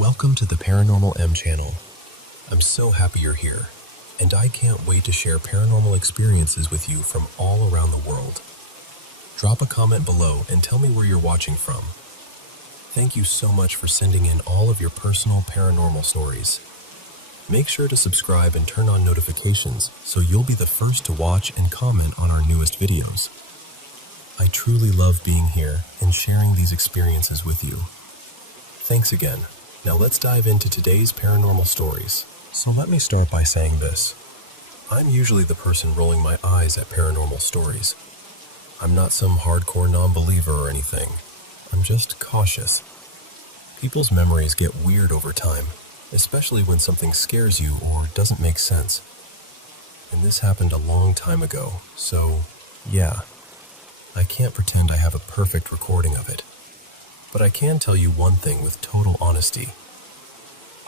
Welcome to the Paranormal M channel. I'm so happy you're here, and I can't wait to share paranormal experiences with you from all around the world. Drop a comment below and tell me where you're watching from. Thank you so much for sending in all of your personal paranormal stories. Make sure to subscribe and turn on notifications so you'll be the first to watch and comment on our newest videos. I truly love being here and sharing these experiences with you. Thanks again. Now let's dive into today's paranormal stories. So let me start by saying this. I'm usually the person rolling my eyes at paranormal stories. I'm not some hardcore non-believer or anything. I'm just cautious. People's memories get weird over time, especially when something scares you or doesn't make sense. And this happened a long time ago, so yeah, I can't pretend I have a perfect recording of it. But I can tell you one thing with total honesty.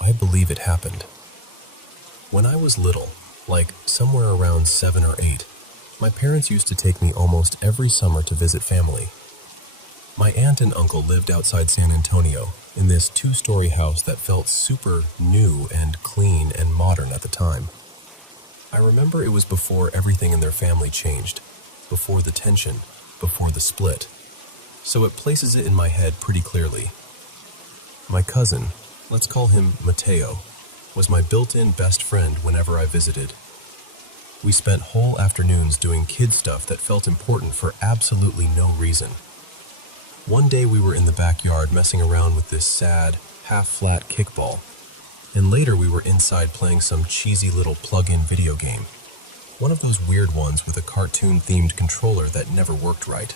I believe it happened. When I was little, like somewhere around 7 or 8, my parents used to take me almost every summer to visit family. My aunt and uncle lived outside San Antonio in this 2-story house that felt super new and clean and modern at the time. I remember it was before everything in their family changed, before the tension, before the split. So it places it in my head pretty clearly. My cousin, let's call him Mateo, was my built-in best friend whenever I visited. We spent whole afternoons doing kid stuff that felt important for absolutely no reason. One day we were in the backyard messing around with this sad, half-flat kickball, and later we were inside playing some cheesy little plug-in video game. One of those weird ones with a cartoon-themed controller that never worked right.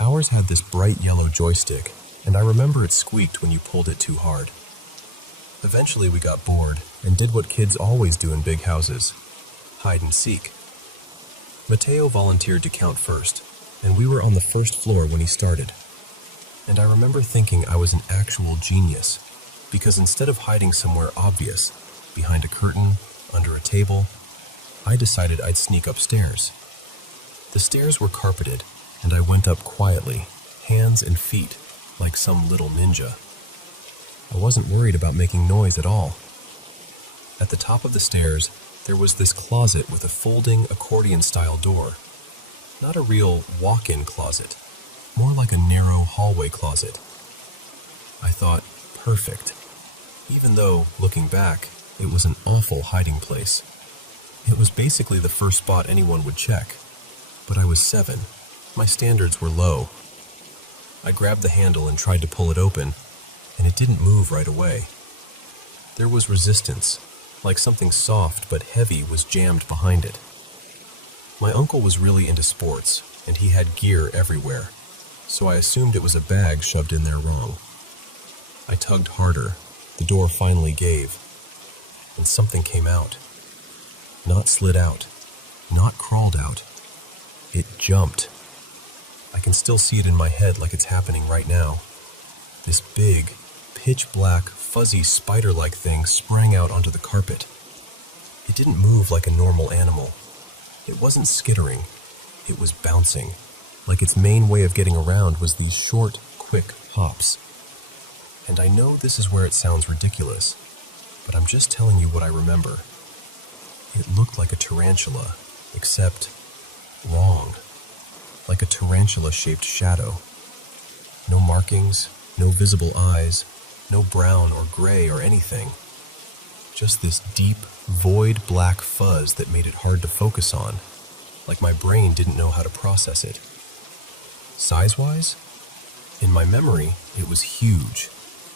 Ours had this bright yellow joystick, and I remember it squeaked when you pulled it too hard. Eventually we got bored and did what kids always do in big houses: hide and seek. Mateo volunteered to count first, and we were on the first floor when he started. And I remember thinking I was an actual genius, because instead of hiding somewhere obvious, behind a curtain, under a table, I decided I'd sneak upstairs. The stairs were carpeted, and I went up quietly, hands and feet, like some little ninja. I wasn't worried about making noise at all. At the top of the stairs, there was this closet with a folding accordion-style door. Not a real walk-in closet, more like a narrow hallway closet. I thought, perfect. Even though, looking back, it was an awful hiding place. It was basically the first spot anyone would check. But I was 7. My standards were low. I grabbed the handle and tried to pull it open, and it didn't move right away. There was resistance, like something soft but heavy was jammed behind it. My uncle was really into sports, and he had gear everywhere, so I assumed it was a bag shoved in there wrong. I tugged harder. The door finally gave, and something came out. Not slid out, not crawled out. It jumped. I can still see it in my head like it's happening right now. This big, pitch-black, fuzzy spider-like thing sprang out onto the carpet. It didn't move like a normal animal. It wasn't skittering. It was bouncing, like its main way of getting around was these short, quick hops. And I know this is where it sounds ridiculous, but I'm just telling you what I remember. It looked like a tarantula, except wrong. Like a tarantula-shaped shadow. No markings, no visible eyes, no brown or gray or anything. Just this deep, void black fuzz that made it hard to focus on, like my brain didn't know how to process it. Size-wise? In my memory, it was huge,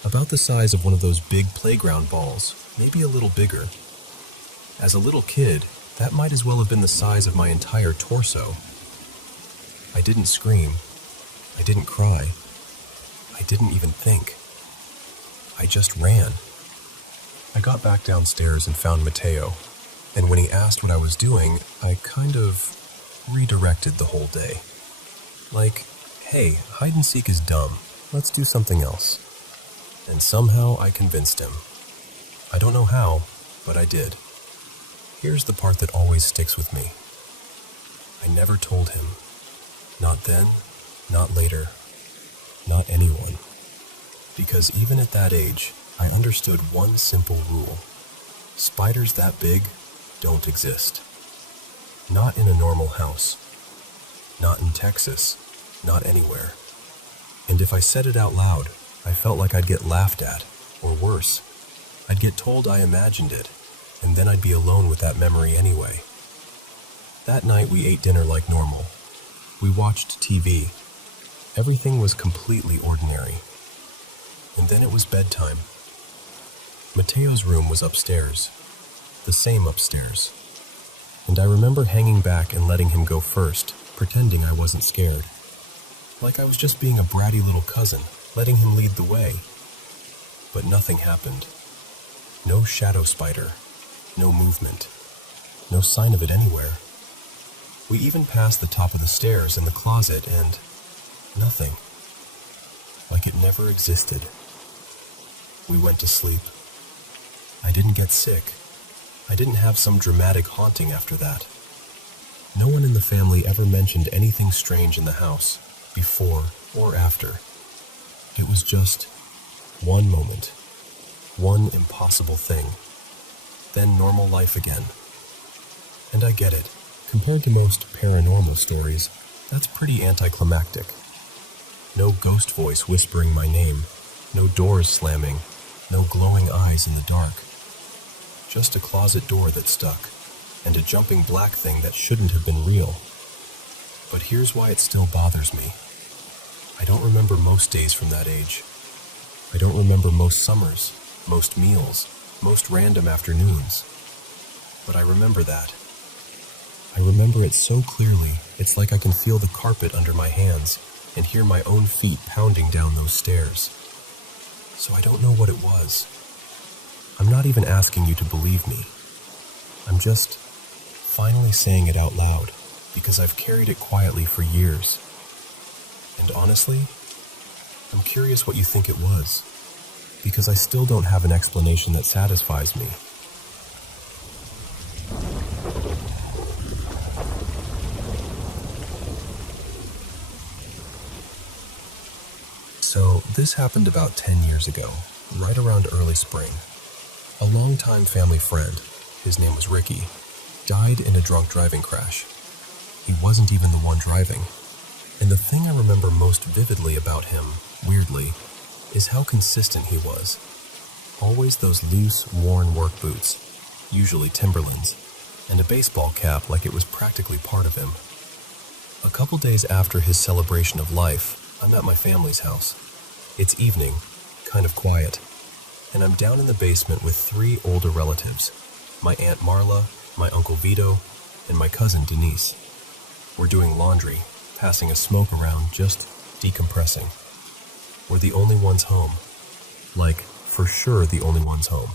about the size of one of those big playground balls, maybe a little bigger. As a little kid, that might as well have been the size of my entire torso. I didn't scream. I didn't cry. I didn't even think. I just ran. I got back downstairs and found Mateo, and when he asked what I was doing, I kind of redirected the whole day. Like, hey, hide and seek is dumb. Let's do something else. And somehow I convinced him. I don't know how, but I did. Here's the part that always sticks with me. I never told him. Not then, not later, not anyone. Because even at that age, I understood one simple rule. Spiders that big don't exist. Not in a normal house. Not in Texas. Not anywhere. And if I said it out loud, I felt like I'd get laughed at, or worse. I'd get told I imagined it, and then I'd be alone with that memory anyway. That night we ate dinner like normal. We watched TV. Everything was completely ordinary. And then it was bedtime. Mateo's room was upstairs. The same upstairs. And I remember hanging back and letting him go first, pretending I wasn't scared. Like I was just being a bratty little cousin, letting him lead the way. But nothing happened. No shadow spider. No movement. No sign of it anywhere. We even passed the top of the stairs and the closet and nothing. Like it never existed. We went to sleep. I didn't get sick. I didn't have some dramatic haunting after that. No one in the family ever mentioned anything strange in the house, before or after. It was just one moment, one impossible thing, then normal life again. And I get it. Compared to most paranormal stories, that's pretty anticlimactic. No ghost voice whispering my name, no doors slamming, no glowing eyes in the dark. Just a closet door that stuck, and a jumping black thing that shouldn't have been real. But here's why it still bothers me. I don't remember most days from that age. I don't remember most summers, most meals, most random afternoons. But I remember that. I remember it so clearly, it's like I can feel the carpet under my hands and hear my own feet pounding down those stairs. So I don't know what it was. I'm not even asking you to believe me. I'm just finally saying it out loud because I've carried it quietly for years. And honestly, I'm curious what you think it was, because I still don't have an explanation that satisfies me. So, this happened about 10 years ago, right around early spring. A longtime family friend, his name was Ricky, died in a drunk driving crash. He wasn't even the one driving. And the thing I remember most vividly about him, weirdly, is how consistent he was. Always those loose, worn work boots, usually Timberlands, and a baseball cap like it was practically part of him. A couple days after his celebration of life, I'm at my family's house. It's evening, kind of quiet, and I'm down in the basement with 3 older relatives, my Aunt Marla, my Uncle Vito, and my cousin Denise. We're doing laundry, passing a smoke around, just decompressing. We're the only ones home. Like, for sure the only ones home.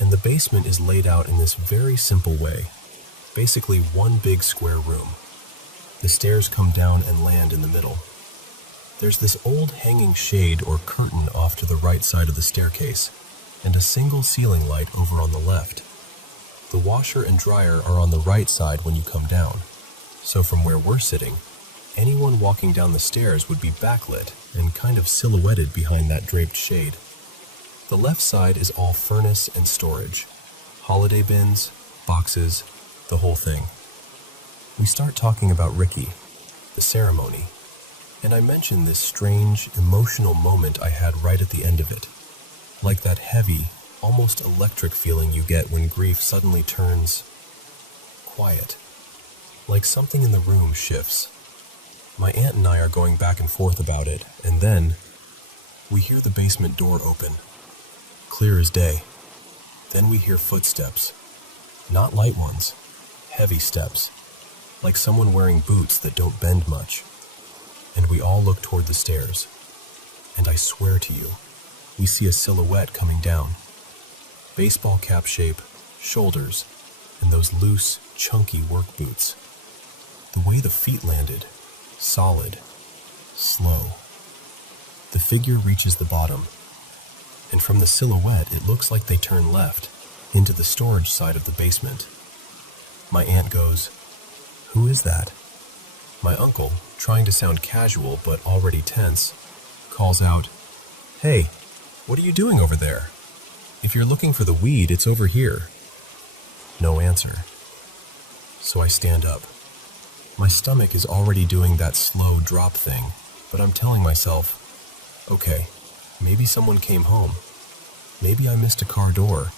And the basement is laid out in this very simple way. Basically one big square room. The stairs come down and land in the middle. There's this old hanging shade or curtain off to the right side of the staircase, and a single ceiling light over on the left. The washer and dryer are on the right side when you come down, so from where we're sitting, anyone walking down the stairs would be backlit and kind of silhouetted behind that draped shade. The left side is all furnace and storage, holiday bins, boxes, the whole thing. We start talking about Ricky, the ceremony, and I mention this strange, emotional moment I had right at the end of it. Like that heavy, almost electric feeling you get when grief suddenly turns quiet. Like something in the room shifts. My aunt and I are going back and forth about it, and then we hear the basement door open. Clear as day. Then we hear footsteps. Not light ones, heavy steps. Like someone wearing boots that don't bend much. And we all look toward the stairs. And I swear to you, we see a silhouette coming down. Baseball cap shape, shoulders, and those loose, chunky work boots. The way the feet landed, solid, slow. The figure reaches the bottom, and from the silhouette it looks like they turn left, into the storage side of the basement. My aunt goes, "Who is that?" My uncle, trying to sound casual but already tense, calls out, "Hey, what are you doing over there?" If you're looking for the weed, it's over here. No answer. So I stand up. My stomach is already doing that slow drop thing, but I'm telling myself, okay, maybe someone came home. Maybe I missed a car door.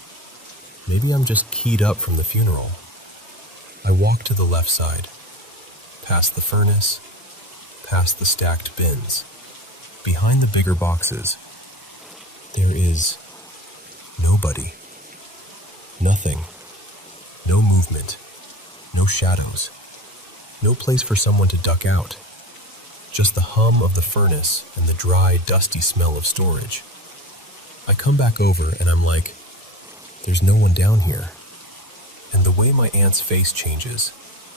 Maybe I'm just keyed up from the funeral. I walk to the left side, past the furnace, past the stacked bins. Behind the bigger boxes, there is nobody. Nothing. No movement. No shadows. No place for someone to duck out. Just the hum of the furnace and the dry, dusty smell of storage. I come back over and I'm like, there's no one down here. And the way my aunt's face changes,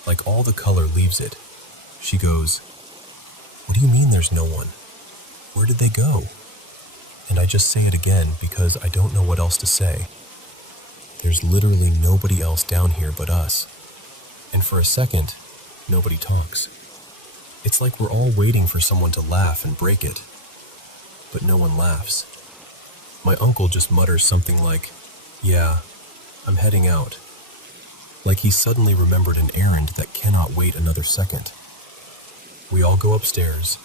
like all the color leaves it, she goes, "What do you mean there's no one? Where did they go?" And I just say it again because I don't know what else to say. There's literally nobody else down here but us. And for a second, nobody talks. It's like we're all waiting for someone to laugh and break it. But no one laughs. My uncle just mutters something like, "Yeah, I'm heading out." Like he suddenly remembered an errand that cannot wait another second. We all go upstairs.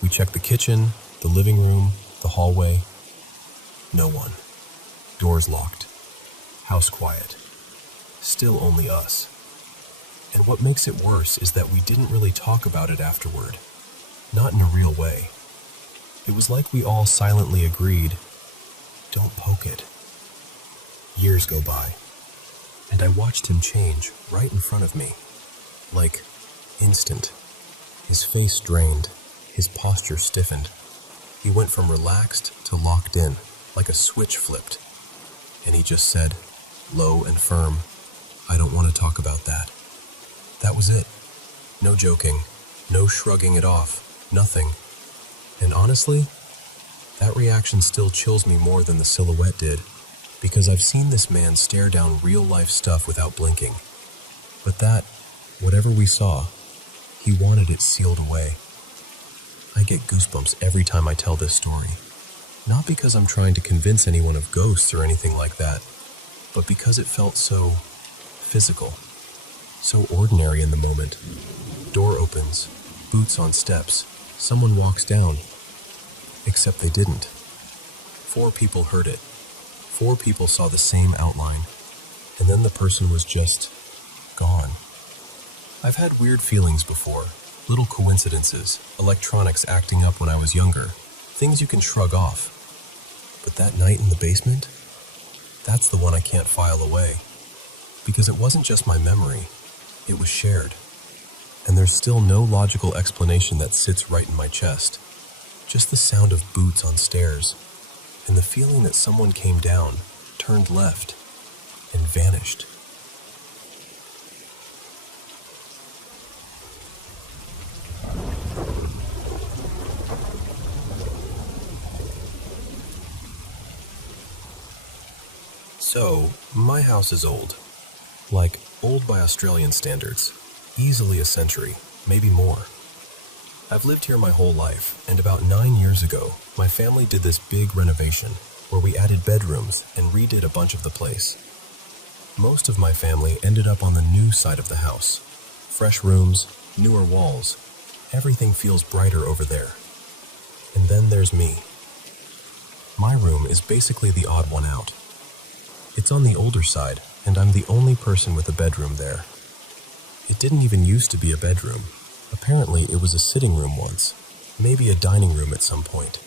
We check the kitchen, the living room, the hallway. No one. Doors locked. House quiet. Still only us. And what makes it worse is that we didn't really talk about it afterward. Not in a real way. It was like we all silently agreed, don't poke it. Years go by, and I watched him change right in front of me. Like, instant. His face drained, his posture stiffened. He went from relaxed to locked in, like a switch flipped. And he just said, low and firm, "I don't want to talk about that." That was it. No joking, no shrugging it off, nothing. And honestly, that reaction still chills me more than the silhouette did, because I've seen this man stare down real-life stuff without blinking. But that, whatever we saw, he wanted it sealed away. I get goosebumps every time I tell this story. Not because I'm trying to convince anyone of ghosts or anything like that, but because it felt so physical, so ordinary in the moment. Door opens, boots on steps, someone walks down. Except they didn't. 4 people heard it. 4 people saw the same outline, and then the person was just gone. I've had weird feelings before, little coincidences, electronics acting up when I was younger, things you can shrug off. But that night in the basement, that's the one I can't file away. Because it wasn't just my memory, it was shared. And there's still no logical explanation that sits right in my chest. Just the sound of boots on stairs, and the feeling that someone came down, turned left, and vanished. So, my house is old. Like, old by Australian standards. Easily a century, maybe more. I've lived here my whole life, and about 9 years ago, my family did this big renovation where we added bedrooms and redid a bunch of the place. Most of my family ended up on the new side of the house. Fresh rooms, newer walls. Everything feels brighter over there. And then there's me. My room is basically the odd one out. It's on the older side, and I'm the only person with a bedroom there. It didn't even used to be a bedroom. Apparently, it was a sitting room once, maybe a dining room at some point.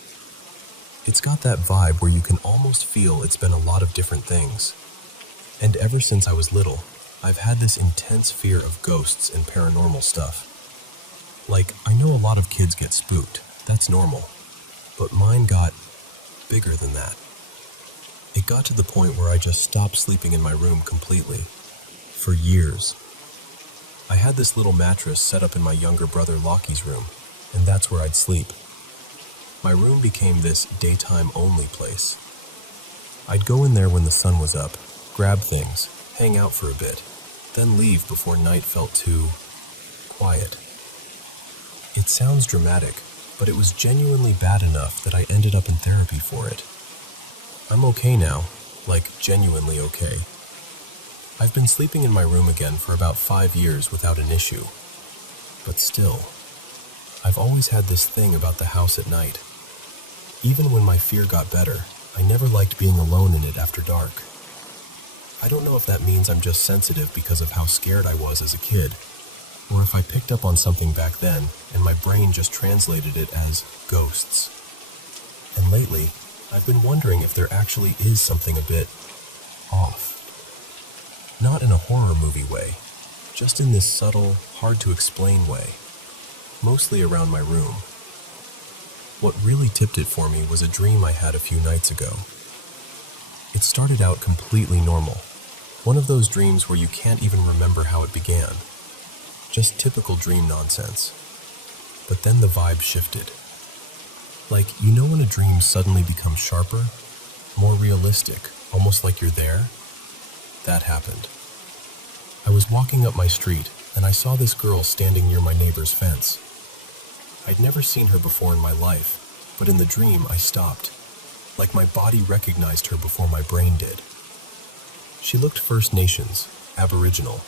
It's got that vibe where you can almost feel it's been a lot of different things. And ever since I was little, I've had this intense fear of ghosts and paranormal stuff. Like, I know a lot of kids get spooked, that's normal. But mine got bigger than that. It got to the point where I just stopped sleeping in my room completely. For years. I had this little mattress set up in my younger brother Lockie's room, and that's where I'd sleep. My room became this daytime-only place. I'd go in there when the sun was up, grab things, hang out for a bit, then leave before night felt too quiet. It sounds dramatic, but it was genuinely bad enough that I ended up in therapy for it. I'm okay now, like genuinely okay. I've been sleeping in my room again for about 5 years without an issue. But still, I've always had this thing about the house at night. Even when my fear got better, I never liked being alone in it after dark. I don't know if that means I'm just sensitive because of how scared I was as a kid, or if I picked up on something back then and my brain just translated it as ghosts. And lately, I've been wondering if there actually is something a bit off. Not in a horror movie way, just in this subtle, hard-to-explain way, mostly around my room. What really tipped it for me was a dream I had a few nights ago. It started out completely normal, one of those dreams where you can't even remember how it began. Just typical dream nonsense. But then the vibe shifted. Like, you know when a dream suddenly becomes sharper, more realistic, almost like you're there? That happened. I was walking up my street, and I saw this girl standing near my neighbor's fence. I'd never seen her before in my life, but in the dream I stopped, like my body recognized her before my brain did. She looked First Nations, Aboriginal,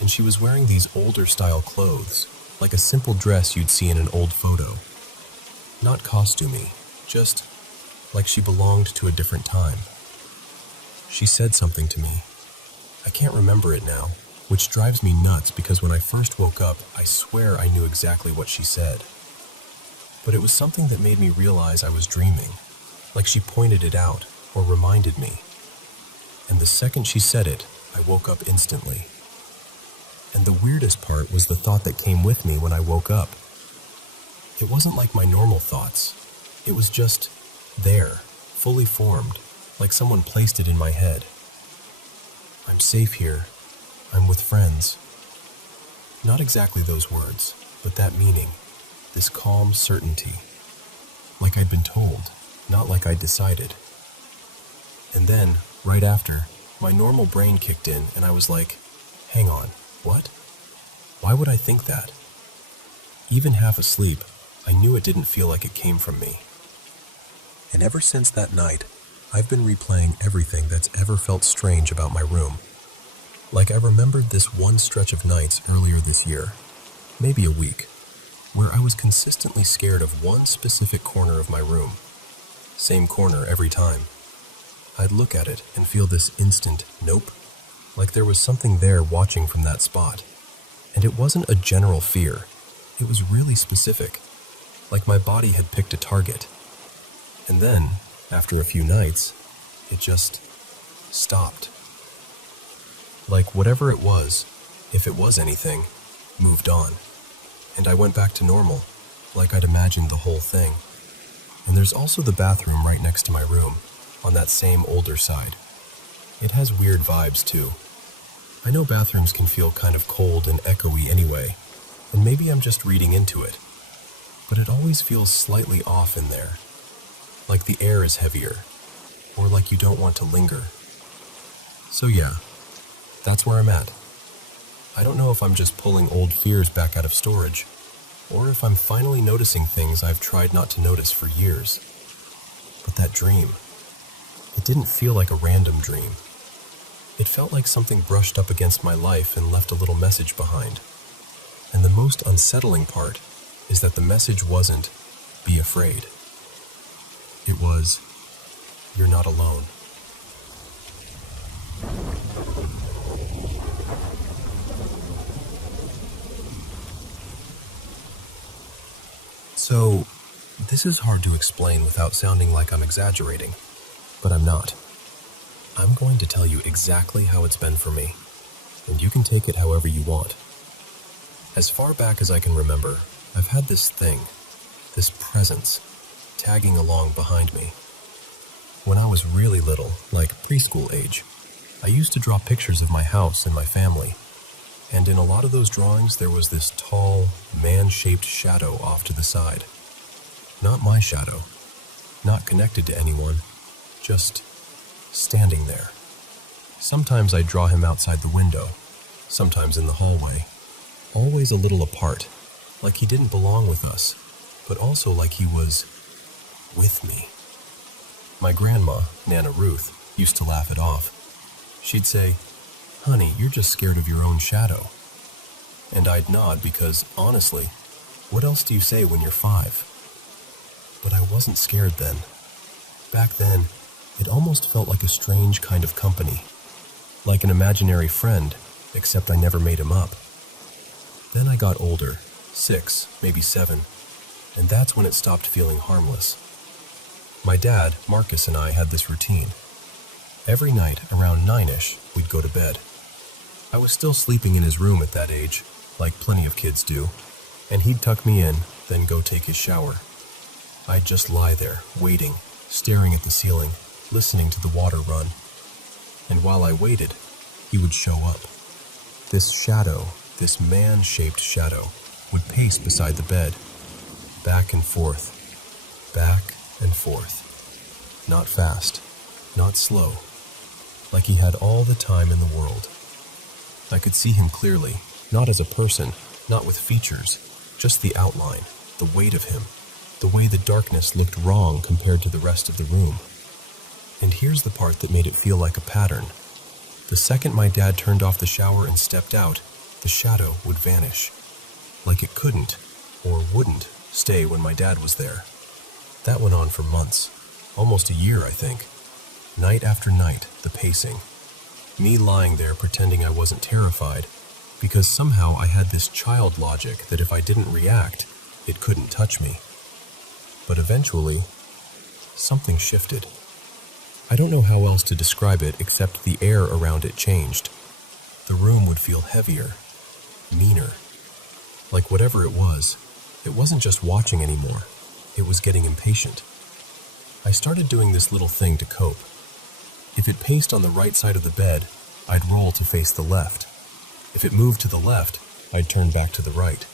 and she was wearing these older-style clothes, like a simple dress you'd see in an old photo. Not costumey, just like she belonged to a different time. She said something to me. I can't remember it now, which drives me nuts because when I first woke up, I swear I knew exactly what she said. But it was something that made me realize I was dreaming, like she pointed it out or reminded me. And the second she said it, I woke up instantly. And the weirdest part was the thought that came with me when I woke up. It wasn't like my normal thoughts. It was just there, fully formed, like someone placed it in my head. I'm safe here. I'm with friends. Not exactly those words, but that meaning, this calm certainty. Like I'd been told, not like I'd decided. And then, right after, my normal brain kicked in and I was like, hang on, what? Why would I think that? Even half asleep, I knew it didn't feel like it came from me. And ever since that night, I've been replaying everything that's ever felt strange about my room. Like I remembered this one stretch of nights earlier this year, maybe a week, where I was consistently scared of one specific corner of my room. Same corner every time. I'd look at it and feel this instant nope, like there was something there watching from that spot. And it wasn't a general fear, it was really specific, like my body had picked a target. And then, after a few nights, it just stopped. Like whatever it was, if it was anything, moved on. And I went back to normal, like I'd imagined the whole thing. And there's also the bathroom right next to my room, on that same older side. It has weird vibes too. I know bathrooms can feel kind of cold and echoey anyway, and maybe I'm just reading into it. But it always feels slightly off in there. Like the air is heavier, or like you don't want to linger. So yeah, that's where I'm at. I don't know if I'm just pulling old fears back out of storage, or if I'm finally noticing things I've tried not to notice for years. But that dream, it didn't feel like a random dream. It felt like something brushed up against my life and left a little message behind. And the most unsettling part is that the message wasn't, be afraid. It was, you're not alone. So, this is hard to explain without sounding like I'm exaggerating, but I'm not. I'm going to tell you exactly how it's been for me, and you can take it however you want. As far back as I can remember, I've had this thing, this presence, tagging along behind me. When I was really little, like preschool age, I used to draw pictures of my house and my family, and in a lot of those drawings there was this tall, man-shaped shadow off to the side. Not my shadow, not connected to anyone, just standing there. Sometimes I'd draw him outside the window, sometimes in the hallway, always a little apart, like he didn't belong with us, but also like he was with me. My grandma, Nana Ruth, used to laugh it off. She'd say, "Honey, you're just scared of your own shadow." And I'd nod because, honestly, what else do you say when you're 5? But I wasn't scared then. Back then, it almost felt like a strange kind of company, like an imaginary friend, except I never made him up. Then I got older, 6, maybe 7, and that's when it stopped feeling harmless. My dad, Marcus, and I had this routine. Every night, around 9-ish, we'd go to bed. I was still sleeping in his room at that age, like plenty of kids do, and he'd tuck me in, then go take his shower. I'd just lie there, waiting, staring at the ceiling, listening to the water run. And while I waited, he would show up. This shadow, this man-shaped shadow, would pace beside the bed, back and forth, back and forth. Not fast, not slow, like he had all the time in the world. I could see him clearly, not as a person, not with features, just the outline, the weight of him, the way the darkness looked wrong compared to the rest of the room. And here's the part that made it feel like a pattern. The second my dad turned off the shower and stepped out, the shadow would vanish. Like it couldn't, or wouldn't, stay when my dad was there. That went on for months, almost a year, I think. Night after night, the pacing. Me lying there pretending I wasn't terrified, because somehow I had this child logic that if I didn't react, it couldn't touch me. But eventually, something shifted. I don't know how else to describe it except the air around it changed. The room would feel heavier, meaner. Like whatever it wasn't just watching anymore. It was getting impatient. I started doing this little thing to cope. If it paced on the right side of the bed, I'd roll to face the left. If it moved to the left, I'd turn back to the right.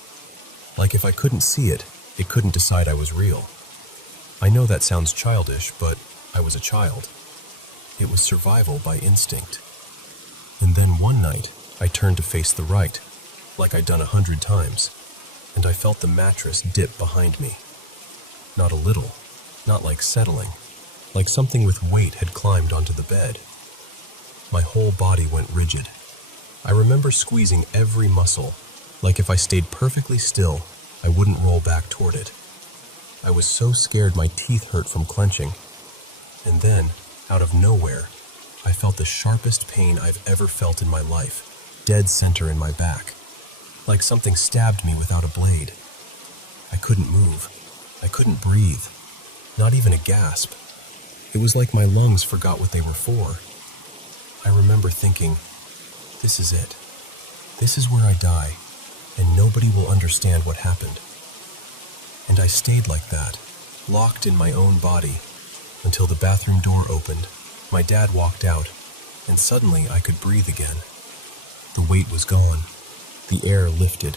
Like if I couldn't see it, it couldn't decide I was real. I know that sounds childish, but I was a child. It was survival by instinct. And then one night, I turned to face the right, like I'd done 100 times, and I felt the mattress dip behind me. Not a little, not like settling, like something with weight had climbed onto the bed. My whole body went rigid. I remember squeezing every muscle, like if I stayed perfectly still, I wouldn't roll back toward it. I was so scared my teeth hurt from clenching. And then, out of nowhere, I felt the sharpest pain I've ever felt in my life, dead center in my back, like something stabbed me without a blade. I couldn't move. I couldn't breathe, not even a gasp. It was like my lungs forgot what they were for. I remember thinking, this is it. This is where I die, and nobody will understand what happened. And I stayed like that, locked in my own body, until the bathroom door opened, my dad walked out, and suddenly I could breathe again. The weight was gone. The air lifted.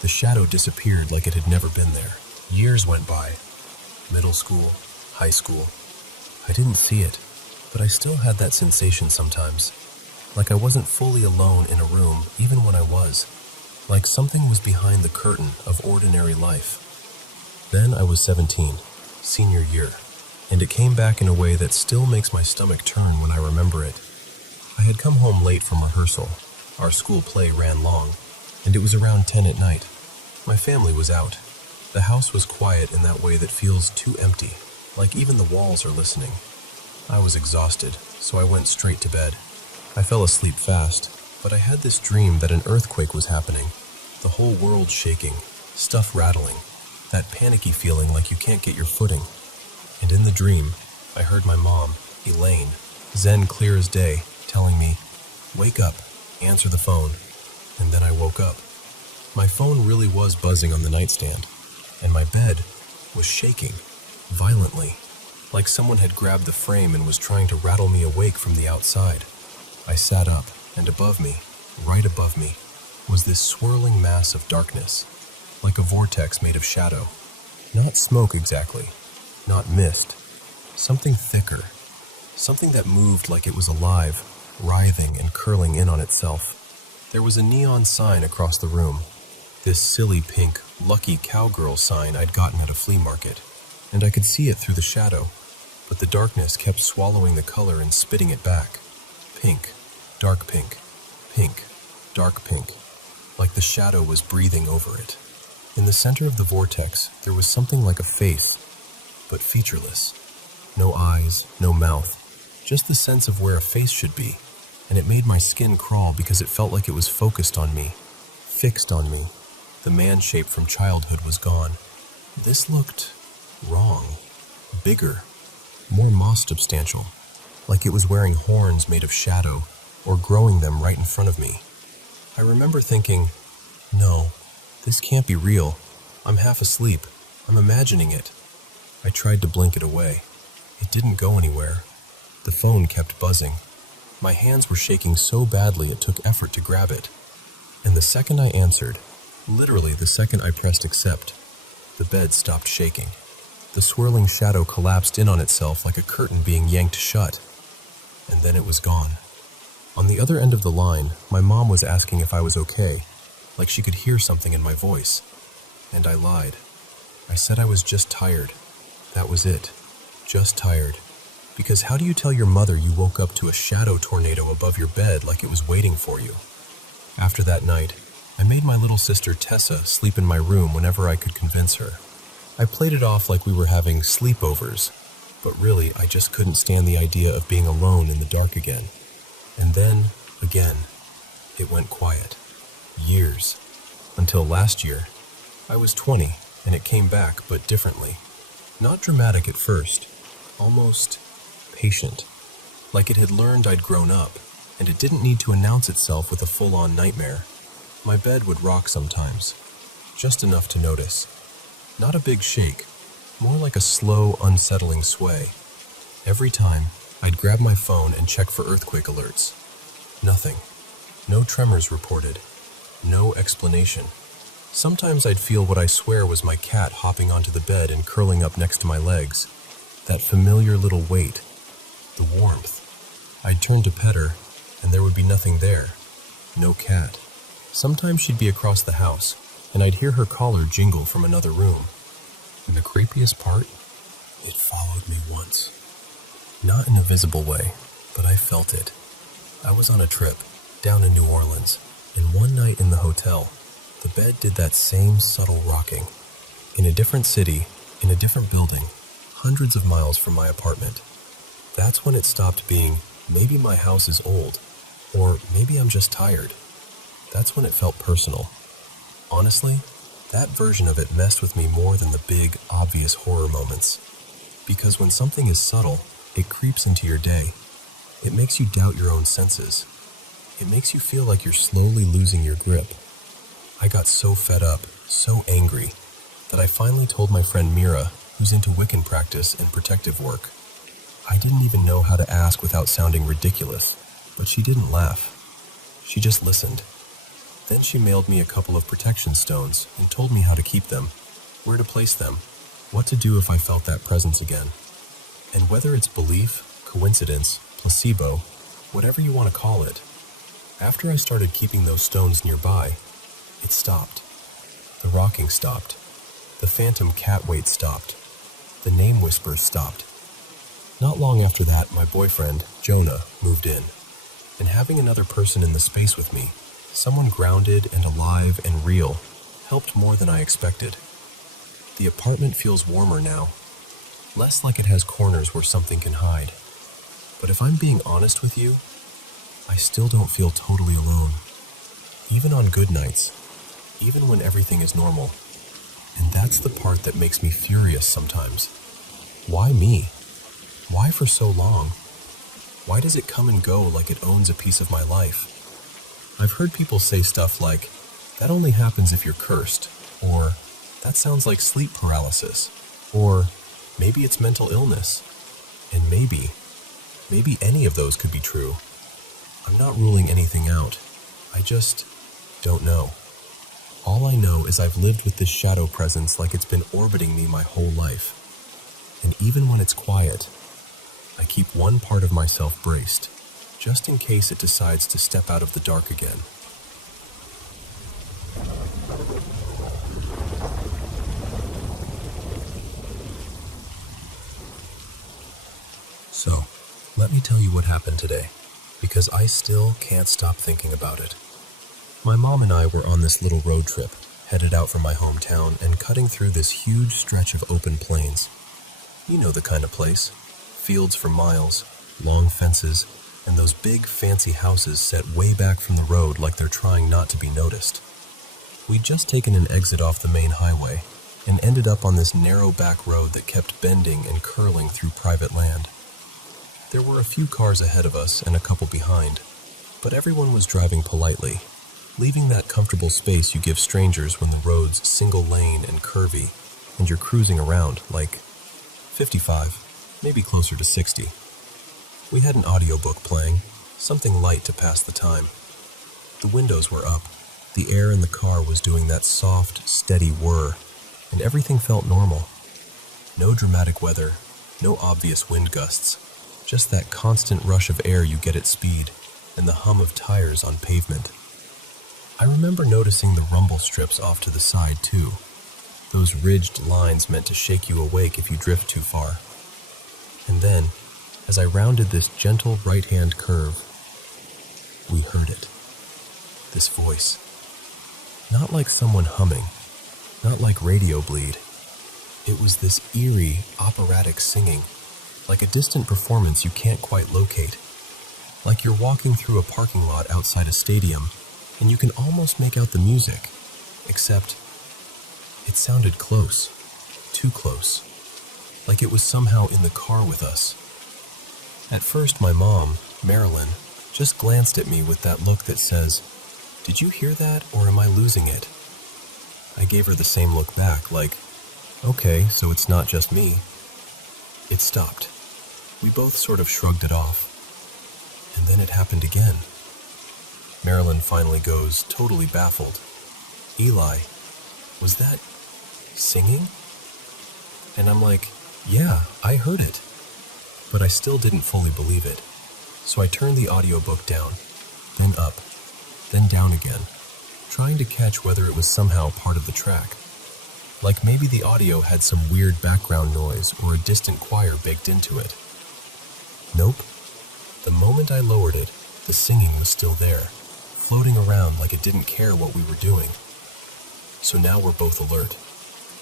The shadow disappeared like it had never been there. Years went by. Middle school, high school. I didn't see it, but I still had that sensation sometimes. Like I wasn't fully alone in a room, even when I was. Like something was behind the curtain of ordinary life. Then I was 17, senior year, and it came back in a way that still makes my stomach turn when I remember it. I had come home late from rehearsal. Our school play ran long, and it was around 10 at night. My family was out. The house was quiet in that way that feels too empty, like even the walls are listening. I was exhausted, so I went straight to bed. I fell asleep fast, but I had this dream that an earthquake was happening, the whole world shaking, stuff rattling, that panicky feeling like you can't get your footing. And in the dream, I heard my mom, Elaine, zen clear as day, telling me, "Wake up, answer the phone." And then I woke up. My phone really was buzzing on the nightstand, and my bed was shaking, violently, like someone had grabbed the frame and was trying to rattle me awake from the outside. I sat up, and above me, right above me, was this swirling mass of darkness, like a vortex made of shadow. Not smoke exactly, not mist, something thicker, something that moved like it was alive, writhing and curling in on itself. There was a neon sign across the room, this silly pink, lucky cowgirl sign I'd gotten at a flea market, and I could see it through the shadow. but the darkness kept swallowing the color and spitting it back. Pink, dark pink, pink, dark pink, like the shadow was breathing over it. In the center of the vortex, there was something like a face, but featureless. No eyes, no mouth, just the sense of where a face should be, and it made my skin crawl because it felt like it was focused on me, fixed on me. The man shape from childhood was gone. This looked wrong, bigger, more moss-substantial, like it was wearing horns made of shadow or growing them right in front of me. I remember thinking, no, this can't be real. I'm half asleep. I'm imagining it. I tried to blink it away. It didn't go anywhere. The phone kept buzzing. My hands were shaking so badly it took effort to grab it. And the second I answered, literally the second I pressed accept, the bed stopped shaking. The swirling shadow collapsed in on itself like a curtain being yanked shut. And then it was gone. On the other end of the line, my mom was asking if I was okay, like she could hear something in my voice. And I lied. I said I was just tired. That was it. Just tired. Because how do you tell your mother you woke up to a shadow tornado above your bed like it was waiting for you? After that night, I made my little sister Tessa sleep in my room whenever I could convince her. I played it off like we were having sleepovers, but really I just couldn't stand the idea of being alone in the dark again. And then, again, it went quiet. Years. Until last year. I was 20, and it came back, but differently. Not dramatic at first. Almost patient. Like it had learned I'd grown up, and it didn't need to announce itself with a full-on nightmare. My bed would rock sometimes. Just enough to notice. Not a big shake. More like a slow, unsettling sway. Every time, I'd grab my phone and check for earthquake alerts. Nothing. No tremors reported. No explanation. Sometimes I'd feel what I swear was my cat hopping onto the bed and curling up next to my legs. That familiar little weight. The warmth. I'd turn to pet her, and there would be nothing there. No cat. Sometimes she'd be across the house, and I'd hear her collar jingle from another room. And the creepiest part? It followed me once. Not in a visible way, but I felt it. I was on a trip, down in New Orleans, and one night in the hotel, the bed did that same subtle rocking. In a different city, in a different building, hundreds of miles from my apartment. That's when it stopped being, maybe my house is old, or maybe I'm just tired. That's when it felt personal. Honestly, that version of it messed with me more than the big, obvious horror moments. Because when something is subtle, it creeps into your day. It makes you doubt your own senses. It makes you feel like you're slowly losing your grip. I got so fed up, so angry, that I finally told my friend Mira, who's into Wiccan practice and protective work. I didn't even know how to ask without sounding ridiculous, but she didn't laugh. She just listened. Then she mailed me a couple of protection stones and told me how to keep them, where to place them, what to do if I felt that presence again. And whether it's belief, coincidence, placebo, whatever you want to call it, after I started keeping those stones nearby, it stopped. The rocking stopped. The phantom cat weight stopped. The name whispers stopped. Not long after that, my boyfriend, Jonah, moved in. And having another person in the space with me, someone grounded and alive and real, helped more than I expected. The apartment feels warmer now, less like it has corners where something can hide. But if I'm being honest with you, I still don't feel totally alone. Even on good nights, even when everything is normal. And that's the part that makes me furious sometimes. Why me? Why for so long? Why does it come and go like it owns a piece of my life? I've heard people say stuff like, that only happens if you're cursed, or that sounds like sleep paralysis, or maybe it's mental illness. And maybe any of those could be true. I'm not ruling anything out. I just don't know. All I know is I've lived with this shadow presence like it's been orbiting me my whole life. And even when it's quiet, I keep one part of myself braced, just in case it decides to step out of the dark again. So, let me tell you what happened today, because I still can't stop thinking about it. My mom and I were on this little road trip, headed out from my hometown and cutting through this huge stretch of open plains. You know the kind of place. Fields for miles, long fences, and those big fancy houses set way back from the road like they're trying not to be noticed. We'd just taken an exit off the main highway and ended up on this narrow back road that kept bending and curling through private land. There were a few cars ahead of us and a couple behind, but everyone was driving politely, leaving that comfortable space you give strangers when the road's single lane and curvy, and you're cruising around like 55, maybe closer to 60. We had an audiobook playing, something light to pass the time. The windows were up, the air in the car was doing that soft, steady whir, and everything felt normal. No dramatic weather, no obvious wind gusts, just that constant rush of air you get at speed, and the hum of tires on pavement. I remember noticing the rumble strips off to the side too, those ridged lines meant to shake you awake if you drift too far. And then, as I rounded this gentle right-hand curve, we heard it. This voice. Not like someone humming, not like radio bleed. It was this eerie, operatic singing, like a distant performance you can't quite locate. Like you're walking through a parking lot outside a stadium, and you can almost make out the music, except it sounded close, too close, like it was somehow in the car with us. At first, my mom, Marilyn, just glanced at me with that look that says, "Did you hear that, or am I losing it?" I gave her the same look back, like, "Okay, so it's not just me." It stopped. We both sort of shrugged it off. And then it happened again. Marilyn finally goes, totally baffled, "Eli, was that singing?" And I'm like, "Yeah, I heard it." But I still didn't fully believe it. So I turned the audiobook down, then up, then down again, trying to catch whether it was somehow part of the track. Like maybe the audio had some weird background noise or a distant choir baked into it. Nope. The moment I lowered it, the singing was still there, floating around like it didn't care what we were doing. So now we're both alert.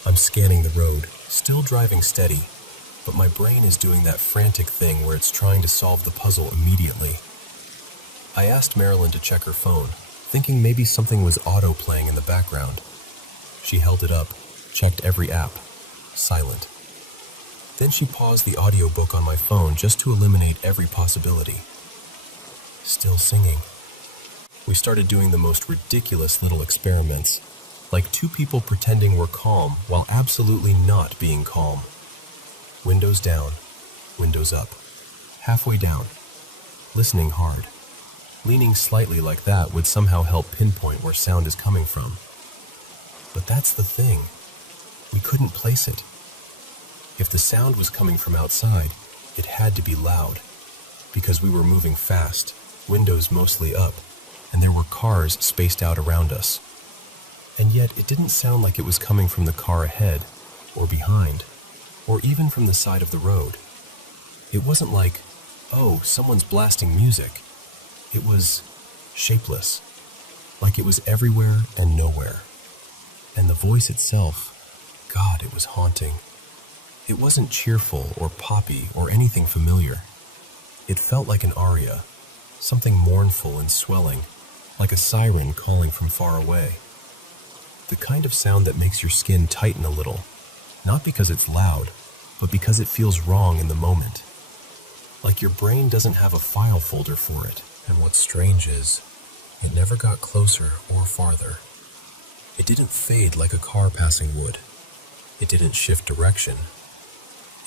I'm scanning the road, still driving steady, but my brain is doing that frantic thing where it's trying to solve the puzzle immediately. I asked Marilyn to check her phone, thinking maybe something was auto-playing in the background. She held it up, checked every app. Silent. Then she paused the audiobook on my phone just to eliminate every possibility. Still singing. We started doing the most ridiculous little experiments, like two people pretending we're calm while absolutely not being calm. Windows down, windows up, halfway down, listening hard. Leaning slightly like that would somehow help pinpoint where sound is coming from. But that's the thing. We couldn't place it. If the sound was coming from outside, it had to be loud, because we were moving fast, windows mostly up, and there were cars spaced out around us. And yet it didn't sound like it was coming from the car ahead, or behind, or even from the side of the road. It wasn't like, oh, someone's blasting music. It was shapeless, like it was everywhere and nowhere. And the voice itself, God, it was haunting. It wasn't cheerful or poppy or anything familiar. It felt like an aria, something mournful and swelling, like a siren calling from far away. The kind of sound that makes your skin tighten a little, not because it's loud, but because it feels wrong in the moment. Like your brain doesn't have a file folder for it. And what's strange is, it never got closer or farther. It didn't fade like a car passing would. It didn't shift direction.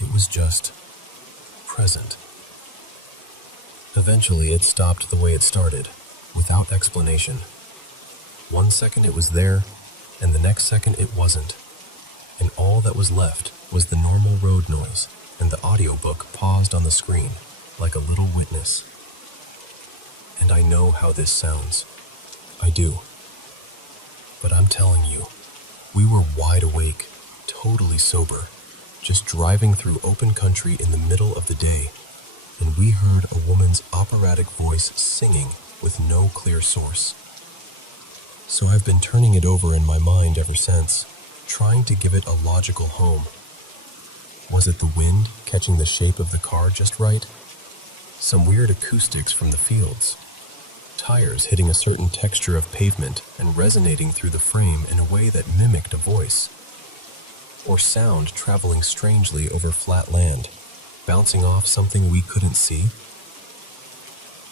It was just present. Eventually, it stopped the way it started, without explanation. 1 second it was there, and the next second it wasn't. And all that was left was the normal road noise, and the audiobook paused on the screen, like a little witness. And I know how this sounds. I do. But I'm telling you, we were wide awake, totally sober, just driving through open country in the middle of the day, and we heard a woman's operatic voice singing with no clear source. So I've been turning it over in my mind ever since, trying to give it a logical home. Was it the wind catching the shape of the car just right? Some weird acoustics from the fields? Tires hitting a certain texture of pavement and resonating through the frame in a way that mimicked a voice? Or sound traveling strangely over flat land, bouncing off something we couldn't see?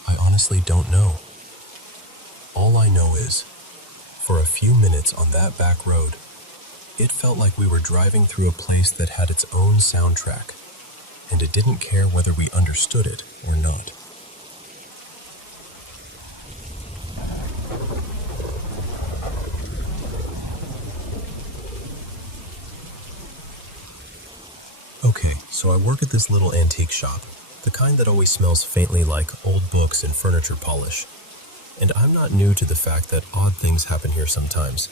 I honestly don't know. All I know is, for a few minutes on that back road, it felt like we were driving through a place that had its own soundtrack, and it didn't care whether we understood it or not. Okay, so I work at this little antique shop, the kind that always smells faintly like old books and furniture polish. And I'm not new to the fact that odd things happen here sometimes,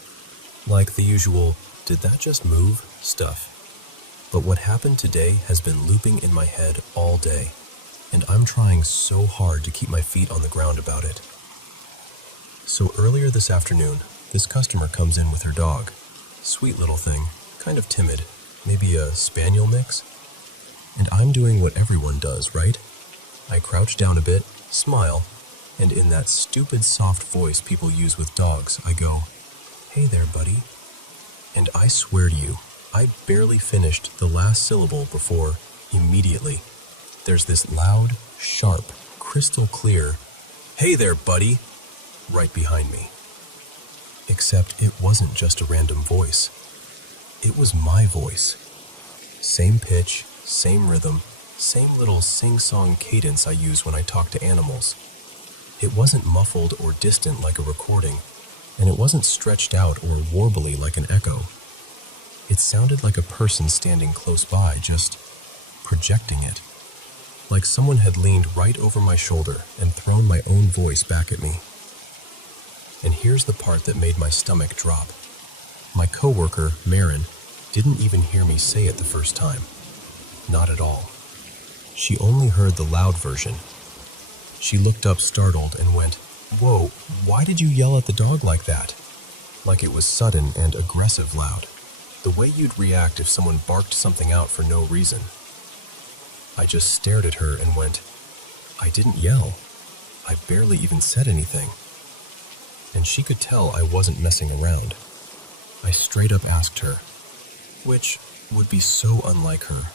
like the usual, "Did that just move?" stuff. But what happened today has been looping in my head all day, and I'm trying so hard to keep my feet on the ground about it. So earlier this afternoon, this customer comes in with her dog. Sweet little thing, kind of timid, maybe a spaniel mix. And I'm doing what everyone does, right? I crouch down a bit, smile, and in that stupid soft voice people use with dogs, I go, "Hey there, buddy." And I swear to you, I barely finished the last syllable before, immediately, there's this loud, sharp, crystal clear, "Hey there, buddy," right behind me. Except it wasn't just a random voice. It was my voice. Same pitch, same rhythm, same little sing-song cadence I use when I talk to animals. It wasn't muffled or distant like a recording, and it wasn't stretched out or warbly like an echo. It sounded like a person standing close by, just projecting it. Like someone had leaned right over my shoulder and thrown my own voice back at me. And here's the part that made my stomach drop. My coworker, Marin, didn't even hear me say it the first time. Not at all. She only heard the loud version. She looked up startled and went, "Whoa, why did you yell at the dog like that?" Like it was sudden and aggressive loud. The way you'd react if someone barked something out for no reason. I just stared at her and went, "I didn't yell. I barely even said anything." And she could tell I wasn't messing around. I straight up asked her, which would be so unlike her.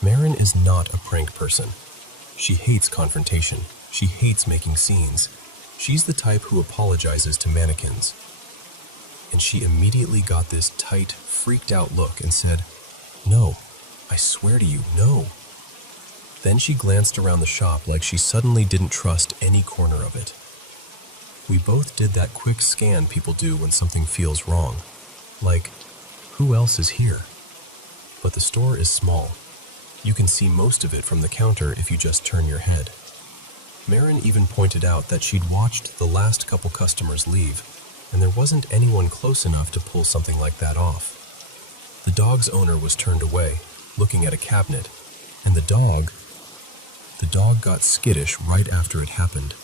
Marin is not a prank person. She hates confrontation. She hates making scenes. She's the type who apologizes to mannequins. And she immediately got this tight, freaked out look and said, "No, I swear to you, no." Then she glanced around the shop like she suddenly didn't trust any corner of it. We both did that quick scan people do when something feels wrong. Like, who else is here? But the store is small. You can see most of it from the counter if you just turn your head. Marin even pointed out that she'd watched the last couple customers leave, and there wasn't anyone close enough to pull something like that off. The dog's owner was turned away, looking at a cabinet, and the dog got skittish right after it happened.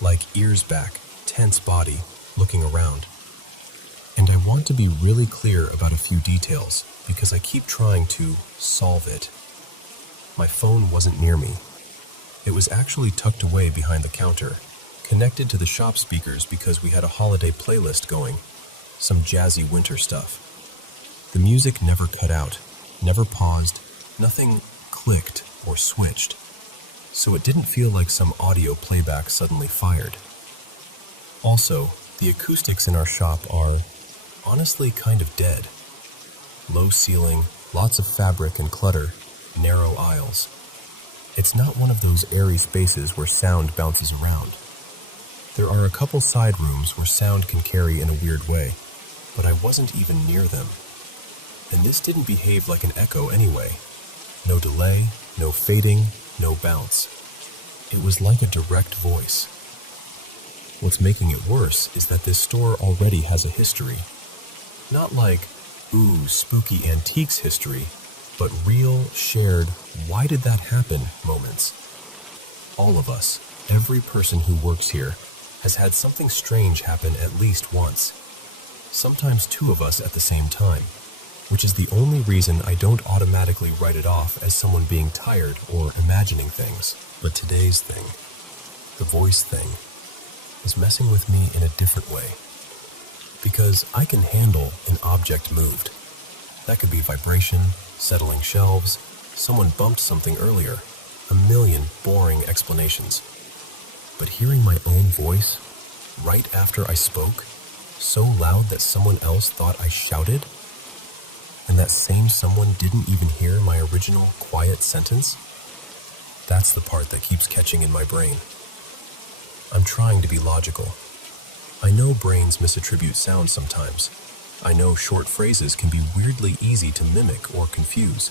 Like ears back, tense body, looking around. And I want to be really clear about a few details, because I keep trying to solve it. My phone wasn't near me. It was actually tucked away behind the counter, connected to the shop speakers because we had a holiday playlist going, some jazzy winter stuff. The music never cut out, never paused, nothing clicked or switched, so it didn't feel like some audio playback suddenly fired. Also, the acoustics in our shop are, honestly, kind of dead. Low ceiling, lots of fabric and clutter, narrow aisles. It's not one of those airy spaces where sound bounces around. There are a couple side rooms where sound can carry in a weird way, but I wasn't even near them. And this didn't behave like an echo anyway. No delay, no fading, no bounce. It was like a direct voice. What's making it worse is that this store already has a history. Not like, ooh, spooky antiques history, but real, shared, why did that happen moments. All of us, every person who works here, has had something strange happen at least once. Sometimes two of us at the same time, which is the only reason I don't automatically write it off as someone being tired or imagining things. But today's thing, the voice thing, is messing with me in a different way. Because I can handle an object moved. That could be vibration, settling shelves, someone bumped something earlier, a million boring explanations. But hearing my own voice, right after I spoke, so loud that someone else thought I shouted, and that same someone didn't even hear my original quiet sentence, that's the part that keeps catching in my brain. I'm trying to be logical. I know brains misattribute sound sometimes. I know short phrases can be weirdly easy to mimic or confuse.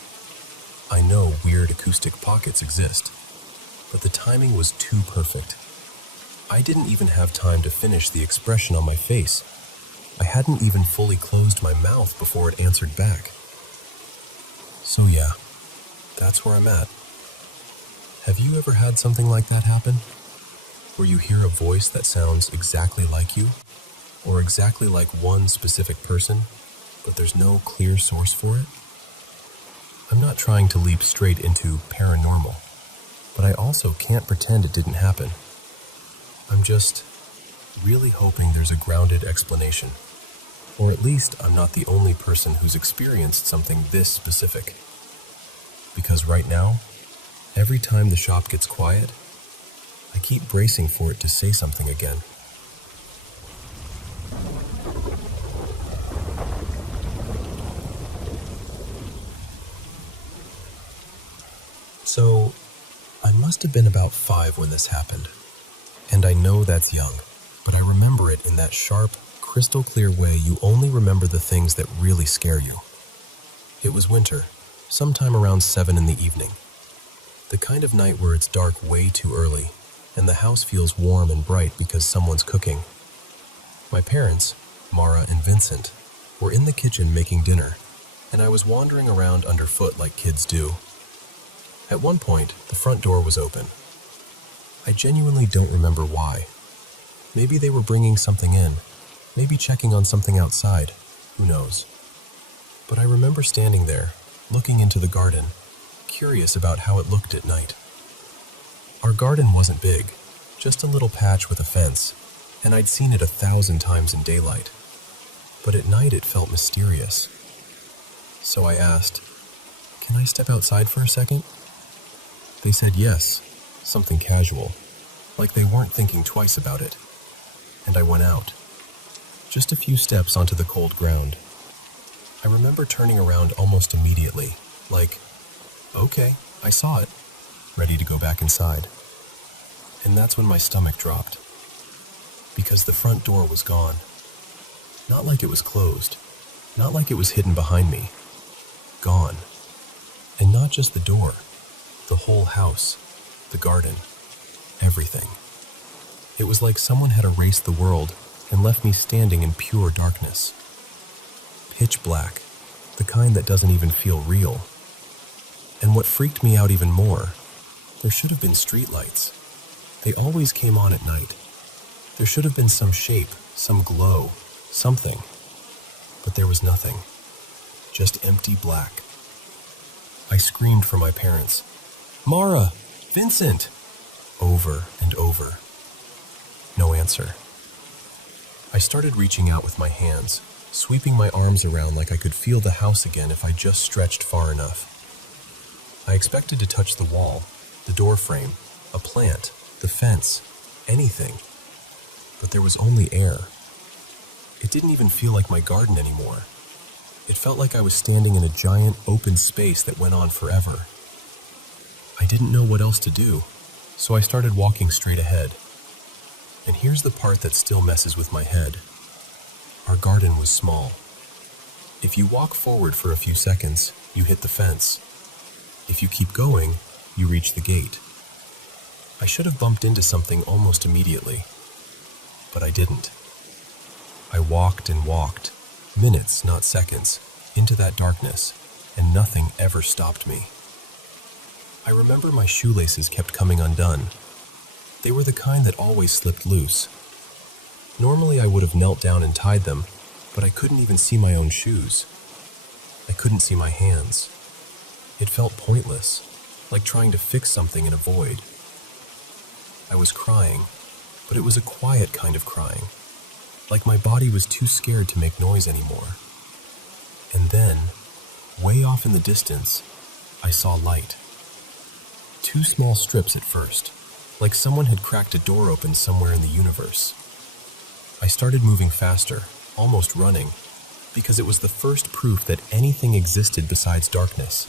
I know weird acoustic pockets exist, but the timing was too perfect. I didn't even have time to finish the expression on my face. I hadn't even fully closed my mouth before it answered back. So yeah, that's where I'm at. Have you ever had something like that happen? Where you hear a voice that sounds exactly like you, or exactly like one specific person, but there's no clear source for it? I'm not trying to leap straight into paranormal, but I also can't pretend it didn't happen. I'm just really hoping there's a grounded explanation, or at least I'm not the only person who's experienced something this specific. Because right now, every time the shop gets quiet, I keep bracing for it to say something again. So, I must have been about 5 when this happened. And I know that's young, but I remember it in that sharp, crystal clear way you only remember the things that really scare you. It was winter, sometime around 7 in the evening. The kind of night where it's dark way too early, and the house feels warm and bright because someone's cooking. My parents, Mara and Vincent, were in the kitchen making dinner, and I was wandering around underfoot like kids do. At one point, the front door was open. I genuinely don't remember why. Maybe they were bringing something in, maybe checking on something outside, who knows. But I remember standing there, looking into the garden, curious about how it looked at night. Our garden wasn't big, just a little patch with a fence, and I'd seen it 1,000 times in daylight. But at night it felt mysterious. So I asked, "Can I step outside for a second?" They said yes, something casual, like they weren't thinking twice about it. And I went out, just a few steps onto the cold ground. I remember turning around almost immediately, like, okay, I saw it, ready to go back inside. And that's when my stomach dropped, because the front door was gone. Not like it was closed, not like it was hidden behind me. Gone. And not just the door, the whole house, the garden, everything. It was like someone had erased the world and left me standing in pure darkness. Pitch black, the kind that doesn't even feel real. And what freaked me out even more, there should have been streetlights. They always came on at night. There should have been some shape, some glow, something. But there was nothing. Just empty black. I screamed for my parents. "Mara! Vincent!" Over and over. No answer. I started reaching out with my hands, sweeping my arms around like I could feel the house again if I just stretched far enough. I expected to touch the wall, the door frame, a plant, the fence, anything. But there was only air. It didn't even feel like my garden anymore. It felt like I was standing in a giant open space that went on forever. I didn't know what else to do, so I started walking straight ahead. And here's the part that still messes with my head. Our garden was small. If you walk forward for a few seconds, you hit the fence. If you keep going, you reach the gate. I should have bumped into something almost immediately, but I didn't. I walked and walked, minutes, not seconds, into that darkness, and nothing ever stopped me. I remember my shoelaces kept coming undone, They were the kind that always slipped loose. Normally I would have knelt down and tied them, but I couldn't even see my own shoes. I couldn't see my hands. It felt pointless, like trying to fix something in a void. I was crying, but it was a quiet kind of crying, like my body was too scared to make noise anymore. And then, way off in the distance, I saw light. 2 small strips at first, like someone had cracked a door open somewhere in the universe. I started moving faster, almost running, because it was the first proof that anything existed besides darkness.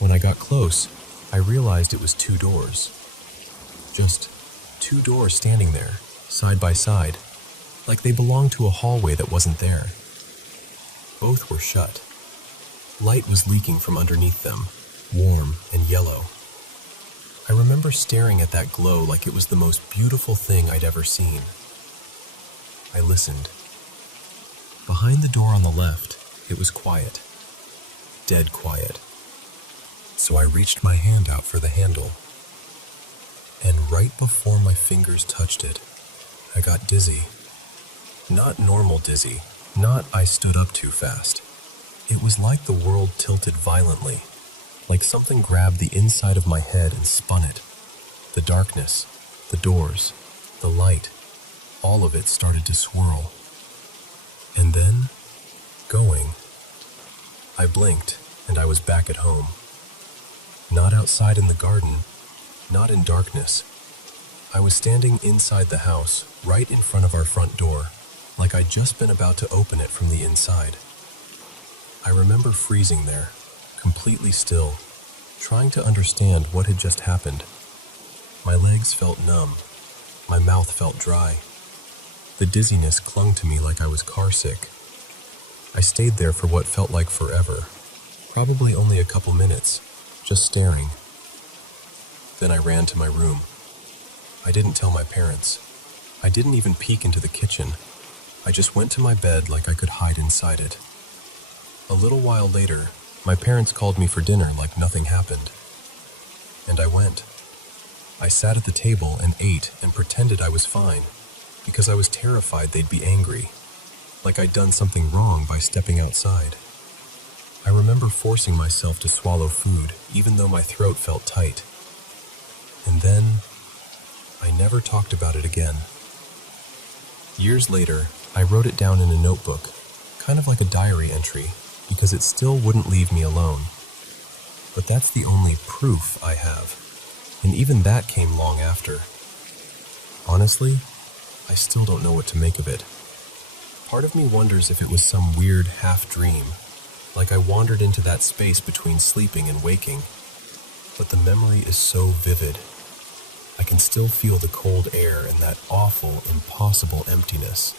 When I got close, I realized it was 2 doors. Just 2 doors standing there, side by side, like they belonged to a hallway that wasn't there. Both were shut. Light was leaking from underneath them, warm and yellow. I remember staring at that glow like it was the most beautiful thing I'd ever seen. I listened. Behind the door on the left, it was quiet. Dead quiet. So I reached my hand out for the handle. And right before my fingers touched it, I got dizzy. Not normal dizzy, not I stood up too fast. It was like the world tilted violently, like something grabbed the inside of my head and spun it. The darkness, the doors, the light, all of it started to swirl. And then, going. I blinked, and I was back at home. Not outside in the garden, not in darkness. I was standing inside the house, right in front of our front door, like I'd just been about to open it from the inside. I remember freezing there, completely still, trying to understand what had just happened. My legs felt numb. My mouth felt dry. The dizziness clung to me like I was carsick. I stayed there for what felt like forever, probably only a couple minutes, just staring. Then I ran to my room. I didn't tell my parents. I didn't even peek into the kitchen. I just went to my bed like I could hide inside it. A little while later, my parents called me for dinner like nothing happened. And I went. I sat at the table and ate and pretended I was fine, because I was terrified they'd be angry, like I'd done something wrong by stepping outside. I remember forcing myself to swallow food, even though my throat felt tight. And then, I never talked about it again. Years later, I wrote it down in a notebook, kind of like a diary entry, because it still wouldn't leave me alone. But that's the only proof I have, and even that came long after. Honestly, I still don't know what to make of it. Part of me wonders if it was some weird half-dream, like I wandered into that space between sleeping and waking. But the memory is so vivid. I can still feel the cold air and that awful, impossible emptiness.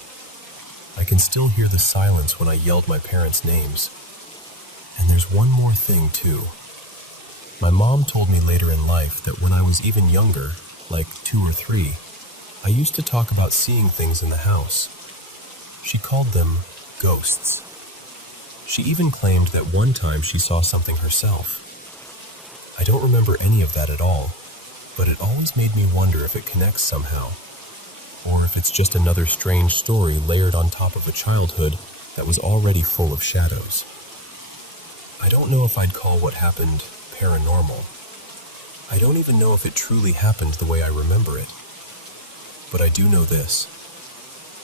I can still hear the silence when I yelled my parents' names. And there's one more thing, too. My mom told me later in life that when I was even younger, like 2 or 3, I used to talk about seeing things in the house. She called them ghosts. She even claimed that one time she saw something herself. I don't remember any of that at all, but it always made me wonder if it connects somehow, or if it's just another strange story layered on top of a childhood that was already full of shadows. I don't know if I'd call what happened paranormal. I don't even know if it truly happened the way I remember it. But I do know this.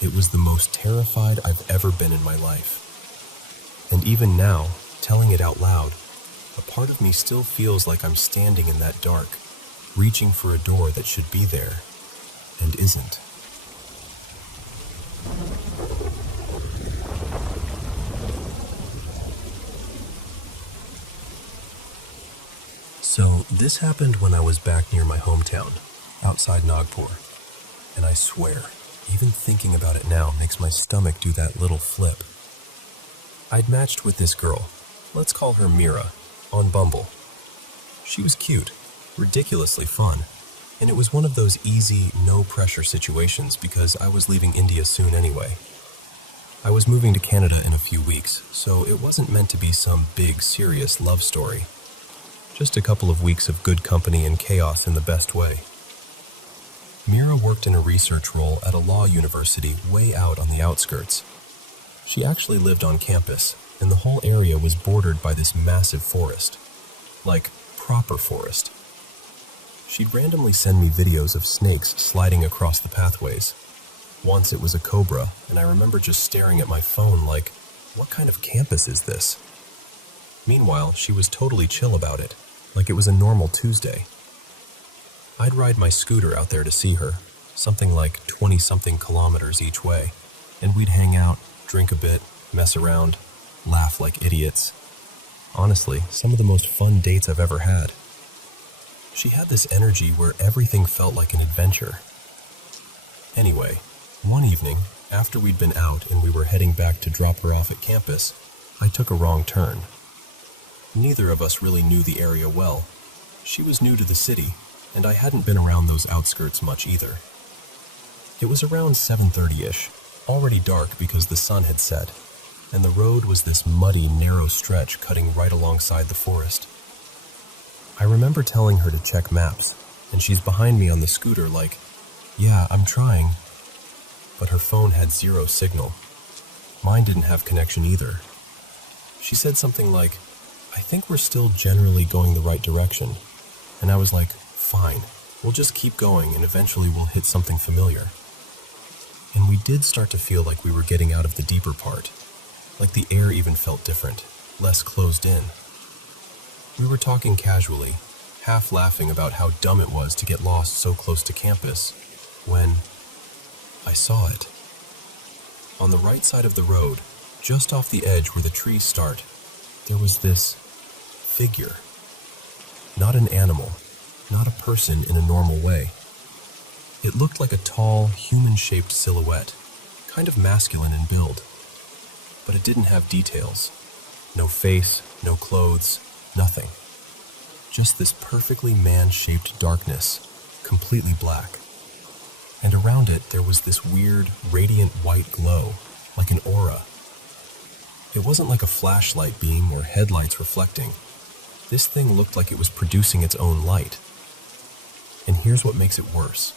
It was the most terrified I've ever been in my life. And even now, telling it out loud, a part of me still feels like I'm standing in that dark, reaching for a door that should be there, and isn't. So, this happened when I was back near my hometown, outside Nagpur. And I swear, even thinking about it now makes my stomach do that little flip. I'd matched with this girl, let's call her Mira, on Bumble. She was cute, ridiculously fun, and it was one of those easy, no-pressure situations because I was leaving India soon anyway. I was moving to Canada in a few weeks, so it wasn't meant to be some big, serious love story. Just a couple of weeks of good company and chaos in the best way. Mira worked in a research role at a law university way out on the outskirts. She actually lived on campus, and the whole area was bordered by this massive forest. Like, proper forest. She'd randomly send me videos of snakes sliding across the pathways. Once it was a cobra, and I remember just staring at my phone like, what kind of campus is this? Meanwhile, she was totally chill about it, like it was a normal Tuesday. I'd ride my scooter out there to see her, something like 20-something kilometers each way, and we'd hang out, drink a bit, mess around, laugh like idiots. Honestly, some of the most fun dates I've ever had. She had this energy where everything felt like an adventure. Anyway, one evening, after we'd been out and we were heading back to drop her off at campus, I took a wrong turn. Neither of us really knew the area well. She was new to the city, and I hadn't been around those outskirts much either. It was around 7:30-ish, already dark because the sun had set, and the road was this muddy, narrow stretch cutting right alongside the forest. I remember telling her to check maps, and she's behind me on the scooter like, yeah, I'm trying. But her phone had zero signal. Mine didn't have connection either. She said something like, I think we're still generally going the right direction. And I was like, fine, we'll just keep going and eventually we'll hit something familiar. And we did start to feel like we were getting out of the deeper part. Like the air even felt different, less closed in. We were talking casually, half laughing about how dumb it was to get lost so close to campus, when I saw it. On the right side of the road, just off the edge where the trees start, there was this figure. Not an animal, not a person in a normal way. It looked like a tall, human-shaped silhouette, kind of masculine in build. But it didn't have details. No face, no clothes, nothing. Just this perfectly man-shaped darkness, completely black. And around it there was this weird, radiant white glow, like an aura. It wasn't like a flashlight beam or headlights reflecting. This thing looked like it was producing its own light. And here's what makes it worse.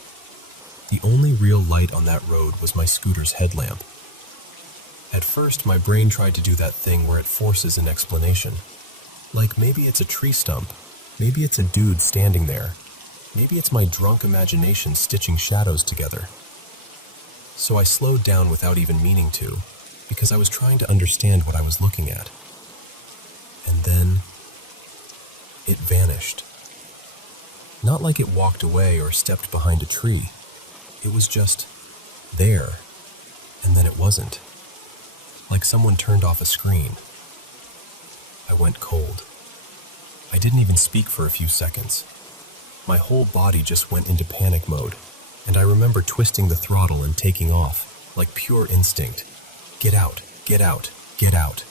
The only real light on that road was my scooter's headlamp. At first, my brain tried to do that thing where it forces an explanation. Like maybe it's a tree stump, maybe it's a dude standing there, maybe it's my drunk imagination stitching shadows together. So I slowed down without even meaning to, because I was trying to understand what I was looking at. And then it vanished. Not like it walked away or stepped behind a tree. It was just there, and then it wasn't. Like someone turned off a screen. I went cold. I didn't even speak for a few seconds. My whole body just went into panic mode, and I remember twisting the throttle and taking off, like pure instinct. Get out, get out, get out.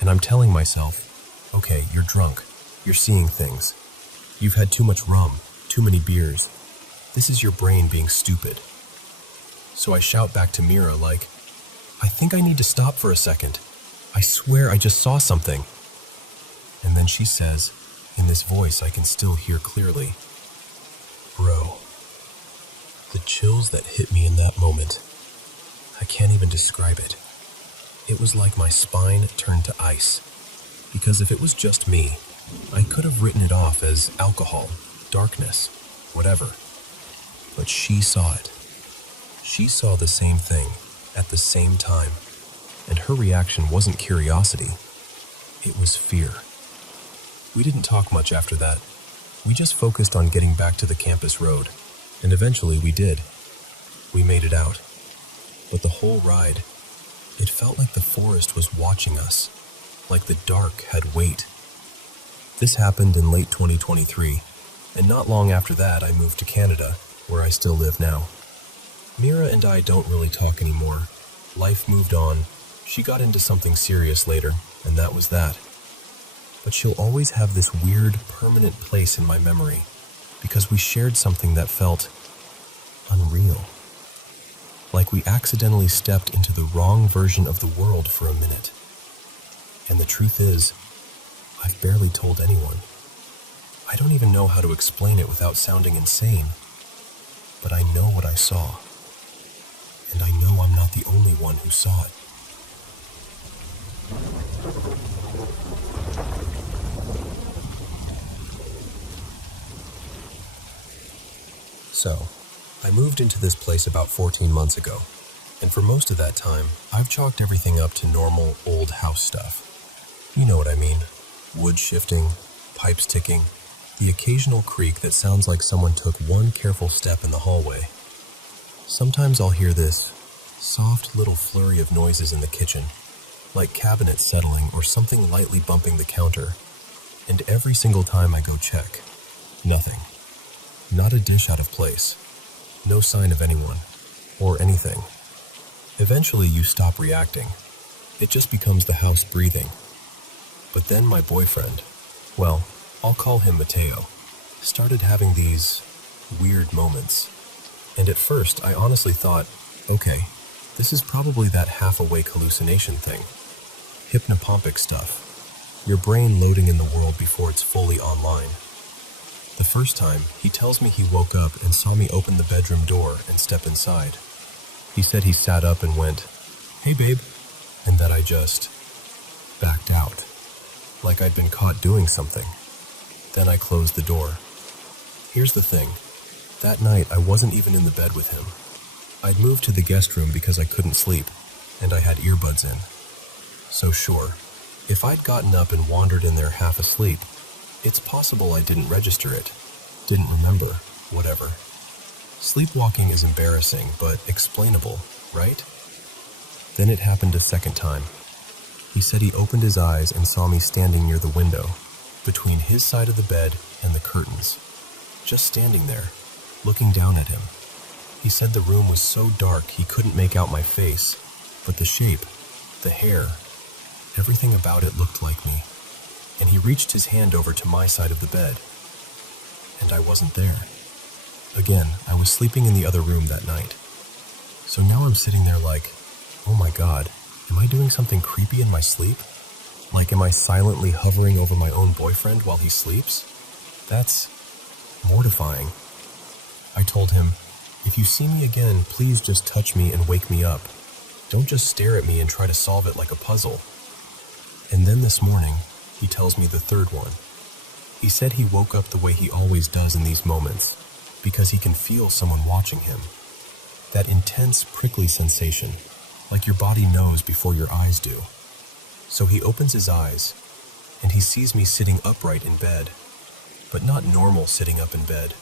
And I'm telling myself, okay, you're drunk. You're seeing things. You've had too much rum, too many beers. This is your brain being stupid. So I shout back to Mira like, I think I need to stop for a second. I swear I just saw something. And then she says, in this voice I can still hear clearly, Bro. The chills that hit me in that moment, I can't even describe it. It was like my spine turned to ice. Because if it was just me, I could have written it off as alcohol, darkness, whatever. But she saw it. She saw the same thing at the same time, and her reaction wasn't curiosity. It was fear. We didn't talk much after that. We just focused on getting back to the campus road, and eventually we did. We made it out. But the whole ride, it felt like the forest was watching us, like the dark had weight. This happened in late 2023, and not long after that I moved to Canada, where I still live now. Mira and I don't really talk anymore. Life moved on. She got into something serious later, and that was that. But she'll always have this weird, permanent place in my memory, because we shared something that felt unreal. Like we accidentally stepped into the wrong version of the world for a minute. And the truth is, I've barely told anyone. I don't even know how to explain it without sounding insane. but I know what I saw. And I know I'm not the only one who saw it. So, I moved into this place about 14 months ago, and for most of that time, I've chalked everything up to normal old house stuff. You know what I mean. Wood shifting, pipes ticking, the occasional creak that sounds like someone took one careful step in the hallway. Sometimes I'll hear this soft little flurry of noises in the kitchen, like cabinets settling or something lightly bumping the counter, and every single time I go check, nothing. Not a dish out of place, no sign of anyone, or anything. Eventually you stop reacting. It just becomes the house breathing. But then my boyfriend, well, I'll call him Mateo, started having these weird moments. And at first I honestly thought, okay, this is probably that half-awake hallucination thing. Hypnopompic stuff. Your brain loading in the world before it's fully online. The first time, he tells me he woke up and saw me open the bedroom door and step inside. He said he sat up and went, "Hey babe," and that I just backed out, like I'd been caught doing something. Then I closed the door. Here's the thing. That night, I wasn't even in the bed with him. I'd moved to the guest room because I couldn't sleep, and I had earbuds in. So sure, if I'd gotten up and wandered in there half asleep, it's possible I didn't register it, didn't remember, whatever. Sleepwalking is embarrassing, but explainable, right? Then it happened a second time. He said he opened his eyes and saw me standing near the window, between his side of the bed and the curtains, just standing there, looking down at him. He said the room was so dark he couldn't make out my face, but the shape, the hair, everything about it looked like me. And he reached his hand over to my side of the bed, and I wasn't there. Again, I was sleeping in the other room that night. So now I'm sitting there like, oh my God, am I doing something creepy in my sleep? Like, am I silently hovering over my own boyfriend while he sleeps? That's mortifying. I told him, if you see me again, please just touch me and wake me up. Don't just stare at me and try to solve it like a puzzle. And then this morning, he tells me the third one. He said he woke up the way he always does in these moments, because he can feel someone watching him. That intense, prickly sensation, like your body knows before your eyes do. So he opens his eyes, and he sees me sitting upright in bed, but not normal sitting up in bed.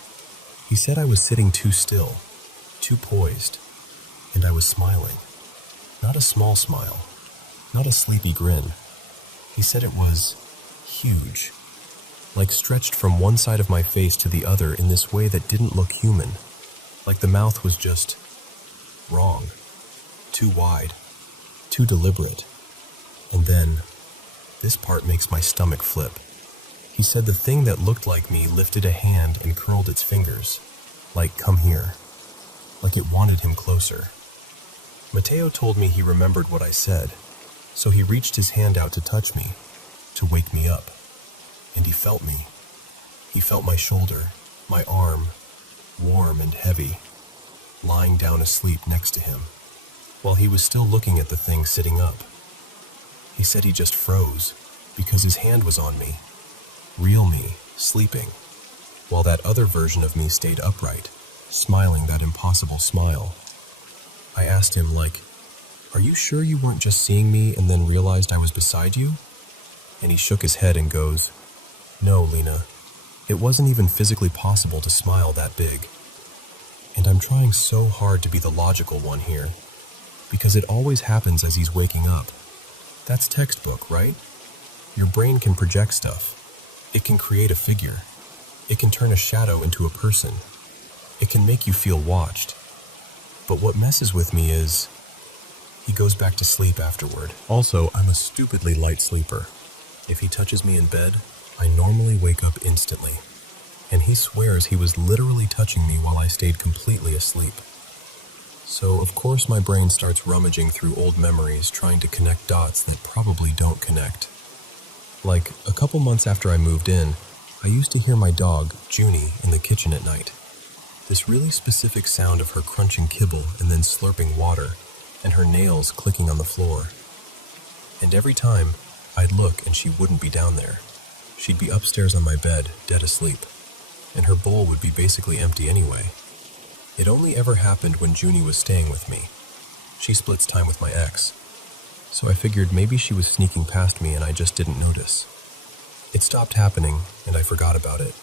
He said I was sitting too still, too poised, and I was smiling. Not a small smile, not a sleepy grin. He said it was huge, like stretched from one side of my face to the other in this way that didn't look human, like the mouth was just wrong, too wide, too deliberate. And then, this part makes my stomach flip. He said the thing that looked like me lifted a hand and curled its fingers, like come here, like it wanted him closer. Mateo told me he remembered what I said, so he reached his hand out to touch me, to wake me up. And he felt me. He felt my shoulder, my arm, warm and heavy, lying down asleep next to him, while he was still looking at the thing sitting up. He said he just froze, because his hand was on me, real me, sleeping, while that other version of me stayed upright, smiling that impossible smile. I asked him, like, "Are you sure you weren't just seeing me and then realized I was beside you?" And he shook his head and goes, "No, Lena, it wasn't even physically possible to smile that big." And I'm trying so hard to be the logical one here, because it always happens as he's waking up. That's textbook, right? Your brain can project stuff. It can create a figure. It can turn a shadow into a person. It can make you feel watched. But what messes with me is, he goes back to sleep afterward. Also, I'm a stupidly light sleeper. If he touches me in bed, I normally wake up instantly. And he swears he was literally touching me while I stayed completely asleep. So, of course, my brain starts rummaging through old memories, trying to connect dots that probably don't connect. Like, a couple months after I moved in, I used to hear my dog, Junie, in the kitchen at night. This really specific sound of her crunching kibble and then slurping water, and her nails clicking on the floor. And every time, I'd look and she wouldn't be down there. She'd be upstairs on my bed, dead asleep, and her bowl would be basically empty anyway. It only ever happened when Junie was staying with me. She splits time with my ex, so I figured maybe she was sneaking past me and I just didn't notice. It stopped happening, and I forgot about it.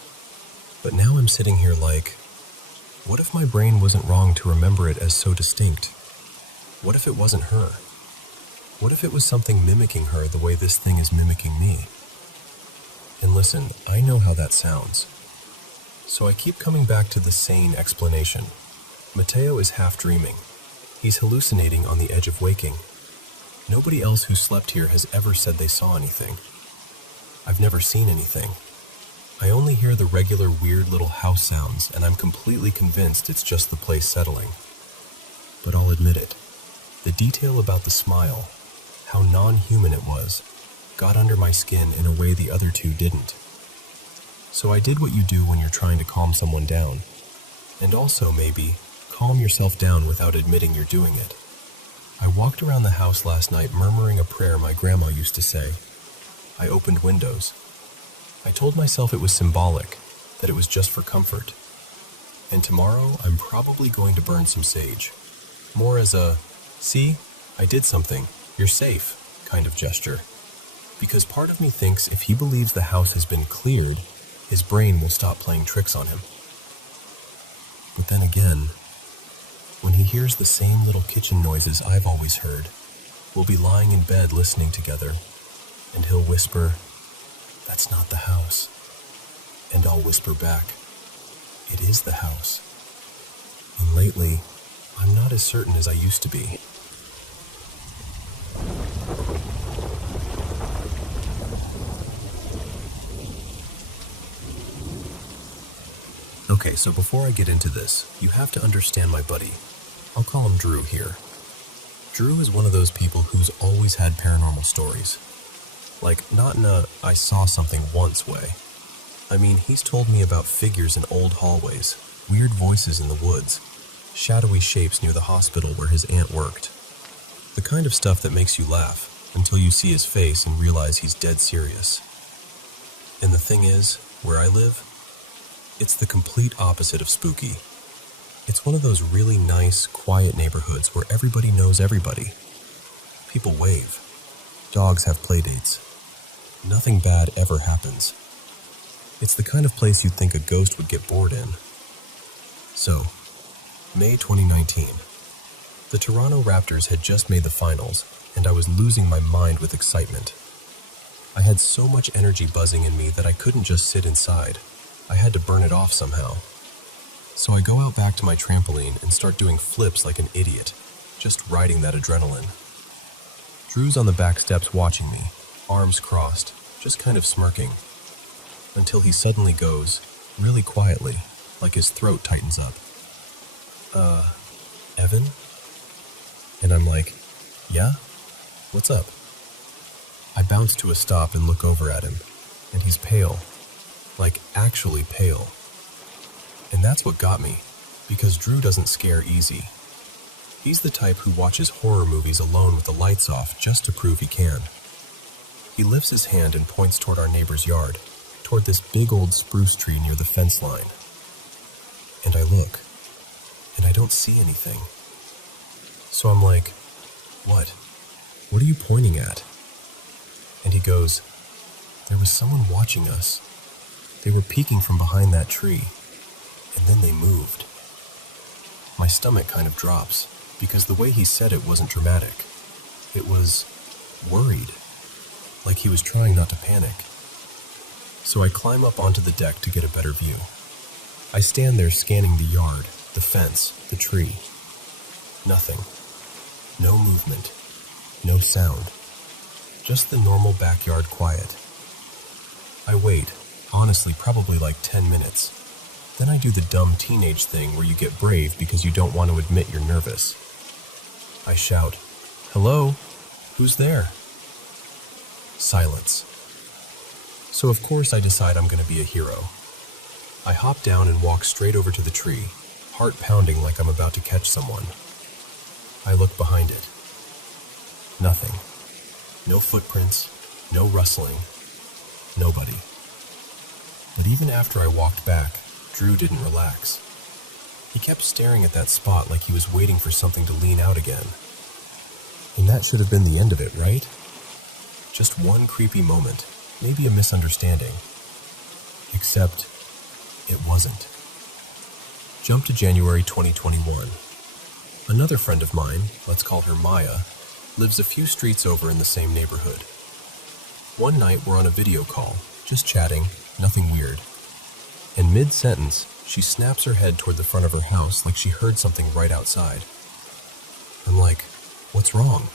But now I'm sitting here like, what if my brain wasn't wrong to remember it as so distinct? What if it wasn't her? What if it was something mimicking her the way this thing is mimicking me? And listen, I know how that sounds. So I keep coming back to the sane explanation. Mateo is half dreaming. He's hallucinating on the edge of waking. Nobody else who slept here has ever said they saw anything. I've never seen anything. I only hear the regular weird little house sounds, and I'm completely convinced it's just the place settling. But I'll admit it. The detail about the smile, how non-human it was, got under my skin in a way the other two didn't. So I did what you do when you're trying to calm someone down. And also, maybe, calm yourself down without admitting you're doing it. I walked around the house last night murmuring a prayer my grandma used to say. I opened windows. I told myself it was symbolic, that it was just for comfort. And tomorrow, I'm probably going to burn some sage. More as a, see, I did something, you're safe, kind of gesture. Because part of me thinks if he believes the house has been cleared, his brain will stop playing tricks on him. But then again, when he hears the same little kitchen noises I've always heard, we'll be lying in bed listening together, and he'll whisper, "That's not the house." And I'll whisper back, "It is the house." And lately, I'm not as certain as I used to be. Okay, so before I get into this, you have to understand my buddy. I'll call him Drew here. Drew is one of those people who's always had paranormal stories. Like, not in a I saw something once way. I mean, he's told me about figures in old hallways, weird voices in the woods, shadowy shapes near the hospital where his aunt worked. The kind of stuff that makes you laugh until you see his face and realize he's dead serious. And the thing is, where I live, it's the complete opposite of spooky. It's one of those really nice, quiet neighborhoods where everybody knows everybody. People wave. Dogs have play dates. Nothing bad ever happens. It's the kind of place you'd think a ghost would get bored in. So, May 2019. The Toronto Raptors had just made the finals, and I was losing my mind with excitement. I had so much energy buzzing in me that I couldn't just sit inside. I had to burn it off somehow. So I go out back to my trampoline and start doing flips like an idiot, just riding that adrenaline. Drew's on the back steps watching me, arms crossed, just kind of smirking, until he suddenly goes, really quietly, like his throat tightens up. Evan? And I'm like, yeah? What's up? I bounce to a stop and look over at him, and he's pale, like actually pale. And that's what got me, because Drew doesn't scare easy. He's the type who watches horror movies alone with the lights off just to prove he can. He lifts his hand and points toward our neighbor's yard, toward this big old spruce tree near the fence line. And I look, and I don't see anything. So I'm like, what? What are you pointing at? And he goes, there was someone watching us. They were peeking from behind that tree, and then they moved. My stomach kind of drops, because the way he said it wasn't dramatic. It was worried, like he was trying not to panic. So I climb up onto the deck to get a better view. I stand there scanning the yard, the fence, the tree. Nothing. No movement. No sound. Just the normal backyard quiet. I wait, honestly probably like 10 minutes. Then I do the dumb teenage thing where you get brave because you don't want to admit you're nervous. I shout, "Hello? Who's there?" Silence. So of course I decide I'm going to be a hero. I hop down and walk straight over to the tree, heart pounding like I'm about to catch someone. I look behind it. Nothing. No footprints, no rustling, nobody. But even after I walked back, Drew didn't relax. He kept staring at that spot like he was waiting for something to lean out again. And that should have been the end of it, right? Just one creepy moment, maybe a misunderstanding. Except, it wasn't. Jump to January 2021. Another friend of mine, let's call her Maya, lives a few streets over in the same neighborhood. One night we're on a video call, just chatting, nothing weird. In mid-sentence, she snaps her head toward the front of her house like she heard something right outside. I'm like, what's wrong?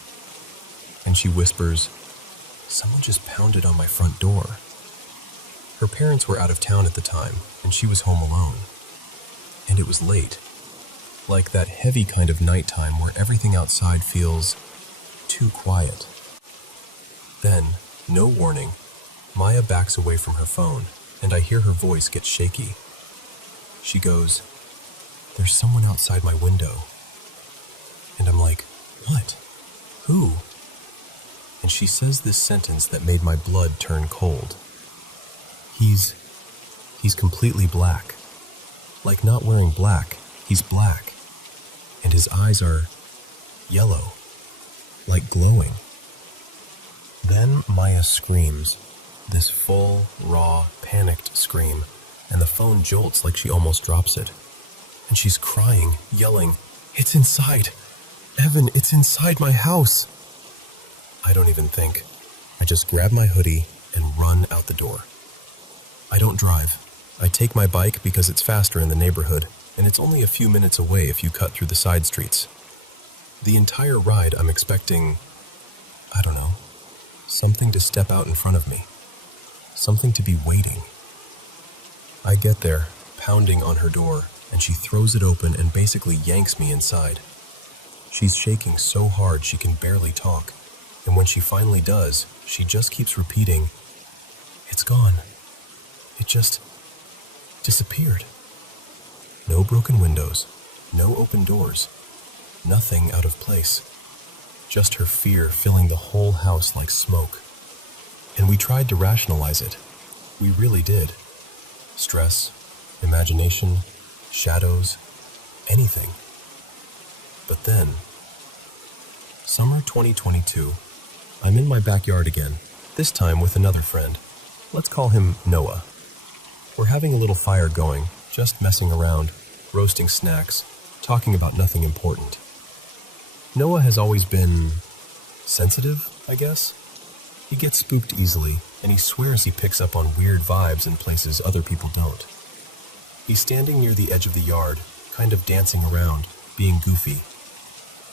And she whispers, someone just pounded on my front door. Her parents were out of town at the time, and she was home alone. And it was late. Like that heavy kind of nighttime where everything outside feels too quiet. Then, no warning, Maya backs away from her phone, and I hear her voice get shaky. She goes, there's someone outside my window. And I'm like, what? Who? And she says this sentence that made my blood turn cold. He's completely black. Like not wearing black, he's black. And his eyes are yellow, like glowing. Then Maya screams, this full, raw, panicked scream, and the phone jolts like she almost drops it. And she's crying, yelling, it's inside! Evan, it's inside my house! I don't even think. I just grab my hoodie and run out the door. I don't drive. I take my bike because it's faster in the neighborhood, and it's only a few minutes away if you cut through the side streets. The entire ride I'm expecting, I don't know, something to step out in front of me. Something to be waiting. I get there, pounding on her door, and she throws it open and basically yanks me inside. She's shaking so hard she can barely talk, and when she finally does, she just keeps repeating, it's gone. It just disappeared. No broken windows, no open doors, nothing out of place. Just her fear filling the whole house like smoke. And we tried to rationalize it. We really did. Stress, imagination, shadows, anything. But then, summer 2022, I'm in my backyard again, this time with another friend. Let's call him Noah. We're having a little fire going, just messing around, roasting snacks, talking about nothing important. Noah has always been sensitive, I guess. He gets spooked easily, and he swears he picks up on weird vibes in places other people don't. He's standing near the edge of the yard, kind of dancing around, being goofy.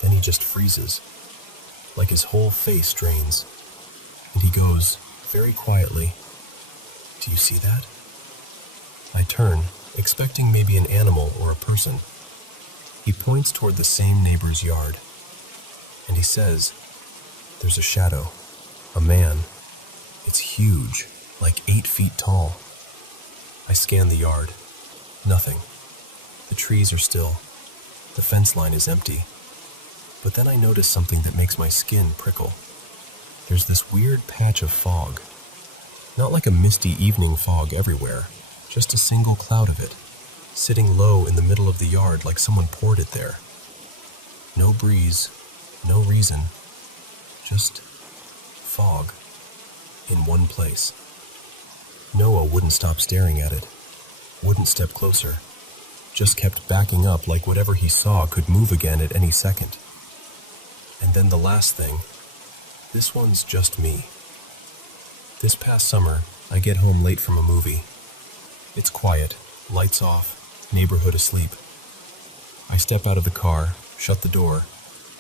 Then he just freezes, like his whole face drains. And he goes, very quietly, do you see that? I turn, expecting maybe an animal or a person. He points toward the same neighbor's yard, and he says, there's a shadow, a man. It's huge, like 8 feet tall. I scan the yard. Nothing. The trees are still. The fence line is empty. But then I notice something that makes my skin prickle. There's this weird patch of fog. Not like a misty evening fog everywhere, just a single cloud of it, sitting low in the middle of the yard like someone poured it there. No breeze, no reason, just fog in one place. Noah wouldn't stop staring at it, wouldn't step closer, just kept backing up like whatever he saw could move again at any second. And then the last thing, this one's just me. This past summer, I get home late from a movie. It's quiet, lights off, neighborhood asleep. I step out of the car, shut the door,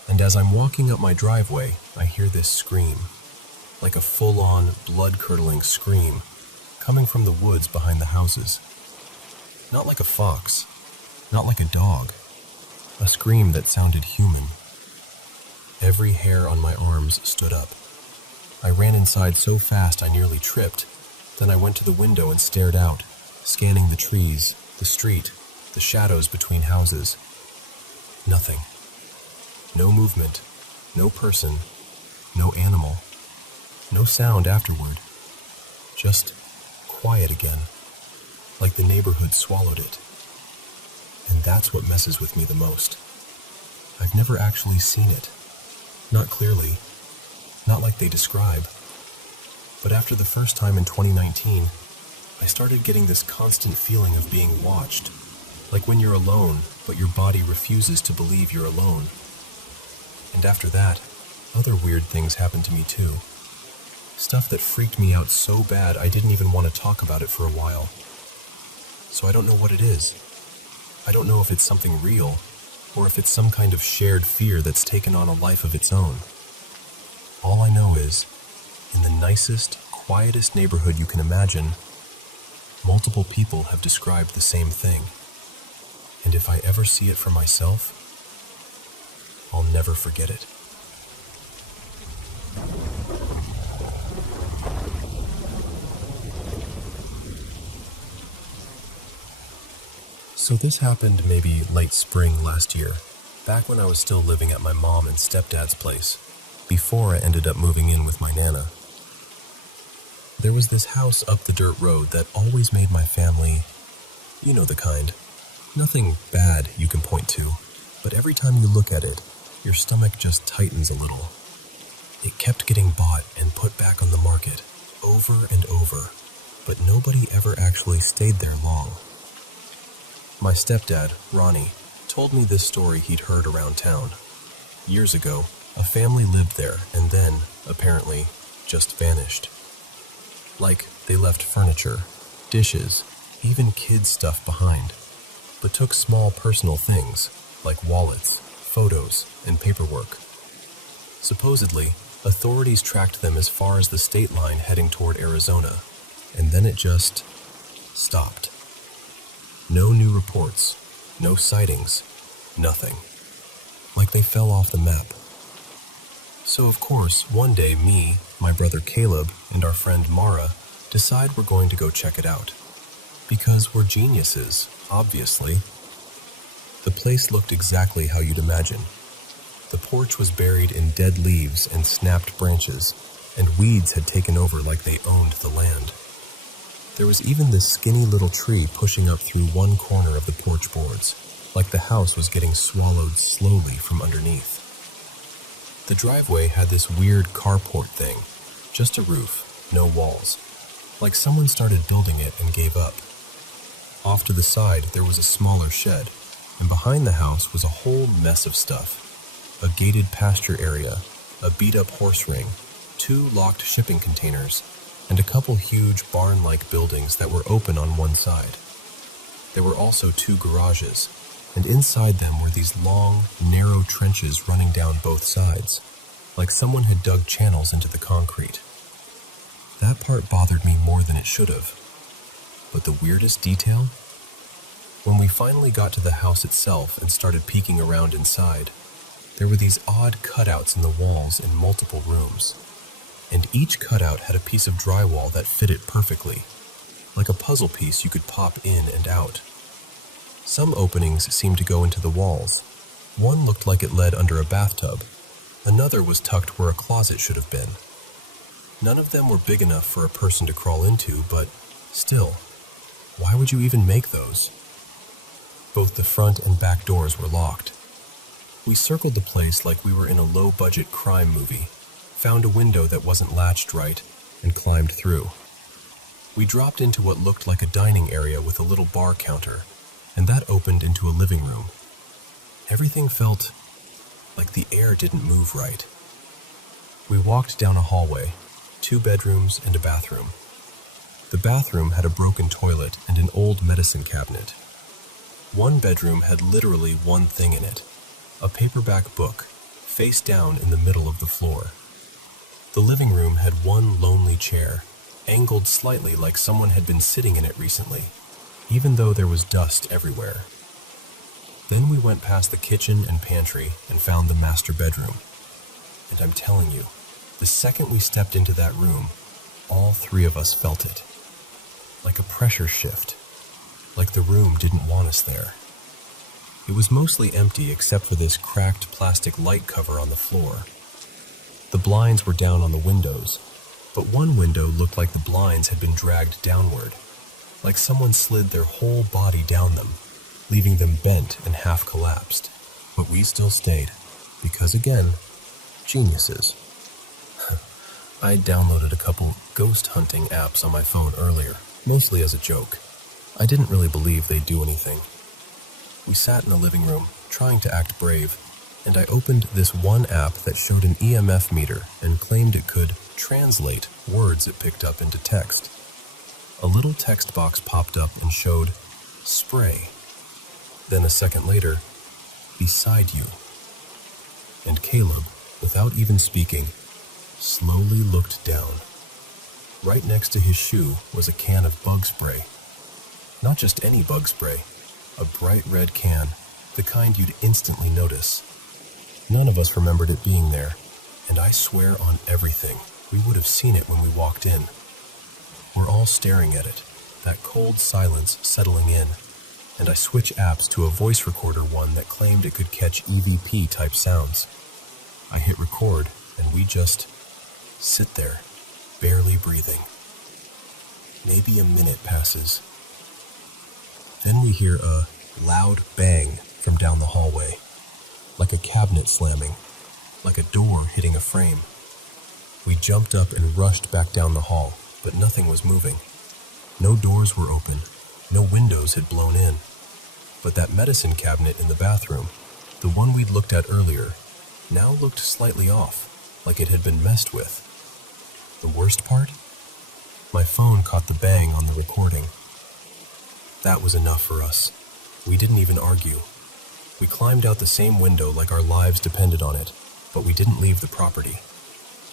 and as I'm walking up my driveway, I hear this scream, like a full-on, blood-curdling scream, coming from the woods behind the houses. Not like a fox, not like a dog, a scream that sounded human. Every hair on my arms stood up. I ran inside so fast I nearly tripped. Then I went to the window and stared out, scanning the trees, the street, the shadows between houses. Nothing. No movement, no person, no animal, no sound afterward. Just quiet again, like the neighborhood swallowed it. And that's what messes with me the most. I've never actually seen it. Not clearly, not like they describe. But after the first time in 2019, I started getting this constant feeling of being watched, like when you're alone, but your body refuses to believe you're alone. And after that, other weird things happened to me too. Stuff that freaked me out so bad I didn't even want to talk about it for a while. So I don't know what it is. I don't know if it's something real, or if it's some kind of shared fear that's taken on a life of its own. All I know is, in the nicest, quietest neighborhood you can imagine, multiple people have described the same thing. And if I ever see it for myself, I'll never forget it. So this happened maybe late spring last year, back when I was still living at my mom and stepdad's place, before I ended up moving in with my Nana. There was this house up the dirt road that always made my family, you know the kind. Nothing bad you can point to, but every time you look at it, your stomach just tightens a little. It kept getting bought and put back on the market, over and over, but nobody ever actually stayed there long. My stepdad, Ronnie, told me this story he'd heard around town. Years ago, a family lived there and then, apparently, just vanished. Like, they left furniture, dishes, even kids' stuff behind, but took small personal things, like wallets, photos, and paperwork. Supposedly, authorities tracked them as far as the state line heading toward Arizona, and then it just stopped. No new reports, no sightings, nothing. Like they fell off the map. So of course, one day me, my brother Caleb, and our friend Mara decide we're going to go check it out. Because we're geniuses, obviously. The place looked exactly how you'd imagine. The porch was buried in dead leaves and snapped branches, and weeds had taken over like they owned the land. There was even this skinny little tree pushing up through one corner of the porch boards, like the house was getting swallowed slowly from underneath. The driveway had this weird carport thing, just a roof, no walls, like someone started building it and gave up. Off to the side, there was a smaller shed, and behind the house was a whole mess of stuff. A gated pasture area, a beat-up horse ring, 2 locked shipping containers, and a couple huge barn-like buildings that were open on one side. There were also 2 garages, and inside them were these long, narrow trenches running down both sides, like someone had dug channels into the concrete. That part bothered me more than it should have. But the weirdest detail? When we finally got to the house itself and started peeking around inside, there were these odd cutouts in the walls in multiple rooms. And each cutout had a piece of drywall that fit it perfectly, like a puzzle piece you could pop in and out. Some openings seemed to go into the walls. One looked like it led under a bathtub. Another was tucked where a closet should have been. None of them were big enough for a person to crawl into, but still, why would you even make those? Both the front and back doors were locked. We circled the place like we were in a low-budget crime movie, found a window that wasn't latched right, and climbed through. We dropped into what looked like a dining area with a little bar counter, and that opened into a living room. Everything felt like the air didn't move right. We walked down a hallway, 2 bedrooms and a bathroom. The bathroom had a broken toilet and an old medicine cabinet. One bedroom had literally one thing in it, a paperback book, face down in the middle of the floor. The living room had one lonely chair, angled slightly like someone had been sitting in it recently, even though there was dust everywhere. Then we went past the kitchen and pantry and found the master bedroom. And I'm telling you, the second we stepped into that room, all 3 of us felt it. Like a pressure shift. Like the room didn't want us there. It was mostly empty except for this cracked plastic light cover on the floor. The blinds were down on the windows, but one window looked like the blinds had been dragged downward, like someone slid their whole body down them, leaving them bent and half collapsed. But we still stayed, because again, geniuses. I downloaded a couple ghost hunting apps on my phone earlier, mostly as a joke. I didn't really believe they'd do anything. We sat in the living room, trying to act brave, and I opened this one app that showed an EMF meter and claimed it could translate words it picked up into text. A little text box popped up and showed spray. Then a second later, beside you. And Caleb, without even speaking, slowly looked down. Right next to his shoe was a can of bug spray. Not just any bug spray, a bright red can, the kind you'd instantly notice. None of us remembered it being there, and I swear on everything, we would have seen it when we walked in. We're all staring at it, that cold silence settling in, and I switch apps to a voice recorder one that claimed it could catch EVP-type sounds. I hit record, and we just sit there, barely breathing. Maybe a minute passes. Then we hear a loud bang from down the hallway, like a cabinet slamming, like a door hitting a frame. We jumped up and rushed back down the hall, but nothing was moving. No doors were open, no windows had blown in. But that medicine cabinet in the bathroom, the one we'd looked at earlier, now looked slightly off, like it had been messed with. The worst part? My phone caught the bang on the recording. That was enough for us. We didn't even argue. We climbed out the same window like our lives depended on it, but we didn't leave the property.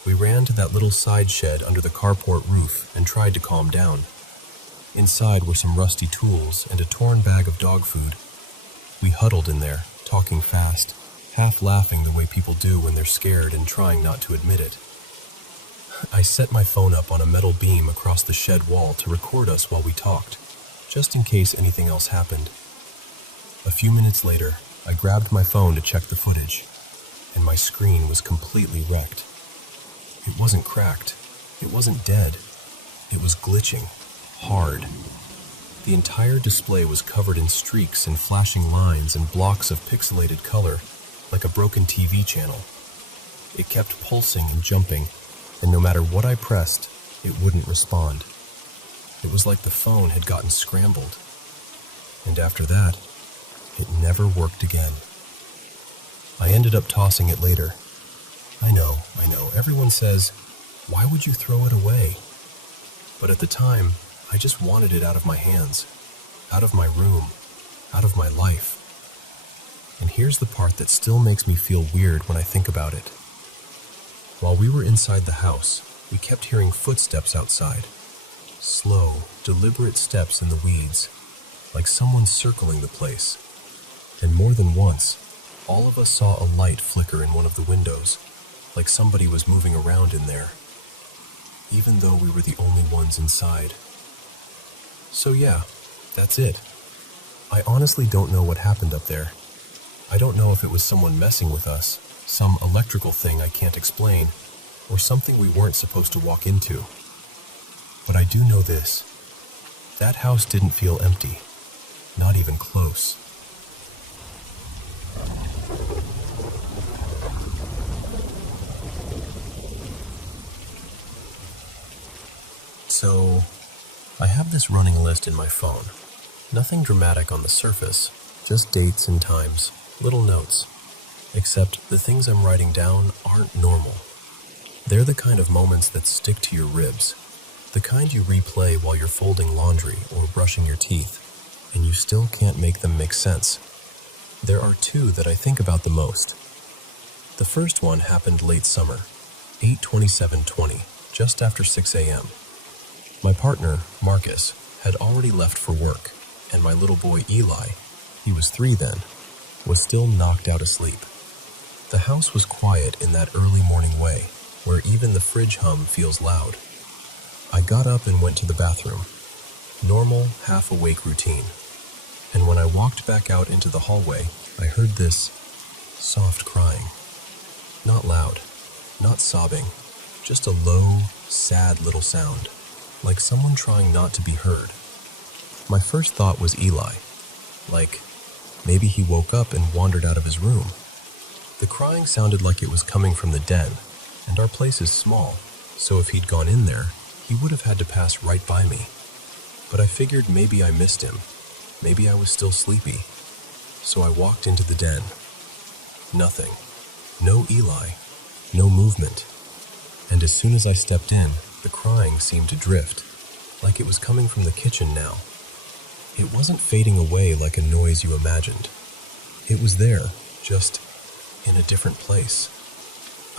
We ran to that little side shed under the carport roof and tried to calm down. Inside were some rusty tools and a torn bag of dog food. We huddled in there, talking fast, half laughing the way people do when they're scared and trying not to admit it. I set my phone up on a metal beam across the shed wall to record us while we talked, just in case anything else happened. A few minutes later, I grabbed my phone to check the footage, and my screen was completely wrecked. It wasn't cracked. It wasn't dead. It was glitching, hard. The entire display was covered in streaks and flashing lines and blocks of pixelated color, like a broken TV channel. It kept pulsing and jumping, and no matter what I pressed, it wouldn't respond. It was like the phone had gotten scrambled. And after that, it never worked again. I ended up tossing it later. I know, everyone says, why would you throw it away? But at the time, I just wanted it out of my hands, out of my room, out of my life. And here's the part that still makes me feel weird when I think about it. While we were inside the house, we kept hearing footsteps outside. Slow, deliberate steps in the weeds, like someone circling the place. And more than once, all of us saw a light flicker in one of the windows, like somebody was moving around in there, even though we were the only ones inside. So yeah, that's it. I honestly don't know what happened up there. I don't know if it was someone messing with us, some electrical thing I can't explain, or something we weren't supposed to walk into. But I do know this. That house didn't feel empty, not even close. So, I have this running list in my phone. Nothing dramatic on the surface, just dates and times, little notes. Except the things I'm writing down aren't normal. They're the kind of moments that stick to your ribs, the kind you replay while you're folding laundry or brushing your teeth, and you still can't make them make sense. There are two that I think about the most. The first one happened late summer, 8/27/20, just after 6 a.m. My partner, Marcus, had already left for work, and my little boy Eli, he was 3 then, was still knocked out asleep. The house was quiet in that early morning way, where even the fridge hum feels loud. I got up and went to the bathroom. Normal, half-awake routine. And when I walked back out into the hallway, I heard this soft crying. Not loud, not sobbing, just a low, sad little sound, like someone trying not to be heard. My first thought was Eli, like maybe he woke up and wandered out of his room. The crying sounded like it was coming from the den, and our place is small, so if he'd gone in there, he would have had to pass right by me. But I figured maybe I missed him, maybe I was still sleepy. So I walked into the den. Nothing. No Eli. No movement. And as soon as I stepped in, the crying seemed to drift, like it was coming from the kitchen now. It wasn't fading away like a noise you imagined. It was there, just in a different place.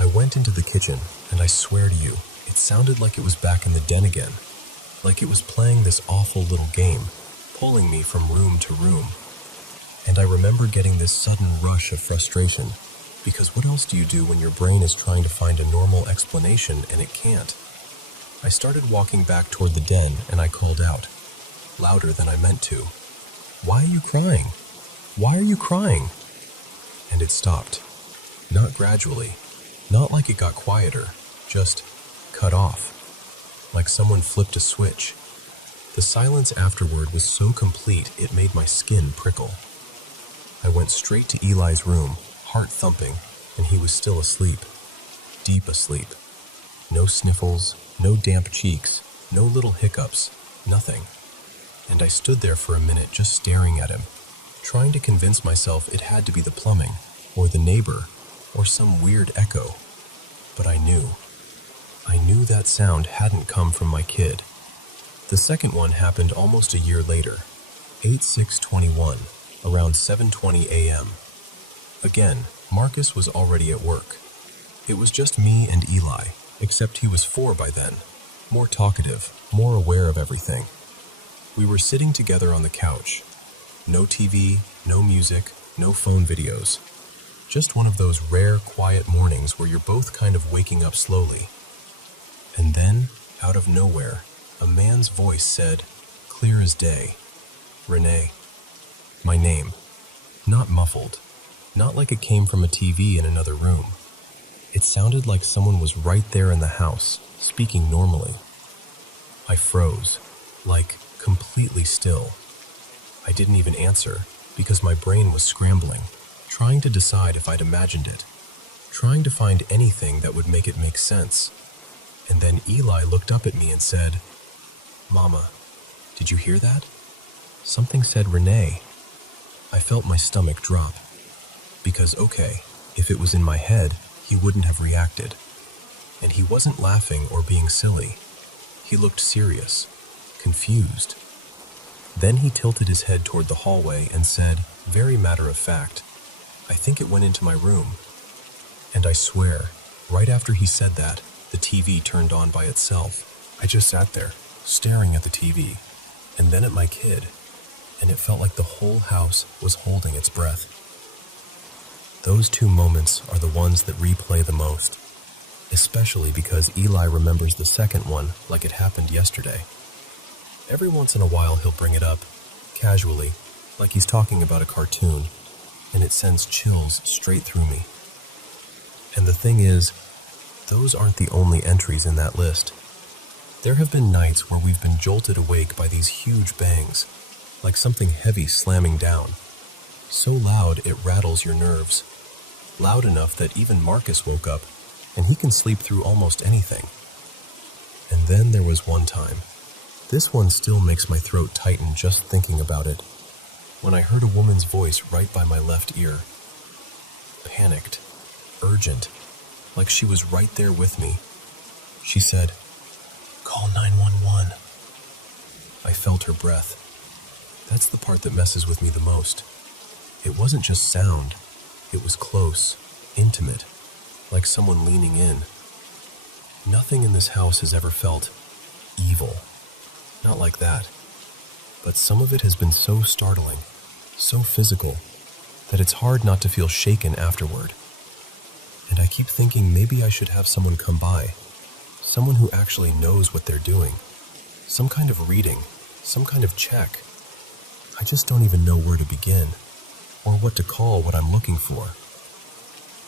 I went into the kitchen, and I swear to you, it sounded like it was back in the den again, like it was playing this awful little game, pulling me from room to room. And I remember getting this sudden rush of frustration, because what else do you do when your brain is trying to find a normal explanation and it can't? I started walking back toward the den and I called out, louder than I meant to, "Why are you crying? Why are you crying?" And it stopped. Not gradually, not like it got quieter, just cut off, like someone flipped a switch. The silence afterward was so complete it made my skin prickle. I went straight to Eli's room, heart thumping, and he was still asleep, deep asleep. No sniffles, no damp cheeks, no little hiccups, nothing. And I stood there for a minute just staring at him, trying to convince myself it had to be the plumbing, or the neighbor, or some weird echo. But I knew that sound hadn't come from my kid. The second one happened almost a year later, 8/6/21, around 7:20 a.m. Again, Marcus was already at work. It was just me and Eli, except he was 4 by then, more talkative, more aware of everything. We were sitting together on the couch. No TV, no music, no phone videos. Just one of those rare, quiet mornings where you're both kind of waking up slowly. And then, out of nowhere, a man's voice said, clear as day, "Renee." My name. Not muffled. Not like it came from a TV in another room. It sounded like someone was right there in the house, speaking normally. I froze, like completely still. I didn't even answer, because my brain was scrambling, trying to decide if I'd imagined it, trying to find anything that would make it make sense. And then Eli looked up at me and said, "Mama, did you hear that?" Something said Renee. I felt my stomach drop. Because, okay, if it was in my head, he wouldn't have reacted. And he wasn't laughing or being silly. He looked serious, confused. Then he tilted his head toward the hallway and said, very matter of fact, "I think it went into my room." And I swear, right after he said that, the TV turned on by itself. I just sat there, staring at the TV, and then at my kid, and it felt like the whole house was holding its breath. Those 2 moments are the ones that replay the most, especially because Eli remembers the second one like it happened yesterday. Every once in a while he'll bring it up, casually, like he's talking about a cartoon, and it sends chills straight through me. And the thing is, those aren't the only entries in that list. There have been nights where we've been jolted awake by these huge bangs, like something heavy slamming down. So loud it rattles your nerves. Loud enough that even Marcus woke up, and he can sleep through almost anything. And then there was one time. This one still makes my throat tighten just thinking about it. When I heard a woman's voice right by my left ear. Panicked, urgent, like she was right there with me. She said, "Call 911. I felt her breath. That's the part that messes with me the most. It wasn't just sound. It was close, intimate, like someone leaning in. Nothing in this house has ever felt evil. Not like that. But some of it has been so startling, so physical, that it's hard not to feel shaken afterward. And I keep thinking maybe I should have someone come by, someone who actually knows what they're doing, some kind of reading, some kind of check. I just don't even know where to begin. or what to call what I'm looking for.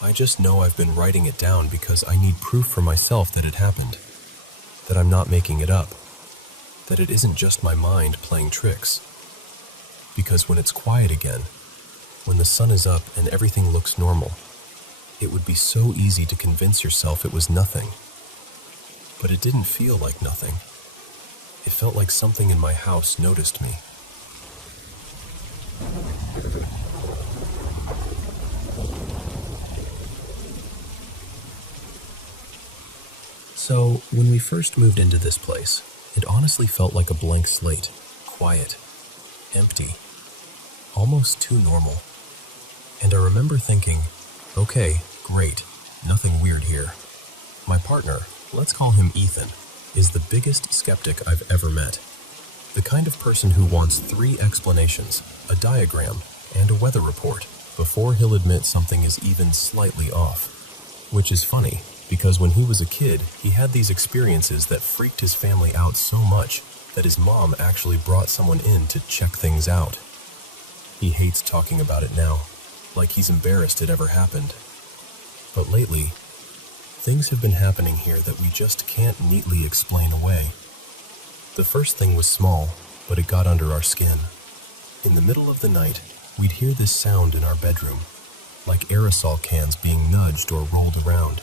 I just know I've been writing it down because I need proof for myself that it happened, that I'm not making it up, that it isn't just my mind playing tricks. Because when it's quiet again, when the sun is up and everything looks normal, it would be so easy to convince yourself it was nothing. But it didn't feel like nothing. It felt like something in my house noticed me. So, when we first moved into this place, it honestly felt like a blank slate, quiet, empty, almost too normal. And I remember thinking, okay, great, nothing weird here. My partner, let's call him Ethan, is the biggest skeptic I've ever met. The kind of person who wants 3 explanations, a diagram, and a weather report before he'll admit something is even slightly off. Which is funny, because when he was a kid, he had these experiences that freaked his family out so much that his mom actually brought someone in to check things out. He hates talking about it now, like he's embarrassed it ever happened. But lately, things have been happening here that we just can't neatly explain away. The first thing was small, but it got under our skin. In the middle of the night, we'd hear this sound in our bedroom, like aerosol cans being nudged or rolled around.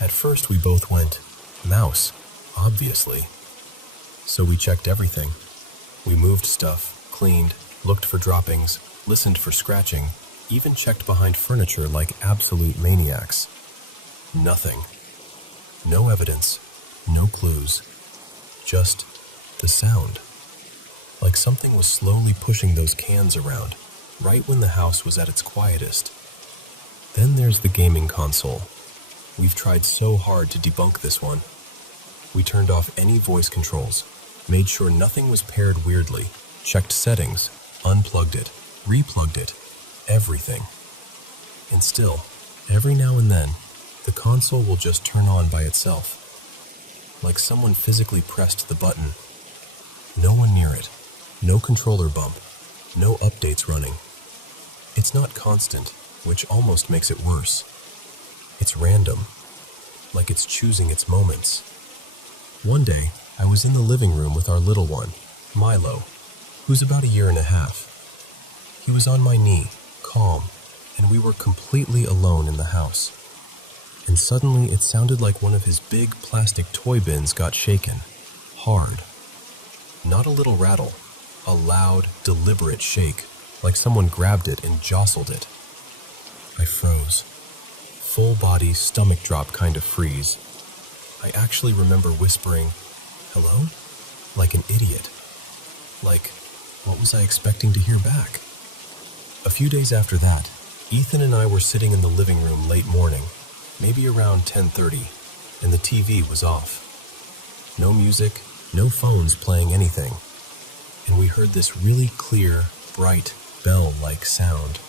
At first we both went, mouse, obviously. So we checked everything. We moved stuff, cleaned, looked for droppings, listened for scratching, even checked behind furniture like absolute maniacs. Nothing. No evidence, no clues. Just the sound. Like something was slowly pushing those cans around, right when the house was at its quietest. Then there's the gaming console. We've tried so hard to debunk this one. We turned off any voice controls, made sure nothing was paired weirdly, checked settings, unplugged it, replugged it, everything. And still, every now and then, the console will just turn on by itself. Like someone physically pressed the button. No one near it, no controller bump, no updates running. It's not constant, which almost makes it worse. It's random, like it's choosing its moments. One day, I was in the living room with our little one, Milo, who's about 1.5 years. He was on my knee, calm, and we were completely alone in the house. And suddenly it sounded like one of his big plastic toy bins got shaken, hard. Not a little rattle, a loud, deliberate shake, like someone grabbed it and jostled it. I froze. Full body, stomach drop kind of freeze. I actually remember whispering, "Hello?" like an idiot. Like, what was I expecting to hear back? A few days after that, Ethan and I were sitting in the living room late morning, maybe around 10:30, and the TV was off. No music, no phones playing anything. And we heard this really clear, bright, bell-like sound.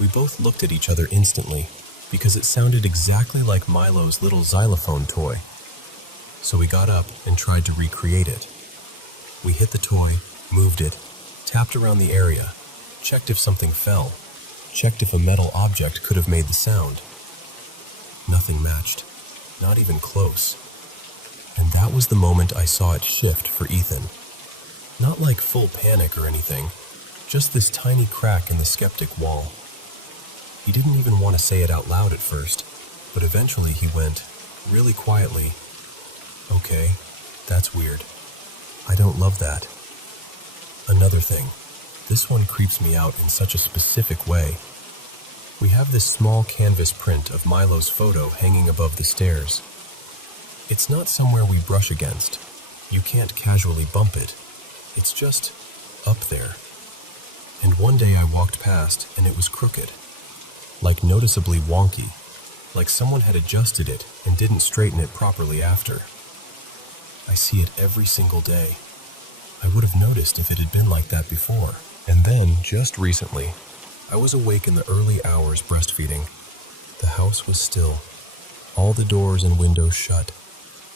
We both looked at each other instantly, because it sounded exactly like Milo's little xylophone toy. So we got up and tried to recreate it. We hit the toy, moved it, tapped around the area, checked if something fell, checked if a metal object could have made the sound. Nothing matched, not even close. And that was the moment I saw it shift for Ethan. Not like full panic or anything, just this tiny crack in the skeptic wall. He didn't even want to say it out loud at first, but eventually he went, really quietly, "Okay, that's weird. I don't love that." Another thing, this one creeps me out in such a specific way. We have this small canvas print of Milo's photo hanging above the stairs. It's not somewhere we brush against. You can't casually bump it. It's just up there. And one day I walked past and it was crooked. Like noticeably wonky, like someone had adjusted it and didn't straighten it properly after. I see it every single day. I would have noticed if it had been like that before. And then, just recently, I was awake in the early hours breastfeeding. The house was still. All the doors and windows shut.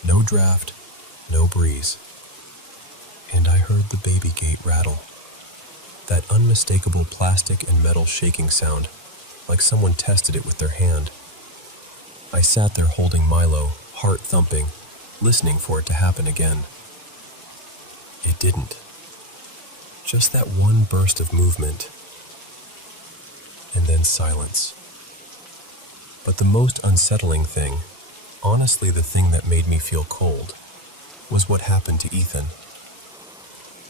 No draft, no breeze. And I heard the baby gate rattle. That unmistakable plastic and metal shaking sound, like someone tested it with their hand. I sat there holding Milo, heart thumping, listening for it to happen again. It didn't. Just that one burst of movement, and then silence. But the most unsettling thing, honestly the thing that made me feel cold, was what happened to Ethan.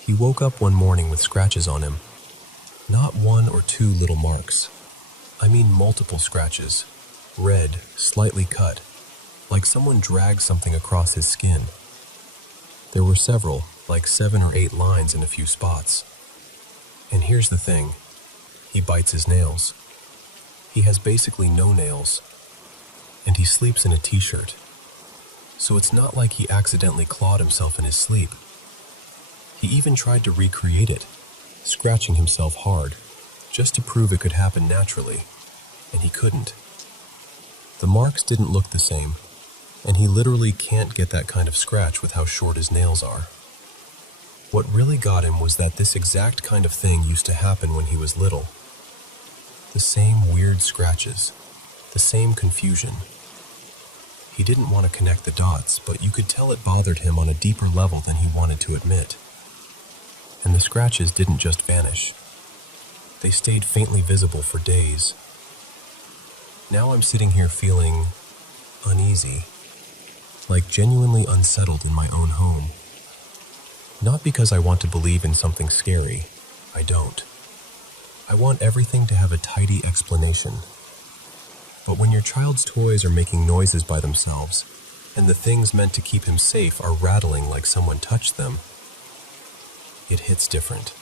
He woke up one morning with scratches on him. Not one or two little marks. I mean multiple scratches, red, slightly cut, like someone dragged something across his skin. There were several, like 7 or 8 lines in a few spots. And here's the thing, he bites his nails. He has basically no nails, and he sleeps in a t-shirt. So it's not like he accidentally clawed himself in his sleep. He even tried to recreate it, scratching himself hard, just to prove it could happen naturally, and he couldn't. The marks didn't look the same, and he literally can't get that kind of scratch with how short his nails are. What really got him was that this exact kind of thing used to happen when he was little. The same weird scratches, the same confusion. He didn't want to connect the dots, but you could tell it bothered him on a deeper level than he wanted to admit. And the scratches didn't just vanish. They stayed faintly visible for days. Now I'm sitting here feeling uneasy, like genuinely unsettled in my own home. Not because I want to believe in something scary, I don't. I want everything to have a tidy explanation. But when your child's toys are making noises by themselves, and the things meant to keep him safe are rattling like someone touched them, it hits different.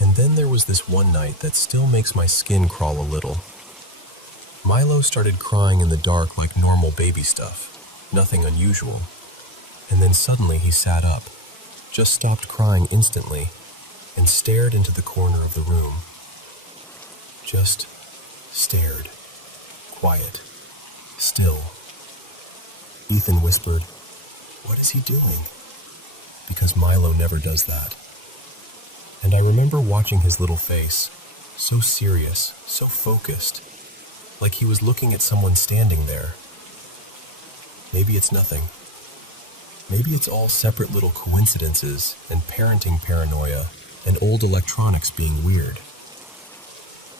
And then there was this one night that still makes my skin crawl a little. Milo started crying in the dark like normal baby stuff, nothing unusual. And then suddenly he sat up, just stopped crying instantly, and stared into the corner of the room. Just stared. Quiet. Still. Ethan whispered, "What is he doing?" Because Milo never does that. And I remember watching his little face, so serious, so focused, like he was looking at someone standing there. Maybe it's nothing. Maybe it's all separate little coincidences and parenting paranoia and old electronics being weird.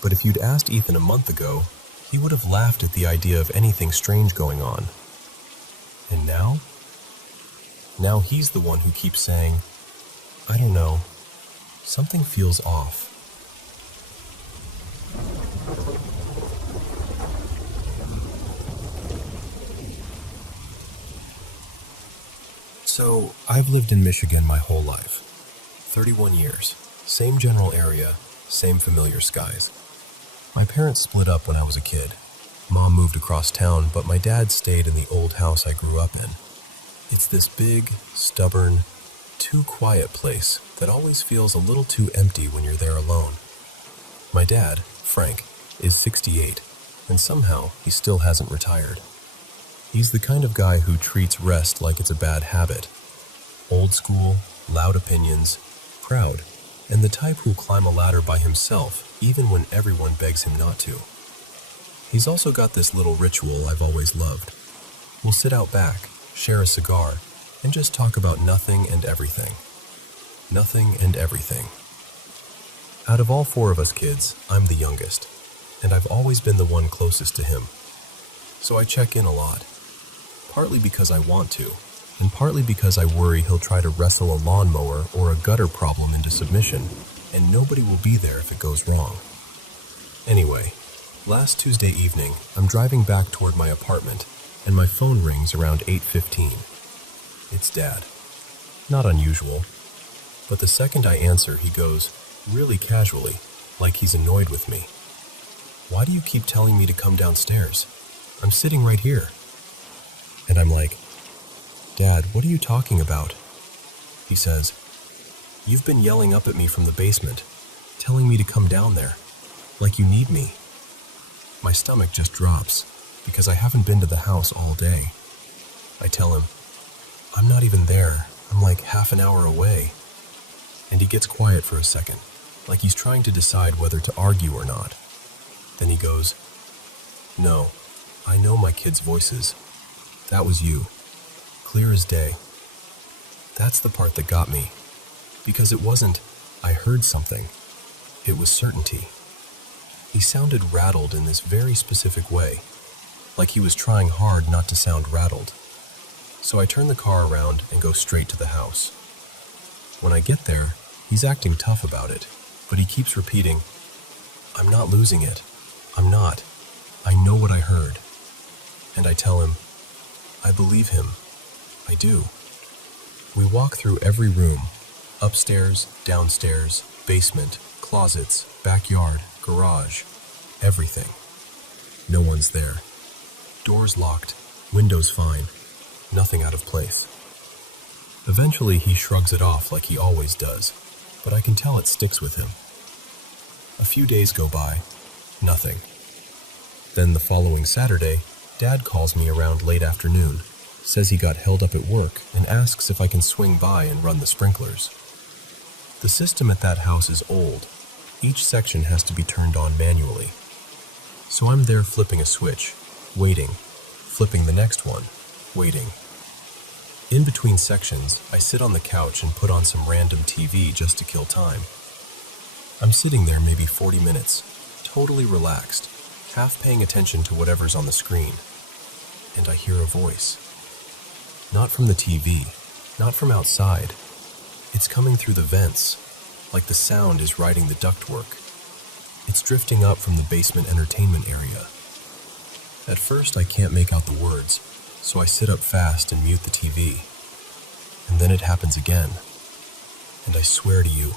But if you'd asked Ethan a month ago, he would have laughed at the idea of anything strange going on. And now? Now he's the one who keeps saying, "I don't know, something feels off." So, I've lived in Michigan my whole life. 31 years. Same general area, same familiar skies. My parents split up when I was a kid. Mom moved across town, but my dad stayed in the old house I grew up in. It's this big, stubborn, too quiet place that always feels a little too empty when you're there alone. My dad, Frank, is 68, and somehow he still hasn't retired. He's the kind of guy who treats rest like it's a bad habit. Old school, loud opinions, proud, and the type who'll climb a ladder by himself even when everyone begs him not to. He's also got this little ritual I've always loved. We'll sit out back, share a cigar, and just talk about nothing and everything. Nothing and everything. Out of all 4 of us kids, I'm the youngest, and I've always been the one closest to him. So I check in a lot. Partly because I want to, and partly because I worry he'll try to wrestle a lawnmower or a gutter problem into submission, and nobody will be there if it goes wrong. Anyway, last Tuesday evening, I'm driving back toward my apartment, and my phone rings around 8:15. It's Dad. Not unusual, but the second I answer, he goes, really casually, like he's annoyed with me. "Why do you keep telling me to come downstairs? I'm sitting right here." And I'm like, "Dad, what are you talking about?" He says, "You've been yelling up at me from the basement, telling me to come down there, like you need me." My stomach just drops, because I haven't been to the house all day. I tell him, "I'm not even there, I'm like half an hour away." And he gets quiet for a second, like he's trying to decide whether to argue or not. Then he goes, "No, I know my kids' voices. That was you. Clear as day." That's the part that got me, because it wasn't, "I heard something." It was certainty. He sounded rattled in this very specific way, like he was trying hard not to sound rattled. So I turn the car around and go straight to the house. When I get there, he's acting tough about it, but he keeps repeating, "I'm not losing it. I'm not. I know what I heard." And I tell him, I believe him. I do. We walk through every room, upstairs, downstairs, basement, closets, backyard, garage, everything. No one's there. Doors locked, windows fine, nothing out of place. Eventually he shrugs it off like he always does, but I can tell it sticks with him. A few days go by, nothing. Then the following Saturday, Dad calls me around late afternoon, says he got held up at work, and asks if I can swing by and run the sprinklers. The system at that house is old. Each section has to be turned on manually. So I'm there flipping a switch, waiting, flipping the next one, waiting. In between sections, I sit on the couch and put on some random TV just to kill time. I'm sitting there maybe 40 minutes, totally relaxed, half paying attention to whatever's on the screen. And I hear a voice. Not from the TV, not from outside. It's coming through the vents, like the sound is riding the ductwork. It's drifting up from the basement entertainment area. At first I can't make out the words, so I sit up fast and mute the TV. And then it happens again. And I swear to you,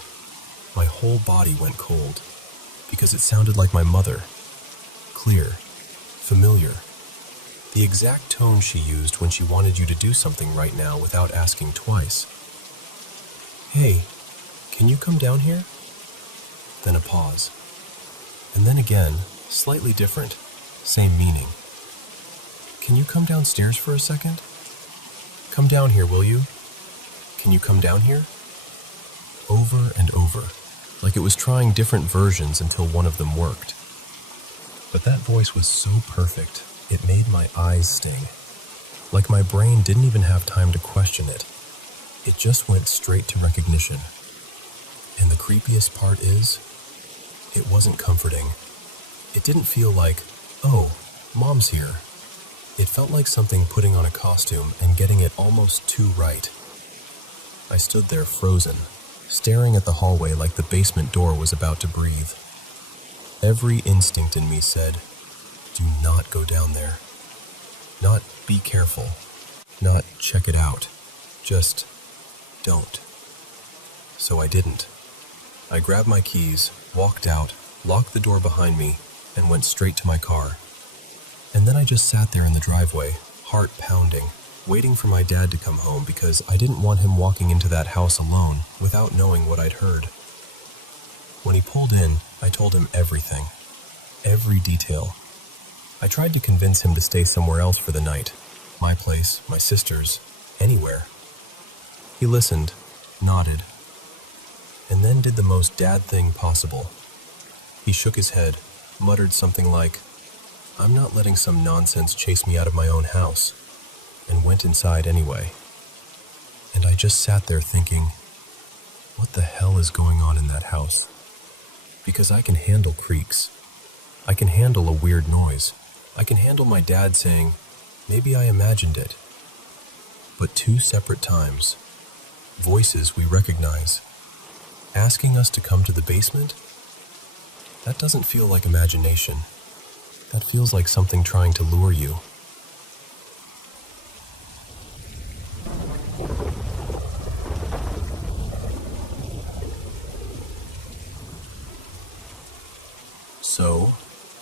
my whole body went cold, because it sounded like my mother. Clear, familiar. The exact tone she used when she wanted you to do something right now without asking twice. "Hey, can you come down here?" Then a pause. And then again, slightly different, same meaning. "Can you come downstairs for a second? Come down here, will you? Can you come down here?" Over and over, like it was trying different versions until one of them worked. But that voice was so perfect, it made my eyes sting. Like my brain didn't even have time to question it. It just went straight to recognition. And the creepiest part is, it wasn't comforting. It didn't feel like, "Oh, Mom's here." It felt like something putting on a costume and getting it almost too right. I stood there frozen, staring at the hallway like the basement door was about to breathe. Every instinct in me said, do not go down there. Not be careful. Not check it out. Just don't. So I didn't. I grabbed my keys, walked out, locked the door behind me, and went straight to my car. And then I just sat there in the driveway, heart pounding, waiting for my dad to come home because I didn't want him walking into that house alone without knowing what I'd heard. When he pulled in, I told him everything. Every detail. I tried to convince him to stay somewhere else for the night. My place, my sister's, anywhere. He listened, nodded, and then did the most dad thing possible. He shook his head, muttered something like, "I'm not letting some nonsense chase me out of my own house," and went inside anyway. And I just sat there thinking, what the hell is going on in that house? Because I can handle creaks. I can handle a weird noise. I can handle my dad saying, maybe I imagined it. But 2 separate times, voices we recognize, asking us to come to the basement? That doesn't feel like imagination. That feels like something trying to lure you. So,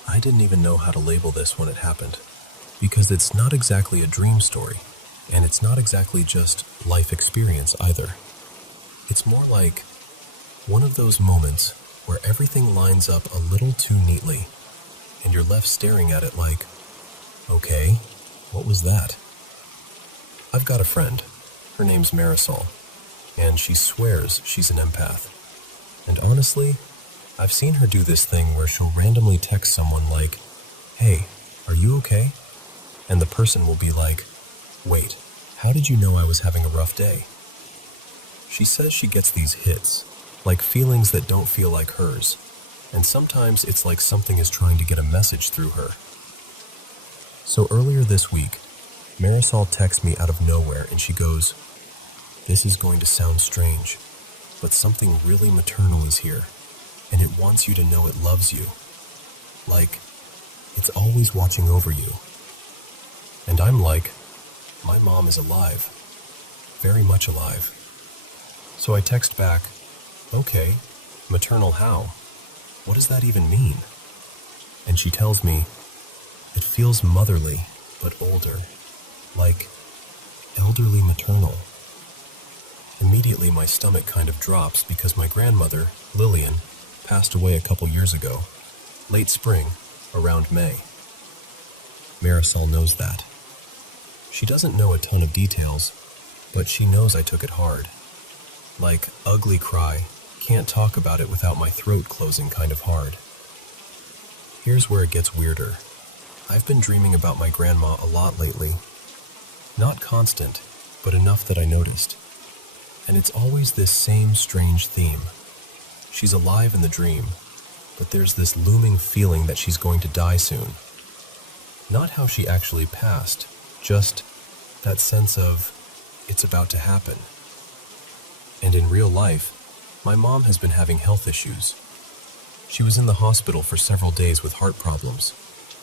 I didn't even know how to label this when it happened, because it's not exactly a dream story, and it's not exactly just life experience either. It's more like one of those moments where everything lines up a little too neatly, and you're left staring at it like, okay, what was that? I've got a friend. Her name's Marisol, and she swears she's an empath. And honestly, I've seen her do this thing where she'll randomly text someone like, "Hey, are you okay?" And the person will be like, "Wait, how did you know I was having a rough day?" She says she gets these hits, like feelings that don't feel like hers, and sometimes it's like something is trying to get a message through her. So earlier this week, Marisol texts me out of nowhere and she goes, "This is going to sound strange, but something really maternal is here, and it wants you to know it loves you. Like, it's always watching over you." And I'm like, my mom is alive. Very much alive. So I text back, "Okay, maternal how? What does that even mean?" And she tells me, "It feels motherly, but older. Like, elderly maternal." Immediately my stomach kind of drops because my grandmother, Lillian, passed away a couple years ago, late spring, around May. Marisol knows that. She doesn't know a ton of details, but she knows I took it hard. Like, ugly cry, can't talk about it without my throat closing kind of hard. Here's where it gets weirder. I've been dreaming about my grandma a lot lately. Not constant, but enough that I noticed. And it's always this same strange theme. She's alive in the dream, but there's this looming feeling that she's going to die soon. Not how she actually passed, just that sense of, it's about to happen. And in real life, my mom has been having health issues. She was in the hospital for several days with heart problems,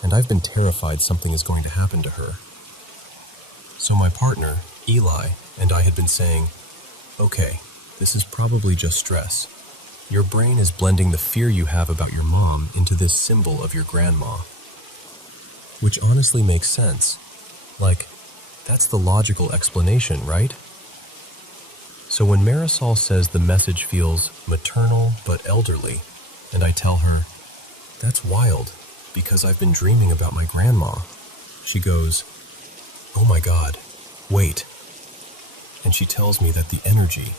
and I've been terrified something is going to happen to her. So my partner, Eli, and I had been saying, "Okay, this is probably just stress. Your brain is blending the fear you have about your mom into this symbol of your grandma." Which honestly makes sense. Like, that's the logical explanation, right? So when Marisol says the message feels maternal but elderly, and I tell her, "That's wild, because I've been dreaming about my grandma," she goes, "Oh my God, wait." And she tells me that the energy,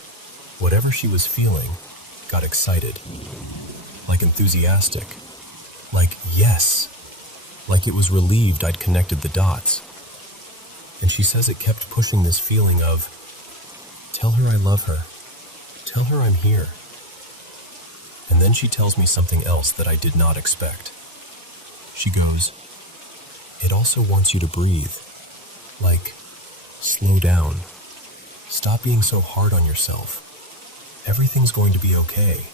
whatever she was feeling, got excited. Like enthusiastic. Like yes. Like it was relieved I'd connected the dots. And she says it kept pushing this feeling of, tell her I love her. Tell her I'm here. And then she tells me something else that I did not expect. She goes, "It also wants you to breathe. Like, slow down. Stop being so hard on yourself. Everything's going to be okay."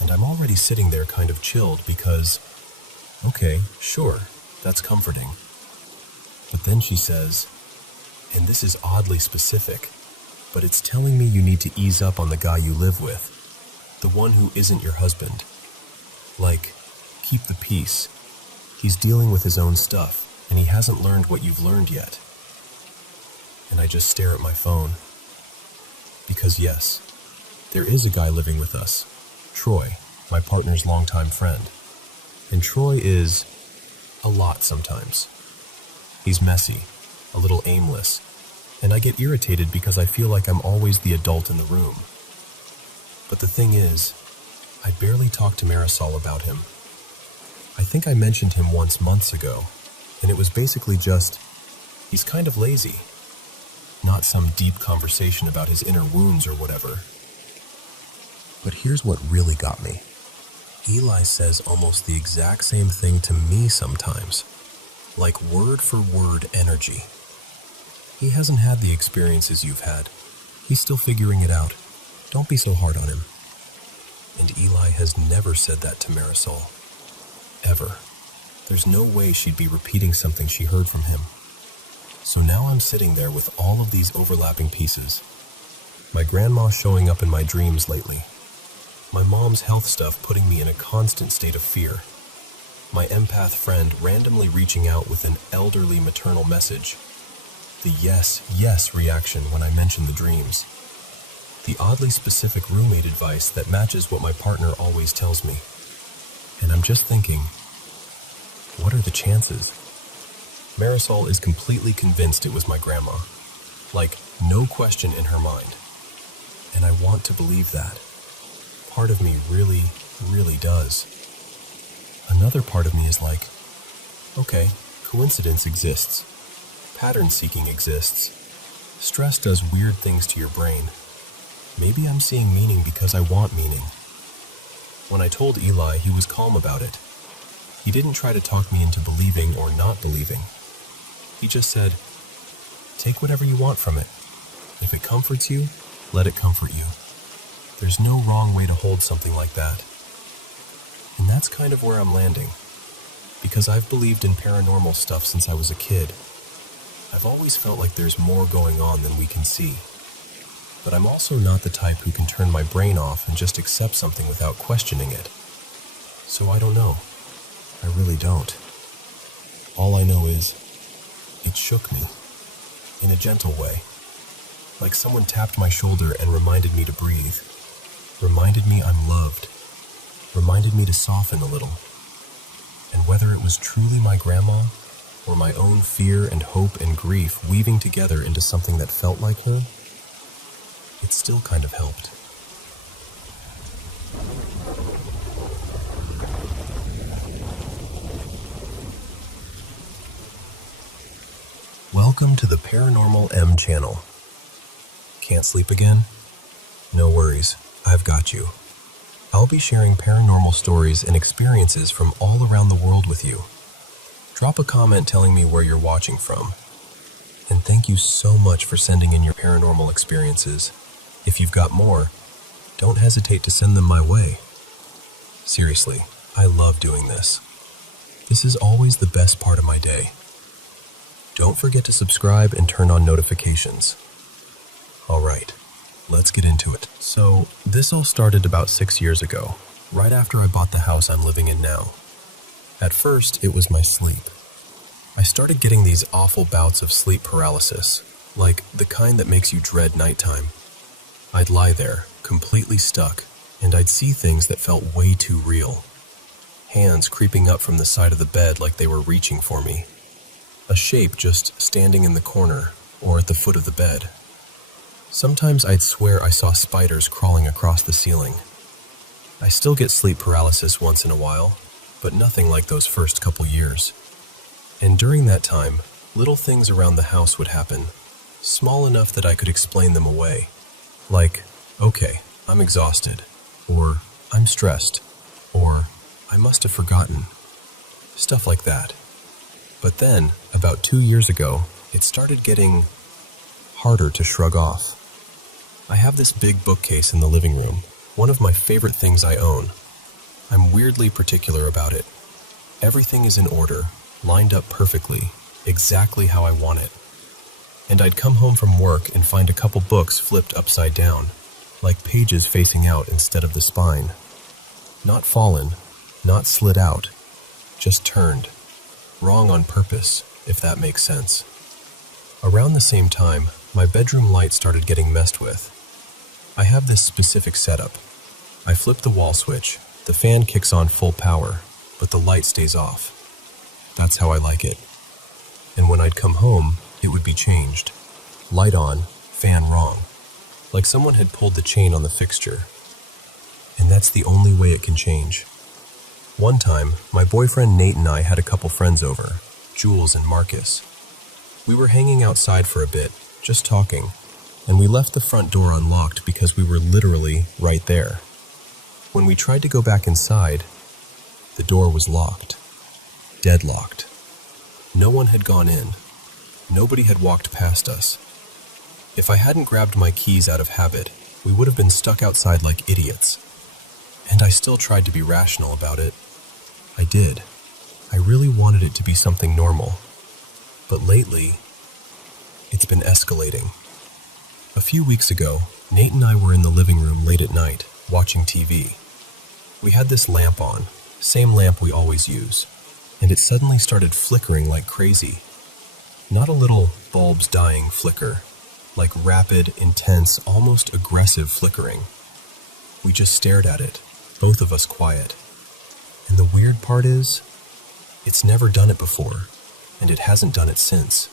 And I'm already sitting there kind of chilled because, okay, sure, that's comforting. But then she says, and this is oddly specific, but it's telling me you need to ease up on the guy you live with, the one who isn't your husband. Like, keep the peace. He's dealing with his own stuff, and he hasn't learned what you've learned yet. And I just stare at my phone. Because yes, there is a guy living with us, Troy, my partner's longtime friend. And Troy is a lot sometimes. He's messy, a little aimless, and I get irritated because I feel like I'm always the adult in the room. But the thing is, I barely talk to Marisol about him. I think I mentioned him once months ago, and it was basically just, he's kind of lazy. Not some deep conversation about his inner wounds or whatever. But here's what really got me. Eli says almost the exact same thing to me sometimes. Like word for word energy. He hasn't had the experiences you've had. He's still figuring it out. Don't be so hard on him. And Eli has never said that to Marisol. Ever. There's no way she'd be repeating something she heard from him. So now I'm sitting there with all of these overlapping pieces. My grandma showing up in my dreams lately. My mom's health stuff putting me in a constant state of fear. My empath friend randomly reaching out with an elderly maternal message. The yes, yes reaction when I mention the dreams. The oddly specific roommate advice that matches what my partner always tells me. And I'm just thinking, what are the chances? Marisol is completely convinced it was my grandma. Like, no question in her mind. And I want to believe that. Part of me really, really does. Another part of me is like, okay, coincidence exists. Pattern seeking exists. Stress does weird things to your brain. Maybe I'm seeing meaning because I want meaning. When I told Eli, he was calm about it. He didn't try to talk me into believing or not believing. He just said, take whatever you want from it. If it comforts you, let it comfort you. There's no wrong way to hold something like that. And that's kind of where I'm landing. Because I've believed in paranormal stuff since I was a kid. I've always felt like there's more going on than we can see. But I'm also not the type who can turn my brain off and just accept something without questioning it. So I don't know. I really don't. All I know is, it shook me. In a gentle way. Like someone tapped my shoulder and reminded me to breathe. Reminded me I'm loved. Reminded me to soften a little. And whether it was truly my grandma, or my own fear and hope and grief weaving together into something that felt like her, it still kind of helped. Welcome to the Paranormal M channel. Can't sleep again? No worries, I've got you. I'll be sharing paranormal stories and experiences from all around the world with you. Drop a comment telling me where you're watching from. And thank you so much for sending in your paranormal experiences. If you've got more, don't hesitate to send them my way. Seriously, I love doing this. This is always the best part of my day. Don't forget to subscribe and turn on notifications. Alright, let's get into it. So, this all started about 6 years ago, right after I bought the house I'm living in now. At first, it was my sleep. I started getting these awful bouts of sleep paralysis, like the kind that makes you dread nighttime. I'd lie there, completely stuck, and I'd see things that felt way too real. Hands creeping up from the side of the bed like they were reaching for me. A shape just standing in the corner or at the foot of the bed. Sometimes I'd swear I saw spiders crawling across the ceiling. I still get sleep paralysis once in a while, but nothing like those first couple years. And during that time, little things around the house would happen, small enough that I could explain them away. Like, okay, I'm exhausted, or I'm stressed, or I must have forgotten. Stuff like that. But then, about 2 years ago, it started getting harder to shrug off. I have this big bookcase in the living room, one of my favorite things I own. I'm weirdly particular about it. Everything is in order, lined up perfectly, exactly how I want it. And I'd come home from work and find a couple books flipped upside down, like pages facing out instead of the spine. Not fallen, not slid out, just turned. Wrong on purpose, if that makes sense. Around the same time, my bedroom light started getting messed with. I have this specific setup. I flip the wall switch, the fan kicks on full power, but the light stays off. That's how I like it. And when I'd come home, it would be changed. Light on, fan wrong. Like someone had pulled the chain on the fixture. And that's the only way it can change. One time, my boyfriend Nate and I had a couple friends over, Jules and Marcus. We were hanging outside for a bit, just talking, and we left the front door unlocked because we were literally right there. When we tried to go back inside, the door was locked. Deadlocked. No one had gone in. Nobody had walked past us. If I hadn't grabbed my keys out of habit, we would have been stuck outside like idiots. And I still tried to be rational about it. I did. I really wanted it to be something normal. But lately, it's been escalating. A few weeks ago, Nate and I were in the living room late at night, watching TV. We had this lamp on, same lamp we always use, and it suddenly started flickering like crazy. Not a little bulbs dying flicker, like rapid, intense, almost aggressive flickering. We just stared at it, both of us quiet. And the weird part is, it's never done it before, and it hasn't done it since.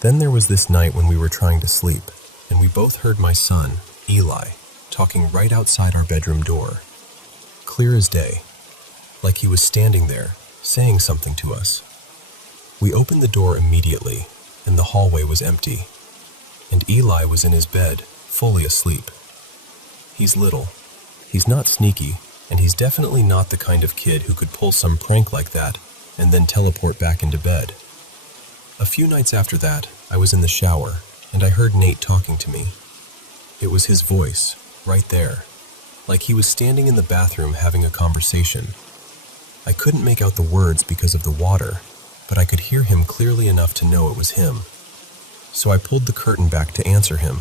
Then there was this night when we were trying to sleep, and we both heard my son, Eli, talking right outside our bedroom door. clear as day, like he was standing there, saying something to us. We opened the door immediately, and the hallway was empty, and Eli was in his bed, fully asleep. He's little, he's not sneaky, and he's definitely not the kind of kid who could pull some prank like that and then teleport back into bed. A few nights after that, I was in the shower, and I heard Nate talking to me. It was his voice, right there, like he was standing in the bathroom having a conversation. I couldn't make out the words because of the water, but I could hear him clearly enough to know it was him. So I pulled the curtain back to answer him.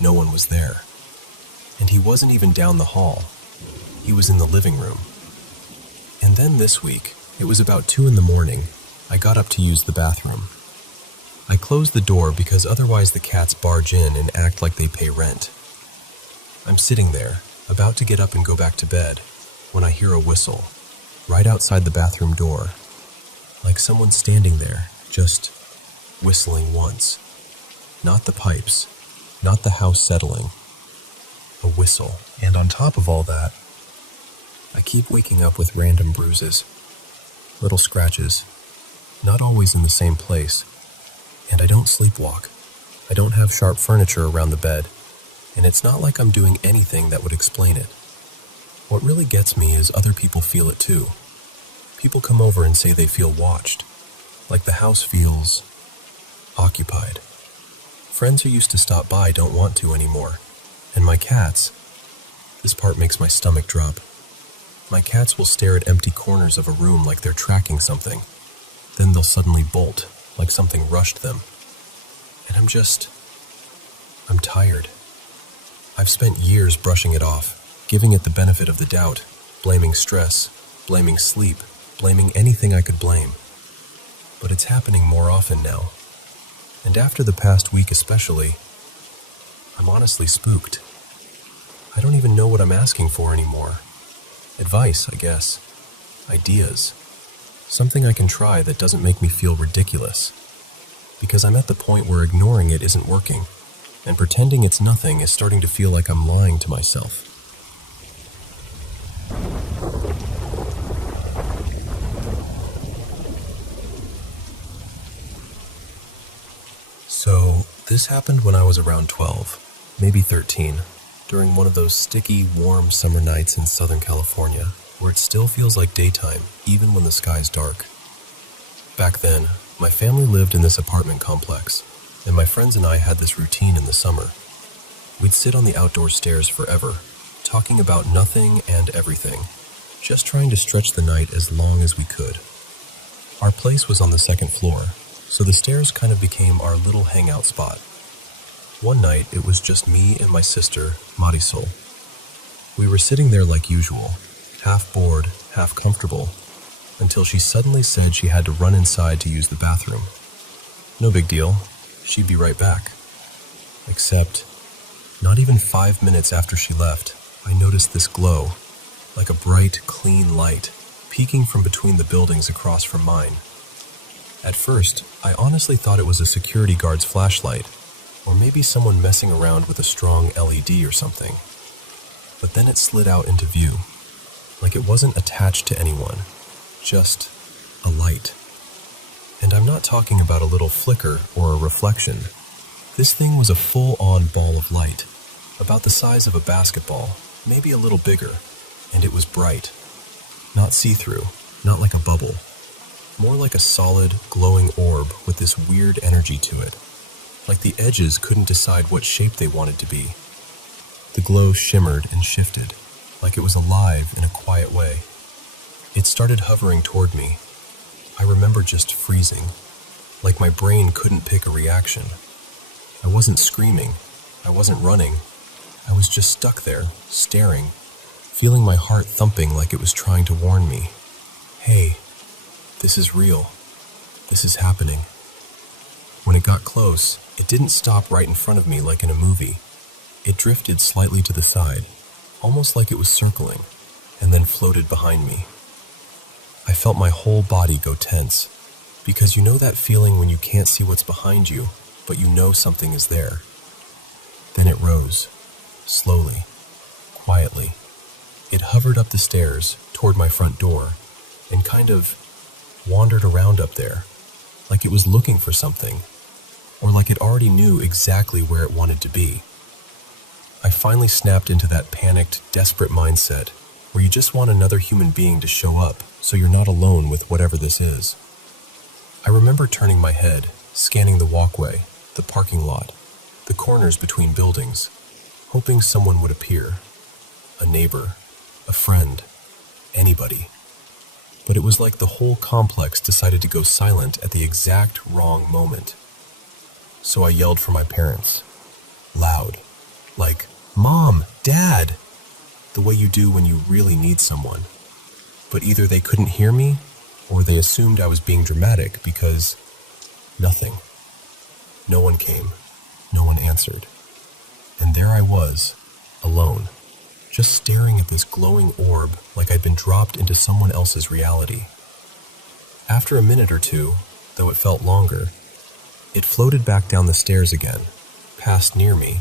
No one was there. And he wasn't even down the hall. He was in the living room. And then this week, it was about 2 a.m, I got up to use the bathroom. I closed the door because otherwise the cats barge in and act like they pay rent. I'm sitting there, about to get up and go back to bed, when I hear a whistle, right outside the bathroom door, like someone standing there, just whistling once. Not the pipes, not the house settling. A whistle. And on top of all that, I keep waking up with random bruises, little scratches, not always in the same place, and I don't sleepwalk. I don't have sharp furniture around the bed, and it's not like I'm doing anything that would explain it. What really gets me is other people feel it too. People come over and say they feel watched, like the house feels occupied. Friends who used to stop by don't want to anymore, and my cats, this part makes my stomach drop. My cats will stare at empty corners of a room like they're tracking something. Then they'll suddenly bolt, like something rushed them. And I'm tired. I've spent years brushing it off, giving it the benefit of the doubt, blaming stress, blaming sleep, blaming anything I could blame. But it's happening more often now. And after the past week especially, I'm honestly spooked. I don't even know what I'm asking for anymore. Advice, I guess. Ideas. Something I can try that doesn't make me feel ridiculous. Because I'm at the point where ignoring it isn't working, and pretending it's nothing is starting to feel like I'm lying to myself. So, this happened when I was around 12, maybe 13, during one of those sticky, warm summer nights in Southern California, where it still feels like daytime, even when the sky's dark. Back then, my family lived in this apartment complex, and my friends and I had this routine in the summer. We'd sit on the outdoor stairs forever, talking about nothing and everything, just trying to stretch the night as long as we could. Our place was on the second floor, so the stairs kind of became our little hangout spot. One night, it was just me and my sister, Marisol. We were sitting there like usual, half bored, half comfortable, until she suddenly said she had to run inside to use the bathroom. No big deal, she'd be right back. Except, not even 5 minutes after she left, I noticed this glow, like a bright, clean light, peeking from between the buildings across from mine. At first, I honestly thought it was a security guard's flashlight, or maybe someone messing around with a strong LED or something. But then it slid out into view, like it wasn't attached to anyone, just a light. And I'm not talking about a little flicker or a reflection. This thing was a full-on ball of light, about the size of a basketball, maybe a little bigger, and it was bright. Not see-through, not like a bubble. More like a solid, glowing orb with this weird energy to it. Like the edges couldn't decide what shape they wanted to be. The glow shimmered and shifted, like it was alive in a quiet way. It started hovering toward me. I remember just freezing, like my brain couldn't pick a reaction. I wasn't screaming. I wasn't running. I was just stuck there, staring, feeling my heart thumping like it was trying to warn me. Hey, this is real. This is happening. When it got close, it didn't stop right in front of me like in a movie. It drifted slightly to the side, almost like it was circling, and then floated behind me. I felt my whole body go tense, because you know that feeling when you can't see what's behind you, but you know something is there. Then it rose, slowly, quietly. It hovered up the stairs toward my front door and kind of wandered around up there, like it was looking for something, or like it already knew exactly where it wanted to be. I finally snapped into that panicked, desperate mindset where you just want another human being to show up so you're not alone with whatever this is. I remember turning my head, scanning the walkway, the parking lot, the corners between buildings, hoping someone would appear. A neighbor, a friend, anybody. But it was like the whole complex decided to go silent at the exact wrong moment. So I yelled for my parents, loud, like, "Mom, Dad!" the way you do when you really need someone. But either they couldn't hear me, or they assumed I was being dramatic because nothing. No one came. No one answered. And there I was, alone, just staring at this glowing orb like I'd been dropped into someone else's reality. After a minute or two, though it felt longer, it floated back down the stairs again, passed near me,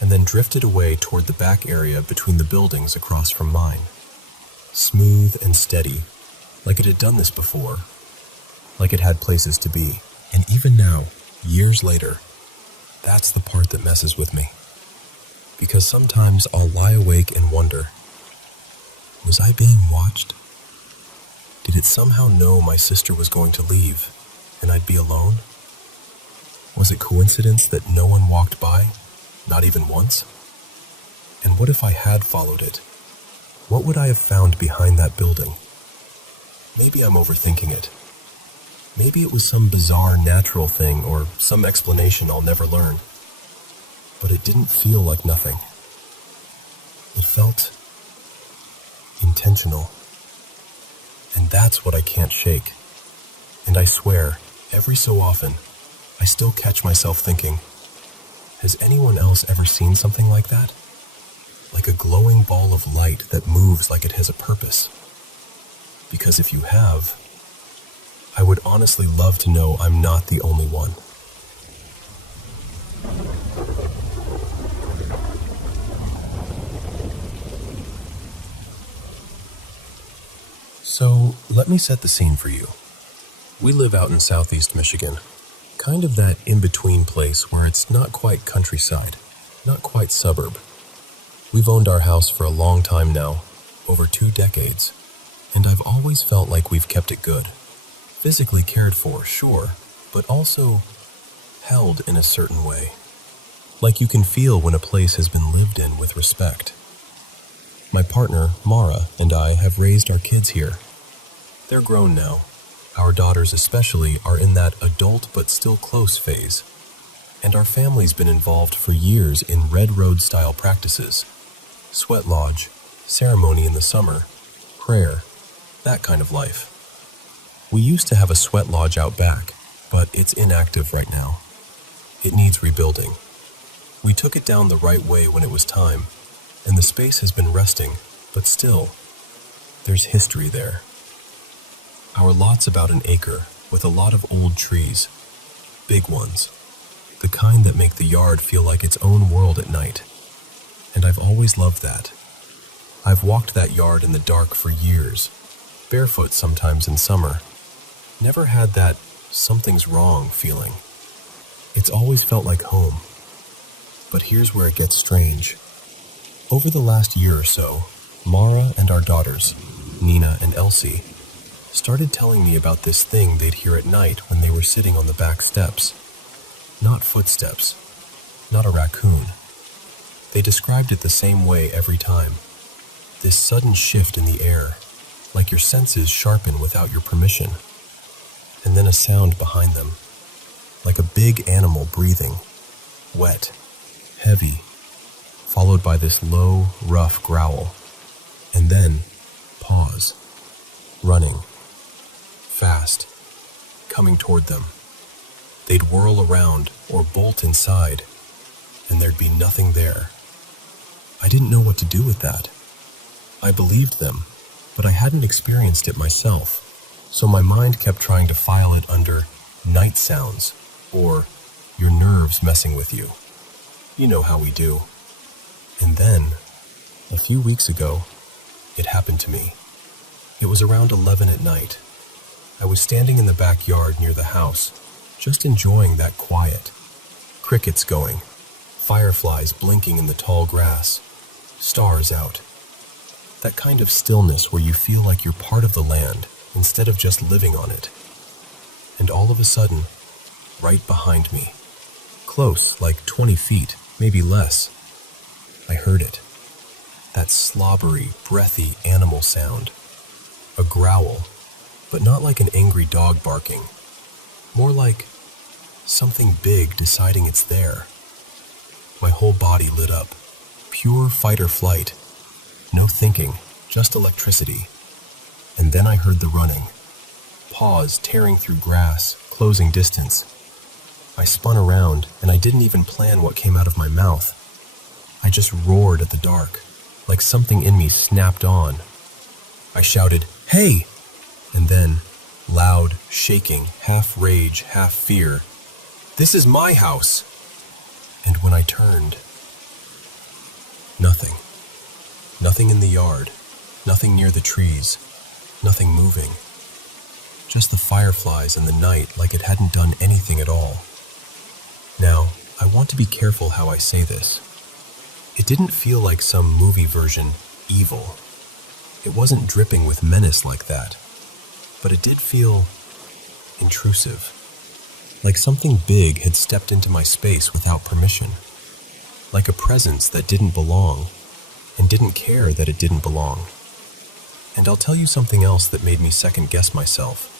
and then drifted away toward the back area between the buildings across from mine. Smooth and steady, like it had done this before, like it had places to be. And even now, years later, that's the part that messes with me. Because sometimes I'll lie awake and wonder, was I being watched? Did it somehow know my sister was going to leave and I'd be alone? Was it coincidence that no one walked by? Not even once? And what if I had followed it? What would I have found behind that building? Maybe I'm overthinking it. Maybe it was some bizarre natural thing or some explanation I'll never learn. But it didn't feel like nothing. It felt intentional. And that's what I can't shake. And I swear, every so often, I still catch myself thinking, has anyone else ever seen something like that? Like a glowing ball of light that moves like it has a purpose. Because if you have, I would honestly love to know I'm not the only one. So, let me set the scene for you. We live out in southeast Michigan. Kind of that in-between place where it's not quite countryside, not quite suburb. We've owned our house for a long time now, over 2 decades, and I've always felt like we've kept it good. Physically cared for, sure, but also held in a certain way. Like you can feel when a place has been lived in with respect. My partner, Mara, and I have raised our kids here. They're grown now. Our daughters especially are in that adult but still close phase. And our family's been involved for years in Red Road style practices. Sweat lodge, ceremony in the summer, prayer, that kind of life. We used to have a sweat lodge out back, but it's inactive right now. It needs rebuilding. We took it down the right way when it was time, and the space has been resting, but still, there's history there. Our lot's about an acre, with a lot of old trees. Big ones. The kind that make the yard feel like its own world at night. And I've always loved that. I've walked that yard in the dark for years, barefoot sometimes in summer. Never had that something's wrong feeling. It's always felt like home. But here's where it gets strange. Over the last year or so, Mara and our daughters, Nina and Elsie, started telling me about this thing they'd hear at night when they were sitting on the back steps. Not footsteps, not a raccoon. They described it the same way every time. This sudden shift in the air, like your senses sharpen without your permission. And then a sound behind them, like a big animal breathing, wet, heavy, followed by this low, rough growl. And then, pause, running, fast, coming toward them. They'd whirl around or bolt inside, and there'd be nothing there. I didn't know what to do with that. I believed them, but I hadn't experienced it myself, so my mind kept trying to file it under night sounds or your nerves messing with you. You know how we do. And then, a few weeks ago, it happened to me. It was around 11 at night. I was standing in the backyard near the house, just enjoying that quiet. Crickets going, fireflies blinking in the tall grass, stars out. That kind of stillness where you feel like you're part of the land instead of just living on it. And all of a sudden, right behind me, close, like 20 feet, maybe less, I heard it. That slobbery, breathy animal sound. A growl, but not like an angry dog barking. More like something big deciding it's there. My whole body lit up. Pure fight or flight. No thinking, just electricity. And then I heard the running. Paws tearing through grass, closing distance. I spun around, and I didn't even plan what came out of my mouth. I just roared at the dark, like something in me snapped on. I shouted, "Hey!" And then, loud, shaking, half rage, half fear, "This is my house!" And when I turned, nothing. Nothing in the yard, nothing near the trees, nothing moving. Just the fireflies and the night like it hadn't done anything at all. Now, I want to be careful how I say this. It didn't feel like some movie version evil. It wasn't dripping with menace like that. But it did feel intrusive. Like something big had stepped into my space without permission. Like a presence that didn't belong, and didn't care that it didn't belong. And I'll tell you something else that made me second guess myself.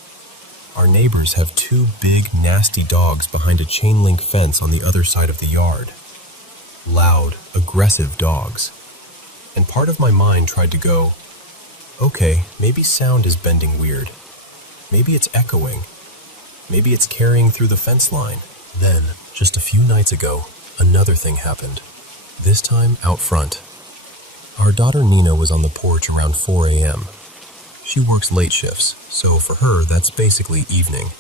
Our neighbors have two big, nasty dogs behind a chain link fence on the other side of the yard. Loud, aggressive dogs. And part of my mind tried to go, okay, maybe sound is bending weird. Maybe it's echoing. Maybe it's carrying through the fence line. Then, just a few nights ago, another thing happened. This time out front. Our daughter Nina was on the porch around 4 a.m. She works late shifts, so for her, that's basically evening.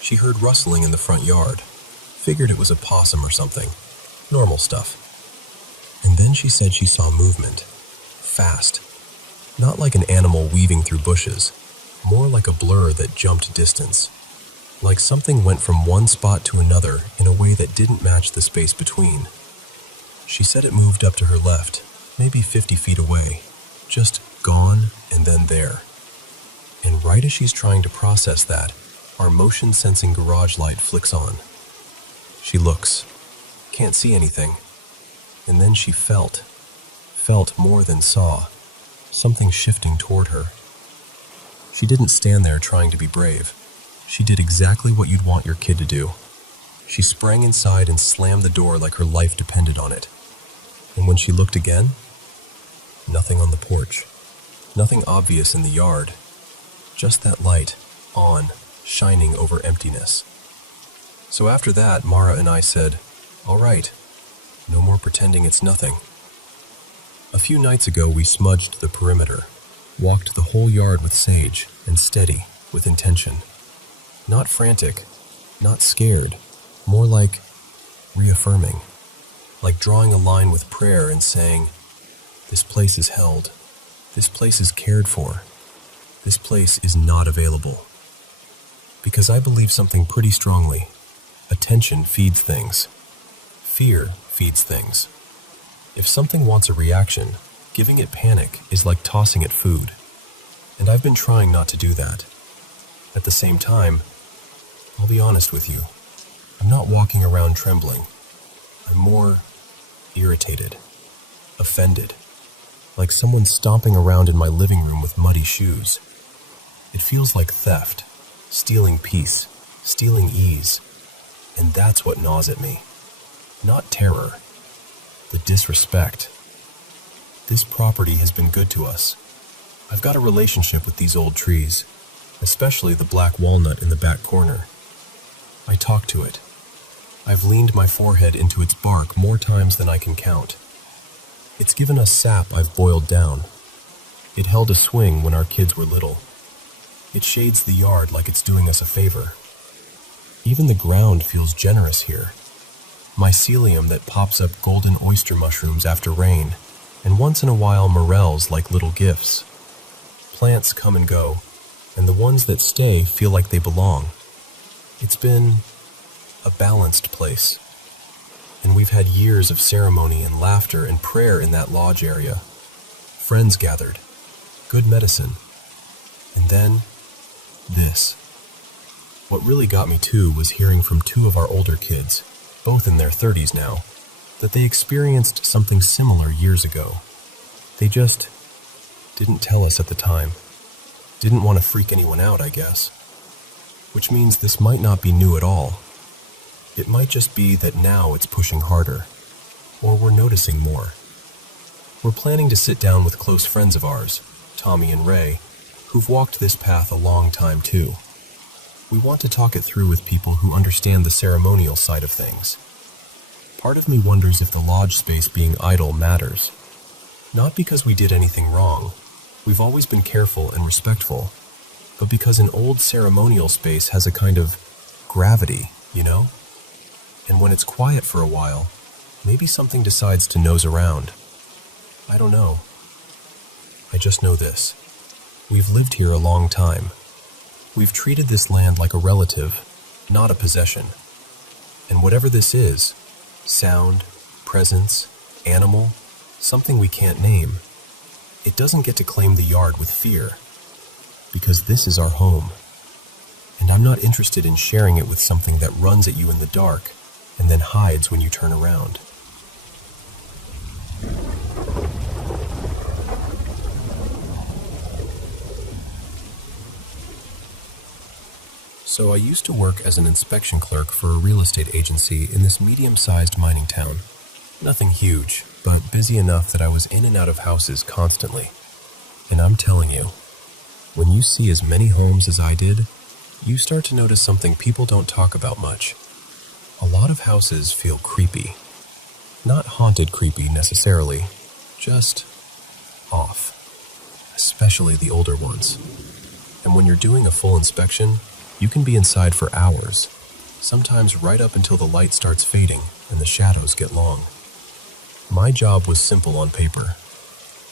She heard rustling in the front yard. Figured it was a possum or something. Normal stuff. And then she said she saw movement. Fast. Not like an animal weaving through bushes. More like a blur that jumped distance. Like something went from one spot to another in a way that didn't match the space between. She said it moved up to her left, maybe 50 feet away. Just gone and then there. And right as she's trying to process that, our motion-sensing garage light flicks on. She looks. Can't see anything. And then she felt more than saw, something shifting toward her. She didn't stand there trying to be brave. She did exactly what you'd want your kid to do. She sprang inside and slammed the door like her life depended on it. And when she looked again, nothing on the porch. Nothing obvious in the yard. Just that light, on, shining over emptiness. So after that, Mara and I said, all right, no more pretending it's nothing. A few nights ago, we smudged the perimeter, walked the whole yard with sage, and steady, with intention. Not frantic, not scared, more like reaffirming. Like drawing a line with prayer and saying, this place is held. This place is cared for. This place is not available. Because I believe something pretty strongly. Attention feeds things. Fear feeds things. If something wants a reaction, giving it panic is like tossing it food. And I've been trying not to do that. At the same time, I'll be honest with you. I'm not walking around trembling. I'm more irritated, offended, like someone stomping around in my living room with muddy shoes. It feels like theft, stealing peace, stealing ease, and that's what gnaws at me. Not terror, the disrespect. This property has been good to us. I've got a relationship with these old trees, especially the black walnut in the back corner. I talk to it. I've leaned my forehead into its bark more times than I can count. It's given us sap I've boiled down. It held a swing when our kids were little. It shades the yard like it's doing us a favor. Even the ground feels generous here. Mycelium that pops up golden oyster mushrooms after rain. and once in a while morels like little gifts. Plants come and go, and the ones that stay feel like they belong. It's been a balanced place, and we've had years of ceremony and laughter and prayer in that lodge area. Friends gathered, good medicine, and then this. What really got me too was hearing from two of our older kids, both in their 30s now, that they experienced something similar years ago. They just didn't tell us at the time. Didn't want to freak anyone out, I guess. Which means this might not be new at all. It might just be that now it's pushing harder, or we're noticing more. We're planning to sit down with close friends of ours, Tommy and Ray, who've walked this path a long time too. We want to talk it through with people who understand the ceremonial side of things. Part of me wonders if the lodge space being idle matters. Not because we did anything wrong. We've always been careful and respectful, but because an old ceremonial space has a kind of gravity, you know? And when it's quiet for a while, maybe something decides to nose around. I don't know. I just know this. We've lived here a long time. We've treated this land like a relative, not a possession. And whatever this is, sound, presence, animal, something we can't name, it doesn't get to claim the yard with fear. Because this is our home. And I'm not interested in sharing it with something that runs at you in the dark and then hides when you turn around. So I used to work as an inspection clerk for a real estate agency in this medium-sized mining town. Nothing huge, but busy enough that I was in and out of houses constantly. And I'm telling you, when you see as many homes as I did, you start to notice something people don't talk about much. A lot of houses feel creepy. Not haunted creepy necessarily, just off. Especially the older ones. And when you're doing a full inspection, you can be inside for hours, sometimes right up until the light starts fading and the shadows get long. My job was simple on paper.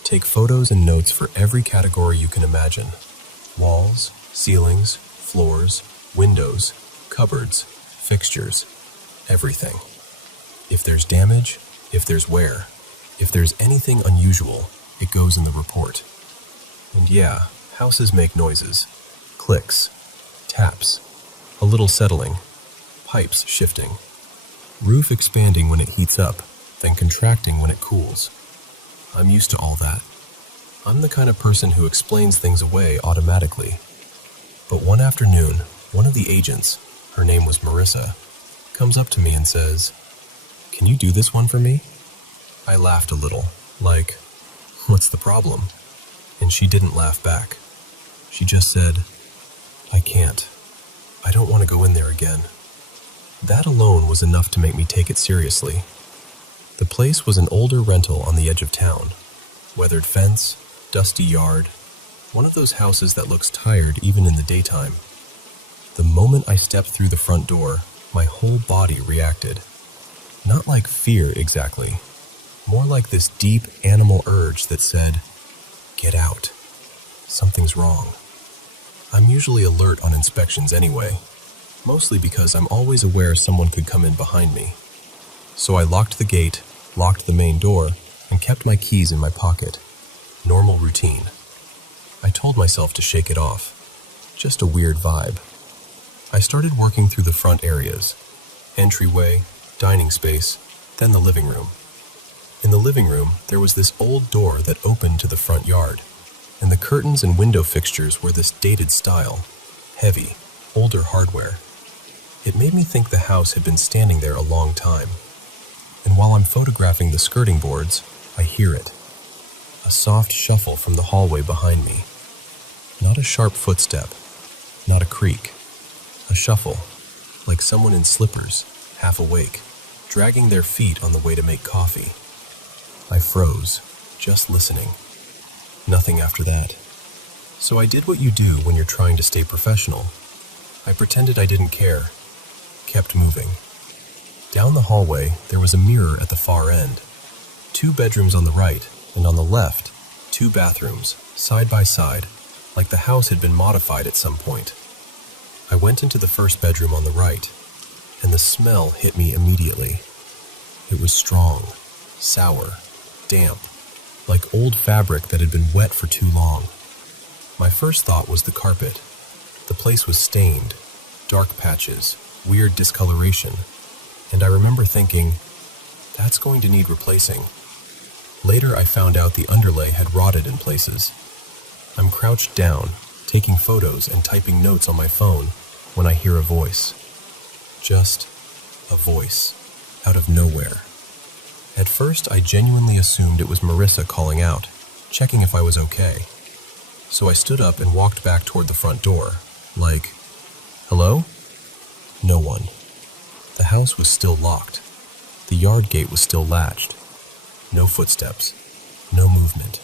Take photos and notes for every category you can imagine. Walls, ceilings, floors, windows, cupboards, fixtures, everything. If there's damage, if there's wear, if there's anything unusual, it goes in the report. And yeah, houses make noises, clicks, taps, a little settling, pipes shifting, roof expanding when it heats up, then contracting when it cools. I'm used to all that. I'm the kind of person who explains things away automatically. But one afternoon, one of the agents, her name was Marissa, comes up to me and says, "Can you do this one for me?" I laughed a little, like, "What's the problem?" And she didn't laugh back. She just said, "I can't. I don't want to go in there again." That alone was enough to make me take it seriously. The place was an older rental on the edge of town. Weathered fence, dusty yard, one of those houses that looks tired even in the daytime. The moment I stepped through the front door, my whole body reacted. Not like fear exactly, more like this deep animal urge that said, "Get out. Something's wrong." I'm usually alert on inspections anyway, mostly because I'm always aware someone could come in behind me. So I locked the gate, locked the main door, and kept my keys in my pocket. Normal routine. I told myself to shake it off. Just a weird vibe. I started working through the front areas. Entryway, dining space, then the living room. In the living room, there was this old door that opened to the front yard, and the curtains and window fixtures were this dated style, heavy, older hardware. It made me think the house had been standing there a long time. And while I'm photographing the skirting boards, I hear it. A soft shuffle from the hallway behind me. Not a sharp footstep, not a creak. A shuffle, like someone in slippers, half awake, dragging their feet on the way to make coffee. I froze, just listening. Nothing after that. So I did what you do when you're trying to stay professional. I pretended I didn't care. Kept moving. Down the hallway, there was a mirror at the far end. 2 bedrooms on the right, and on the left, 2 bathrooms, side by side, like the house had been modified at some point. I went into the first bedroom on the right, and the smell hit me immediately. It was strong, sour, damp, like old fabric that had been wet for too long. My first thought was the carpet. The place was stained, dark patches, weird discoloration, and I remember thinking, that's going to need replacing. Later I found out the underlay had rotted in places. I'm crouched down, taking photos and typing notes on my phone when I hear a voice. Just a voice, out of nowhere. At first, I genuinely assumed it was Marissa calling out, checking if I was okay. So I stood up and walked back toward the front door, like, hello? No one. The house was still locked. The yard gate was still latched. No footsteps. No movement.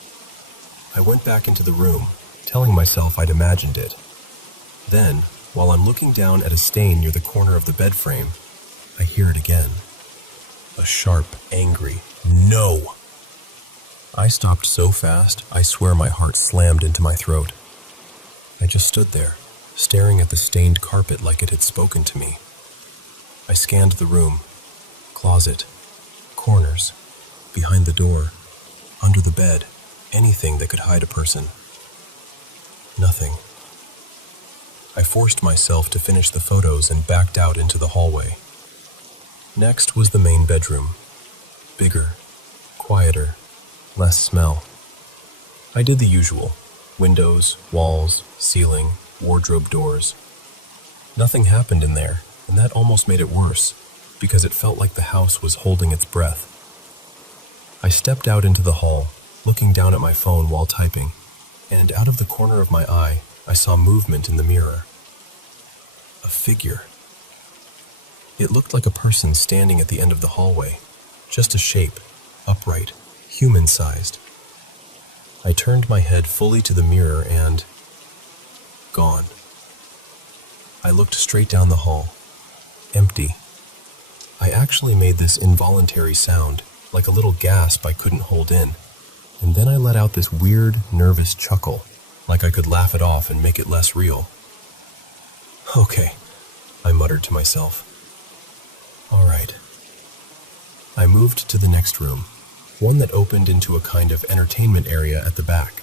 I went back into the room, telling myself I'd imagined it. Then, while I'm looking down at a stain near the corner of the bed frame, I hear it again. A sharp, angry no. I stopped so fast, I swear my heart slammed into my throat. I just stood there, staring at the stained carpet like it had spoken to me. I scanned the room, closet, corners, behind the door, under the bed, anything that could hide a person. Nothing. I forced myself to finish the photos and backed out into the hallway. Next was the main bedroom. Bigger, quieter, less smell. I did the usual. Windows, walls, ceiling, wardrobe doors. Nothing happened in there, and that almost made it worse, because it felt like the house was holding its breath. I stepped out into the hall, looking down at my phone while typing, and out of the corner of my eye, I saw movement in the mirror. A figure. It looked like a person standing at the end of the hallway, just a shape, upright, human-sized. I turned my head fully to the mirror and... gone. I looked straight down the hall. Empty. I actually made this involuntary sound, like a little gasp I couldn't hold in, and then I let out this weird, nervous chuckle, like I could laugh it off and make it less real. Okay, I muttered to myself. All right. I moved to the next room, one that opened into a kind of entertainment area at the back.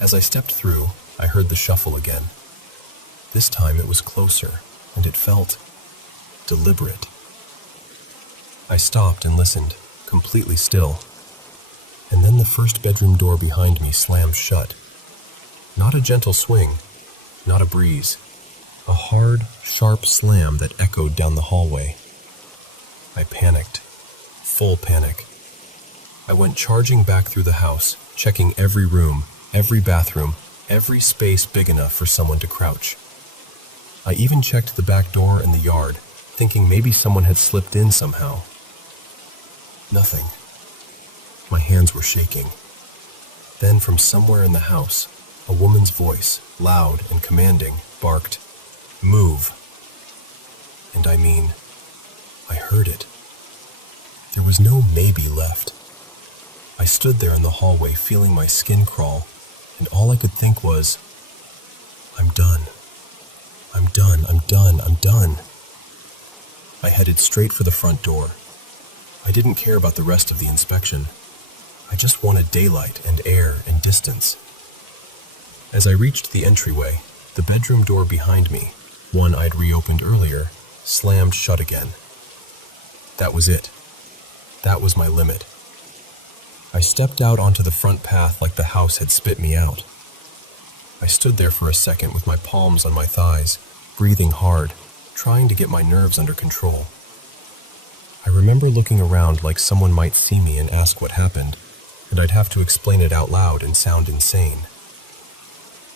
As I stepped through, I heard the shuffle again. This time it was closer, and it felt deliberate. I stopped and listened, completely still. And then the first bedroom door behind me slammed shut. Not a gentle swing, not a breeze. A hard, sharp slam that echoed down the hallway. I panicked. Full panic. I went charging back through the house, checking every room, every bathroom, every space big enough for someone to crouch. I even checked the back door and the yard, thinking maybe someone had slipped in somehow. Nothing. My hands were shaking. Then from somewhere in the house, a woman's voice, loud and commanding, barked, "Move." And I mean, I heard it. There was no maybe left. I stood there in the hallway feeling my skin crawl, and all I could think was, I'm done. I'm done, I'm done, I'm done. I headed straight for the front door. I didn't care about the rest of the inspection. I just wanted daylight and air and distance. As I reached the entryway, the bedroom door behind me, one I'd reopened earlier, slammed shut again. That was it. That was my limit. I stepped out onto the front path like the house had spit me out. I stood there for a second with my palms on my thighs, breathing hard, trying to get my nerves under control. I remember looking around like someone might see me and ask what happened, and I'd have to explain it out loud and sound insane.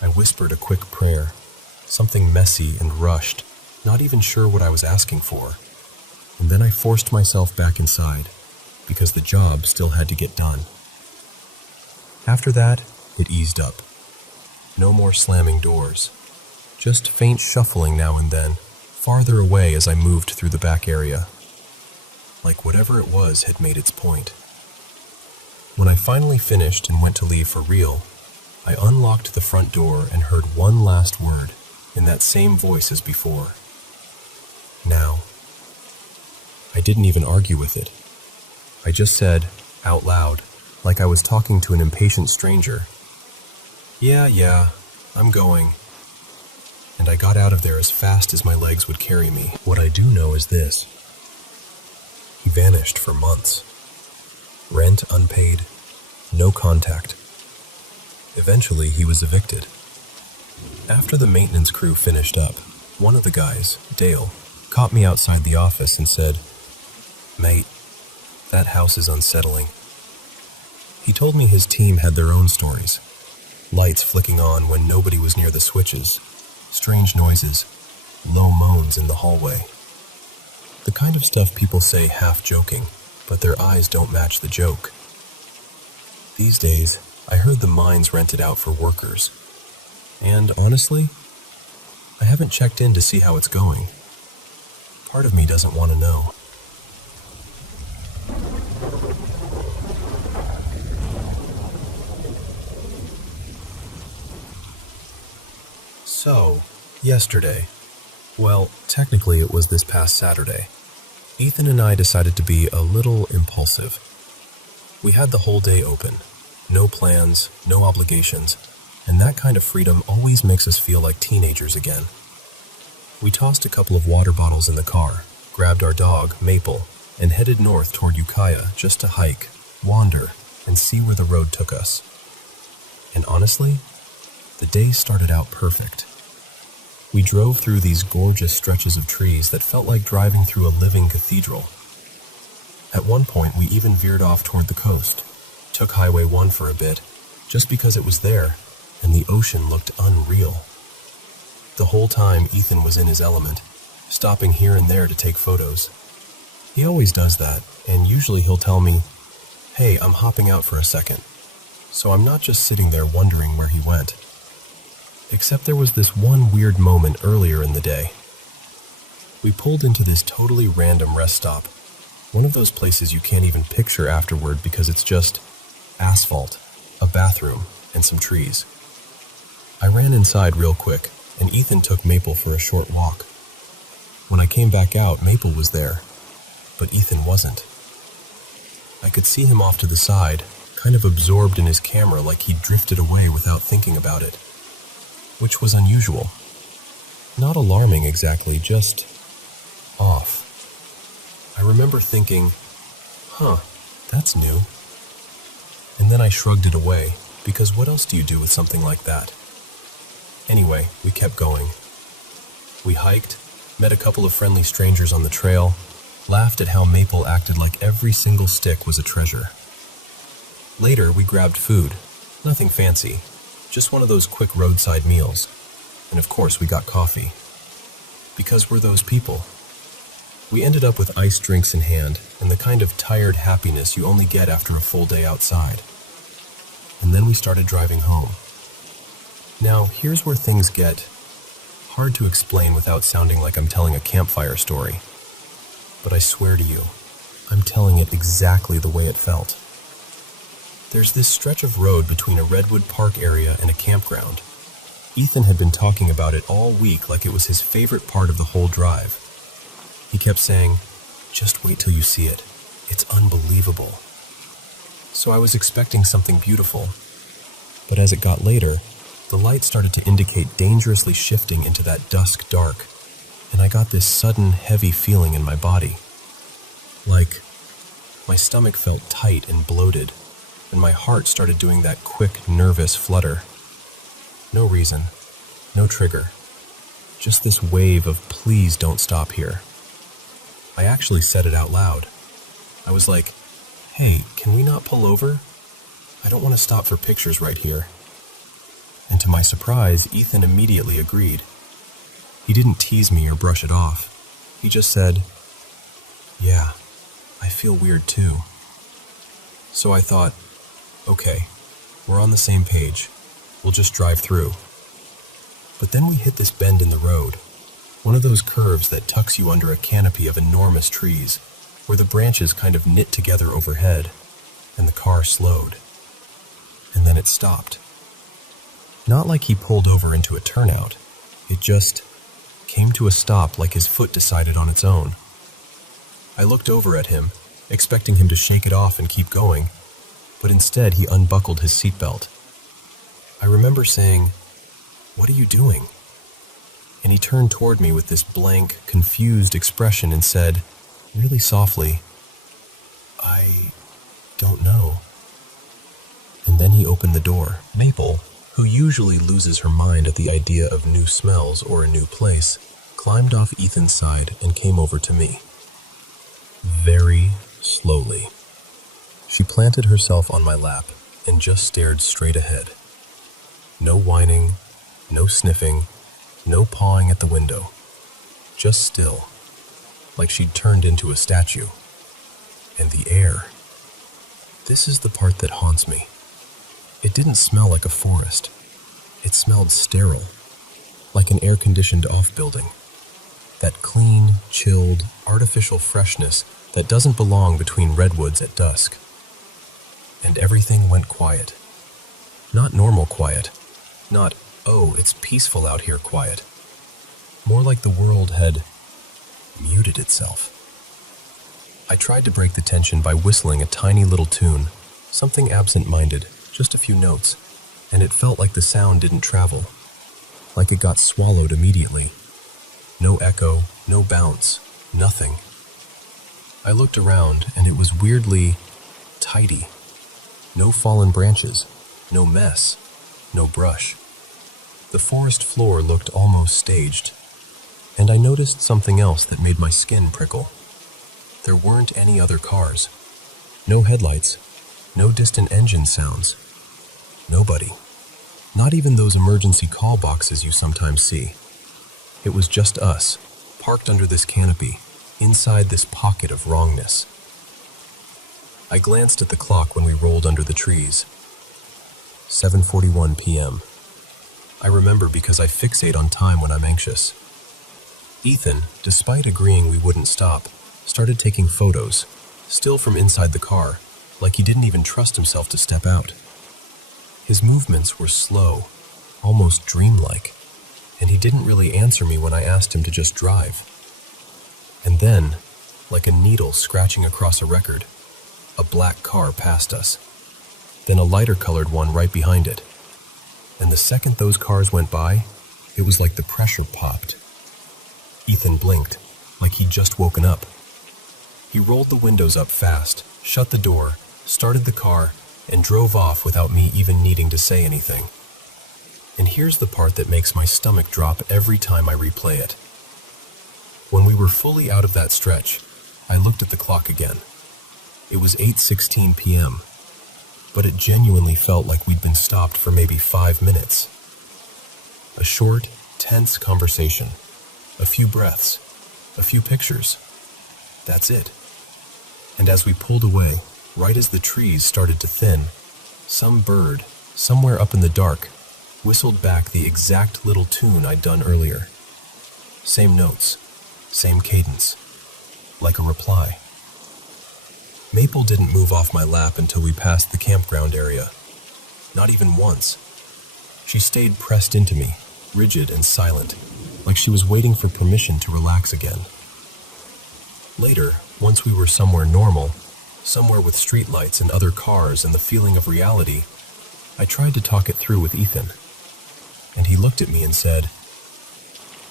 I whispered a quick prayer, something messy and rushed, not even sure what I was asking for. And then I forced myself back inside, because the job still had to get done. After that, it eased up. No more slamming doors. Just faint shuffling now and then, farther away as I moved through the back area. Like whatever it was had made its point. When I finally finished and went to leave for real, I unlocked the front door and heard one last word in that same voice as before. Now. I didn't even argue with it. I just said, out loud, like I was talking to an impatient stranger, Yeah, I'm going. And I got out of there as fast as my legs would carry me. What I do know is this. He vanished for months. Rent unpaid, no contact. Eventually, he was evicted. After the maintenance crew finished up, one of the guys, Dale, caught me outside the office and said, "Mate, that house is unsettling." He told me his team had their own stories. Lights flicking on when nobody was near the switches, strange noises, low moans in the hallway. The kind of stuff people say half joking, but their eyes don't match the joke. These days, I heard the mine's rented out for workers. And honestly, I haven't checked in to see how it's going. Part of me doesn't want to know. So, yesterday, well, technically it was this past Saturday, Ethan and I decided to be a little impulsive. We had the whole day open, no plans, no obligations, and that kind of freedom always makes us feel like teenagers again. We tossed a couple of water bottles in the car, grabbed our dog, Maple, and headed north toward Ukiah just to hike, wander, and see where the road took us. And honestly, the day started out perfect. We drove through these gorgeous stretches of trees that felt like driving through a living cathedral. At one point, we even veered off toward the coast, took Highway 1 for a bit, just because it was there, and the ocean looked unreal. The whole time, Ethan was in his element, stopping here and there to take photos. He always does that, and usually he'll tell me, "Hey, I'm hopping out for a second." So I'm not just sitting there wondering where he went. Except there was this one weird moment earlier in the day. We pulled into this totally random rest stop, one of those places you can't even picture afterward because it's just asphalt, a bathroom, and some trees. I ran inside real quick, and Ethan took Maple for a short walk. When I came back out, Maple was there, but Ethan wasn't. I could see him off to the side, kind of absorbed in his camera like he'd drifted away without thinking about it. Which was unusual. Not alarming exactly, just off. I remember thinking, that's new. And then I shrugged it away, because what else do you do with something like that? Anyway, we kept going. We hiked, met a couple of friendly strangers on the trail, laughed at how Maple acted like every single stick was a treasure. Later, we grabbed food, nothing fancy, just one of those quick roadside meals. And of course, we got coffee. Because we're those people. We ended up with iced drinks in hand and the kind of tired happiness you only get after a full day outside. And then we started driving home. Now, here's where things get hard to explain without sounding like I'm telling a campfire story. But I swear to you, I'm telling it exactly the way it felt. There's this stretch of road between a Redwood Park area and a campground. Ethan had been talking about it all week like it was his favorite part of the whole drive. He kept saying, "Just wait till you see it. It's unbelievable." So I was expecting something beautiful. But as it got later, the light started to indicate dangerously shifting into that dusk dark, and I got this sudden heavy feeling in my body. Like my stomach felt tight and bloated, and my heart started doing that quick, nervous flutter. No reason, no trigger, just this wave of "please don't stop here." I actually said it out loud. I was like, "Hey, can we not pull over? I don't want to stop for pictures right here." And to my surprise, Ethan immediately agreed. He didn't tease me or brush it off. He just said, "Yeah, I feel weird too." So I thought, okay, we're on the same page. We'll just drive through. But then we hit this bend in the road, one of those curves that tucks you under a canopy of enormous trees, where the branches kind of knit together overhead. and the car slowed. And then it stopped. Not like he pulled over into a turnout. It just came to a stop like his foot decided on its own. I looked over at him, expecting him to shake it off and keep going, but instead he unbuckled his seatbelt. I remember saying, "What are you doing?" And he turned toward me with this blank, confused expression and said, really softly, "I don't know." And then he opened the door. Maple, who usually loses her mind at the idea of new smells or a new place, climbed off Ethan's side and came over to me. Very slowly. She planted herself on my lap and just stared straight ahead. No whining, no sniffing, no pawing at the window. Just still, like she'd turned into a statue. And the air. This is the part that haunts me. It didn't smell like a forest. It smelled sterile, like an air-conditioned off-building. That clean, chilled, artificial freshness that doesn't belong between redwoods at dusk. And everything went quiet. Not normal quiet. Not, "Oh, it's peaceful out here" quiet. More like the world had muted itself. I tried to break the tension by whistling a tiny little tune, something absent-minded, just a few notes, and it felt like the sound didn't travel, like it got swallowed immediately. No echo, no bounce, nothing. I looked around, and it was weirdly tidy. No fallen branches, no mess, no brush. The forest floor looked almost staged, and I noticed something else that made my skin prickle. There weren't any other cars. No headlights, no distant engine sounds. Nobody. Not even those emergency call boxes you sometimes see. It was just us, parked under this canopy, inside this pocket of wrongness. I glanced at the clock when we rolled under the trees. 7:41 p.m. I remember because I fixate on time when I'm anxious. Ethan, despite agreeing we wouldn't stop, started taking photos, still from inside the car, like he didn't even trust himself to step out. His movements were slow, almost dreamlike, and he didn't really answer me when I asked him to just drive. And then, like a needle scratching across a record, a black car passed us, then a lighter-colored one right behind it. And the second those cars went by, it was like the pressure popped. Ethan blinked, like he'd just woken up. He rolled the windows up fast, shut the door, started the car, and drove off without me even needing to say anything. And here's the part that makes my stomach drop every time I replay it. When we were fully out of that stretch, I looked at the clock again. It was 8:16 p.m., but it genuinely felt like we'd been stopped for maybe 5 minutes. A short, tense conversation, a few breaths, a few pictures. That's it. And as we pulled away, right as the trees started to thin, some bird, somewhere up in the dark, whistled back the exact little tune I'd done earlier. Same notes, same cadence, like a reply. Maple didn't move off my lap until we passed the campground area. Not even once. She stayed pressed into me, rigid and silent, like she was waiting for permission to relax again. Later, once we were somewhere normal, somewhere with streetlights and other cars and the feeling of reality, I tried to talk it through with Ethan. And he looked at me and said,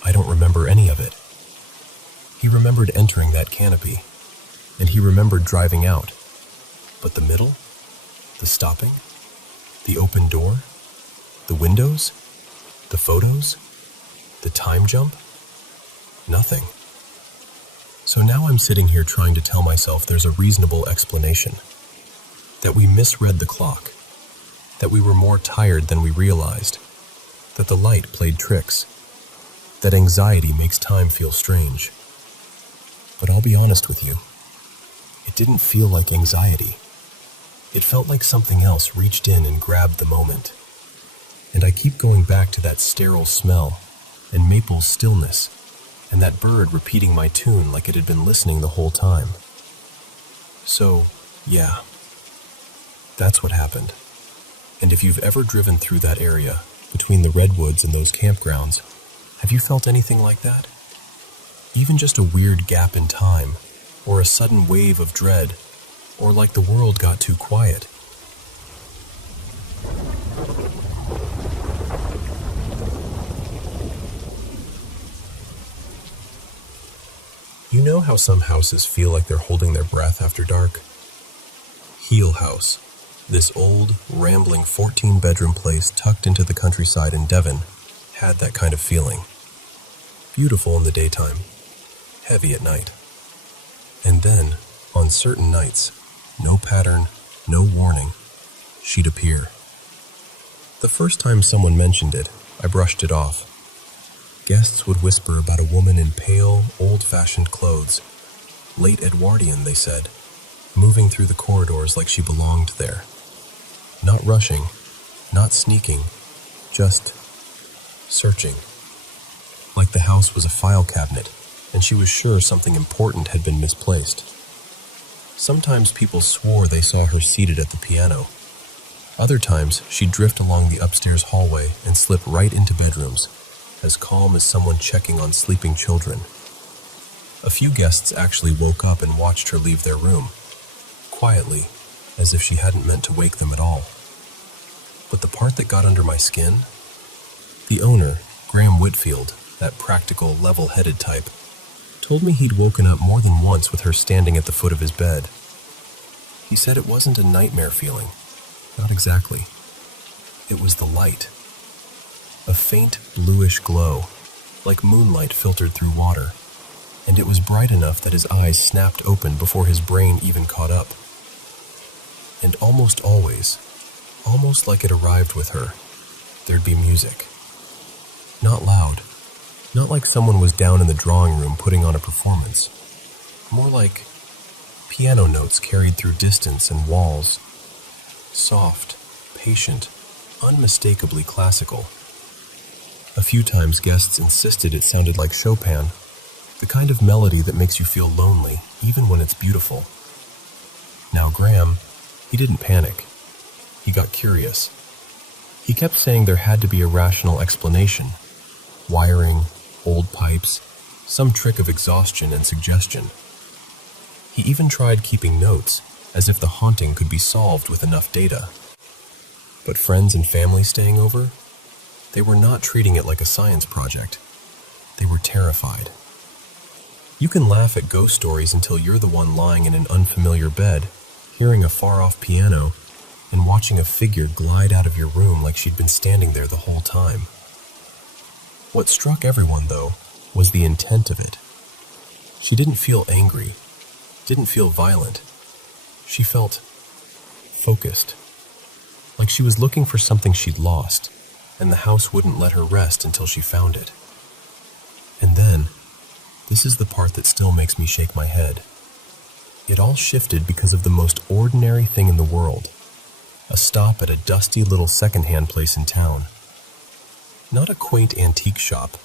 "I don't remember any of it." He remembered entering that canopy, and he remembered driving out. But the middle? The stopping? The open door? The windows? The photos? The time jump? Nothing. So now I'm sitting here trying to tell myself there's a reasonable explanation. That we misread the clock. That we were more tired than we realized. That the light played tricks. That anxiety makes time feel strange. But I'll be honest with you. It didn't feel like anxiety. It felt like something else reached in and grabbed the moment. And I keep going back to that sterile smell and Maple's stillness and that bird repeating my tune like it had been listening the whole time. So, yeah, That's what happened. And if you've ever driven through that area, between the redwoods and those campgrounds, have you felt anything like that? Even just a weird gap in time, or a sudden wave of dread, or like the world got too quiet. You know how some houses feel like they're holding their breath after dark? Heel House, this old, rambling 14-bedroom place tucked into the countryside in Devon, had that kind of feeling. Beautiful in the daytime, heavy at night. And then, on certain nights, no pattern, no warning, she'd appear. The first time someone mentioned it, I brushed it off. Guests would whisper about a woman in pale, old-fashioned clothes. Late Edwardian, they said, moving through the corridors like she belonged there. Not rushing, not sneaking, just searching. Like the house was a file cabinet, and she was sure something important had been misplaced. Sometimes people swore they saw her seated at the piano. Other times, she'd drift along the upstairs hallway and slip right into bedrooms, as calm as someone checking on sleeping children. A few guests actually woke up and watched her leave their room, quietly, as if she hadn't meant to wake them at all. But the part that got under my skin? The owner, Graham Whitfield, that practical, level-headed type, told me he'd woken up more than once with her standing at the foot of his bed. He said it wasn't a nightmare feeling. Not exactly. It was the light. A faint bluish glow, like moonlight filtered through water, and it was bright enough that his eyes snapped open before his brain even caught up. And almost always, almost like it arrived with her, there'd be music. Not loud, not like someone was down in the drawing room putting on a performance. More like piano notes carried through distance and walls. Soft, patient, unmistakably classical. A few times guests insisted it sounded like Chopin, the kind of melody that makes you feel lonely, even when it's beautiful. Now Graham, he didn't panic. He got curious. He kept saying there had to be a rational explanation. Wiring, old pipes, some trick of exhaustion and suggestion. He even tried keeping notes, as if the haunting could be solved with enough data. But friends and family staying over? They were not treating it like a science project. They were terrified. You can laugh at ghost stories until you're the one lying in an unfamiliar bed, hearing a far-off piano, and watching a figure glide out of your room like she'd been standing there the whole time. What struck everyone, though, was the intent of it. She didn't feel angry, didn't feel violent. She felt focused, like she was looking for something she'd lost, and the house wouldn't let her rest until she found it. And then, this is the part that still makes me shake my head. It all shifted because of the most ordinary thing in the world, a stop at a dusty little secondhand place in town. Not a quaint antique shop,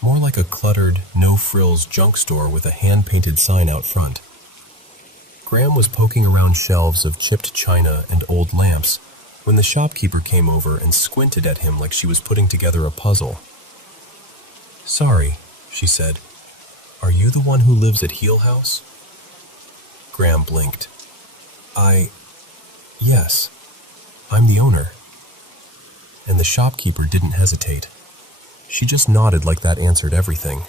more like a cluttered, no-frills junk store with a hand-painted sign out front. Graham was poking around shelves of chipped china and old lamps when the shopkeeper came over and squinted at him like she was putting together a puzzle. "Sorry," she said. "Are you the one who lives at Heel House?" Graham blinked. Yes, I'm the owner." And the shopkeeper didn't hesitate. She just nodded like that answered everything.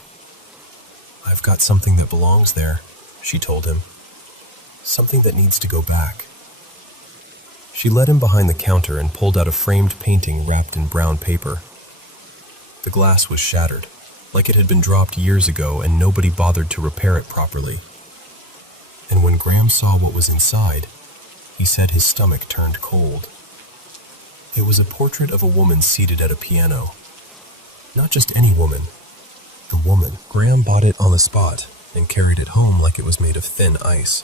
"I've got something that belongs there," she told him. "Something that needs to go back." She led him behind the counter and pulled out a framed painting wrapped in brown paper. The glass was shattered, like it had been dropped years ago and nobody bothered to repair it properly. And when Graham saw what was inside, he said his stomach turned cold. It was a portrait of a woman seated at a piano. Not just any woman. The woman. Graham bought it on the spot and carried it home like it was made of thin ice.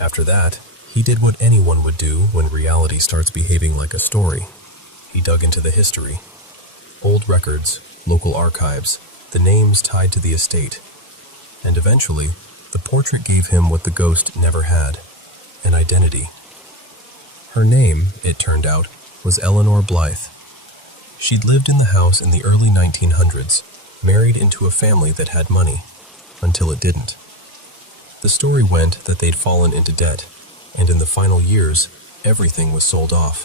After that, he did what anyone would do when reality starts behaving like a story. He dug into the history. Old records, local archives, the names tied to the estate. And eventually, the portrait gave him what the ghost never had, an identity. Her name, it turned out, was Eleanor Blythe. She'd lived in the house in the early 1900s, married into a family that had money, until it didn't. The story went that they'd fallen into debt, and in the final years, everything was sold off.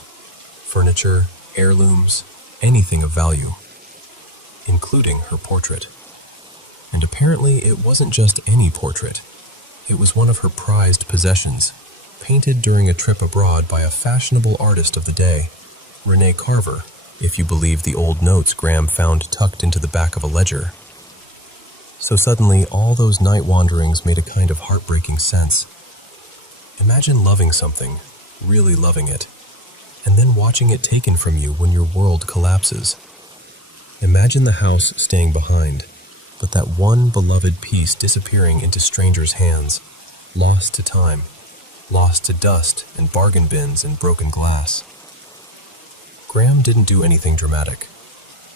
Furniture, heirlooms, anything of value, including her portrait. And apparently it wasn't just any portrait. It was one of her prized possessions, painted during a trip abroad by a fashionable artist of the day, Rene Carver, if you believe the old notes Graham found tucked into the back of a ledger. So suddenly, all those night wanderings made a kind of heartbreaking sense. Imagine loving something, really loving it, and then watching it taken from you when your world collapses. Imagine the house staying behind, but that one beloved piece disappearing into strangers' hands, lost to time, lost to dust and bargain bins and broken glass. Graham didn't do anything dramatic.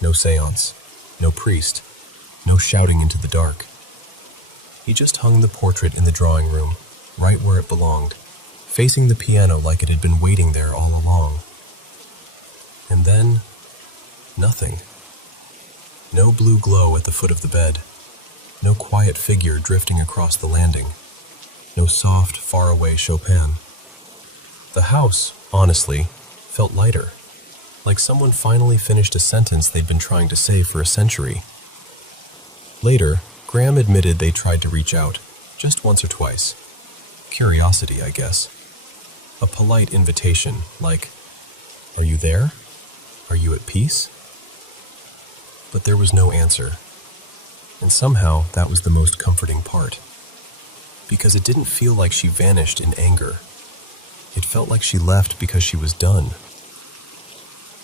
No seance, no priest, no shouting into the dark. He just hung the portrait in the drawing room, right where it belonged, facing the piano like it had been waiting there all along. And then, nothing. No blue glow at the foot of the bed. No quiet figure drifting across the landing. No soft, faraway Chopin. The house, honestly, felt lighter, like someone finally finished a sentence they'd been trying to say for a century. Later, Graham admitted they tried to reach out, just once or twice. Curiosity, I guess. A polite invitation, like, "Are you there? Are you at peace?" But there was no answer. And somehow that was the most comforting part. Because it didn't feel like she vanished in anger. It felt like she left because she was done.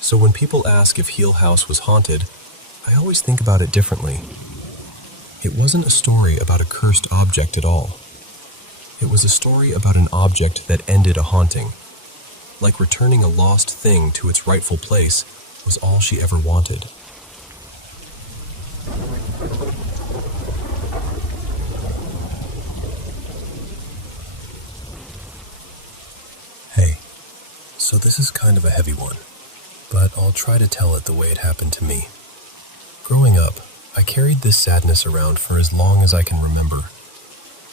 So when people ask if Hill House was haunted, I always think about it differently. It wasn't a story about a cursed object at all. It was a story about an object that ended a haunting. Like returning a lost thing to its rightful place was all she ever wanted. Hey, so this is kind of a heavy one, but I'll try to tell it the way it happened to me. Growing up, I carried this sadness around for as long as I can remember.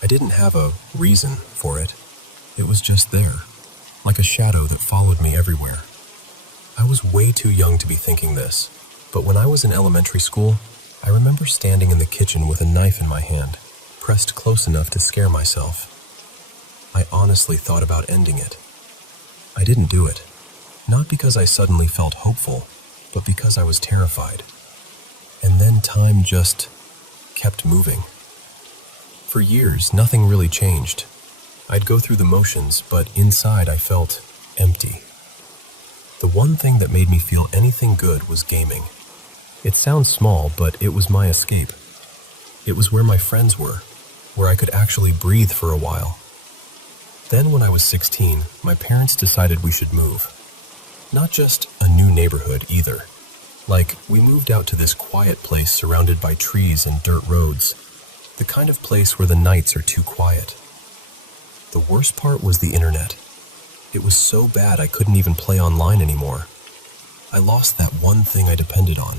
I didn't have a reason for it. It was just there, like a shadow that followed me everywhere. I was way too young to be thinking this, but when I was in elementary school, I remember standing in the kitchen with a knife in my hand, pressed close enough to scare myself. I honestly thought about ending it. I didn't do it, not because I suddenly felt hopeful, but because I was terrified. And then time just kept moving. For years, nothing really changed. I'd go through the motions, but inside I felt empty. The one thing that made me feel anything good was gaming. It sounds small, but it was my escape. It was where my friends were, where I could actually breathe for a while. Then when I was 16, my parents decided we should move. Not just a new neighborhood either. Like, we moved out to this quiet place surrounded by trees and dirt roads. The kind of place where the nights are too quiet. The worst part was the internet. It was so bad I couldn't even play online anymore. I lost that one thing I depended on,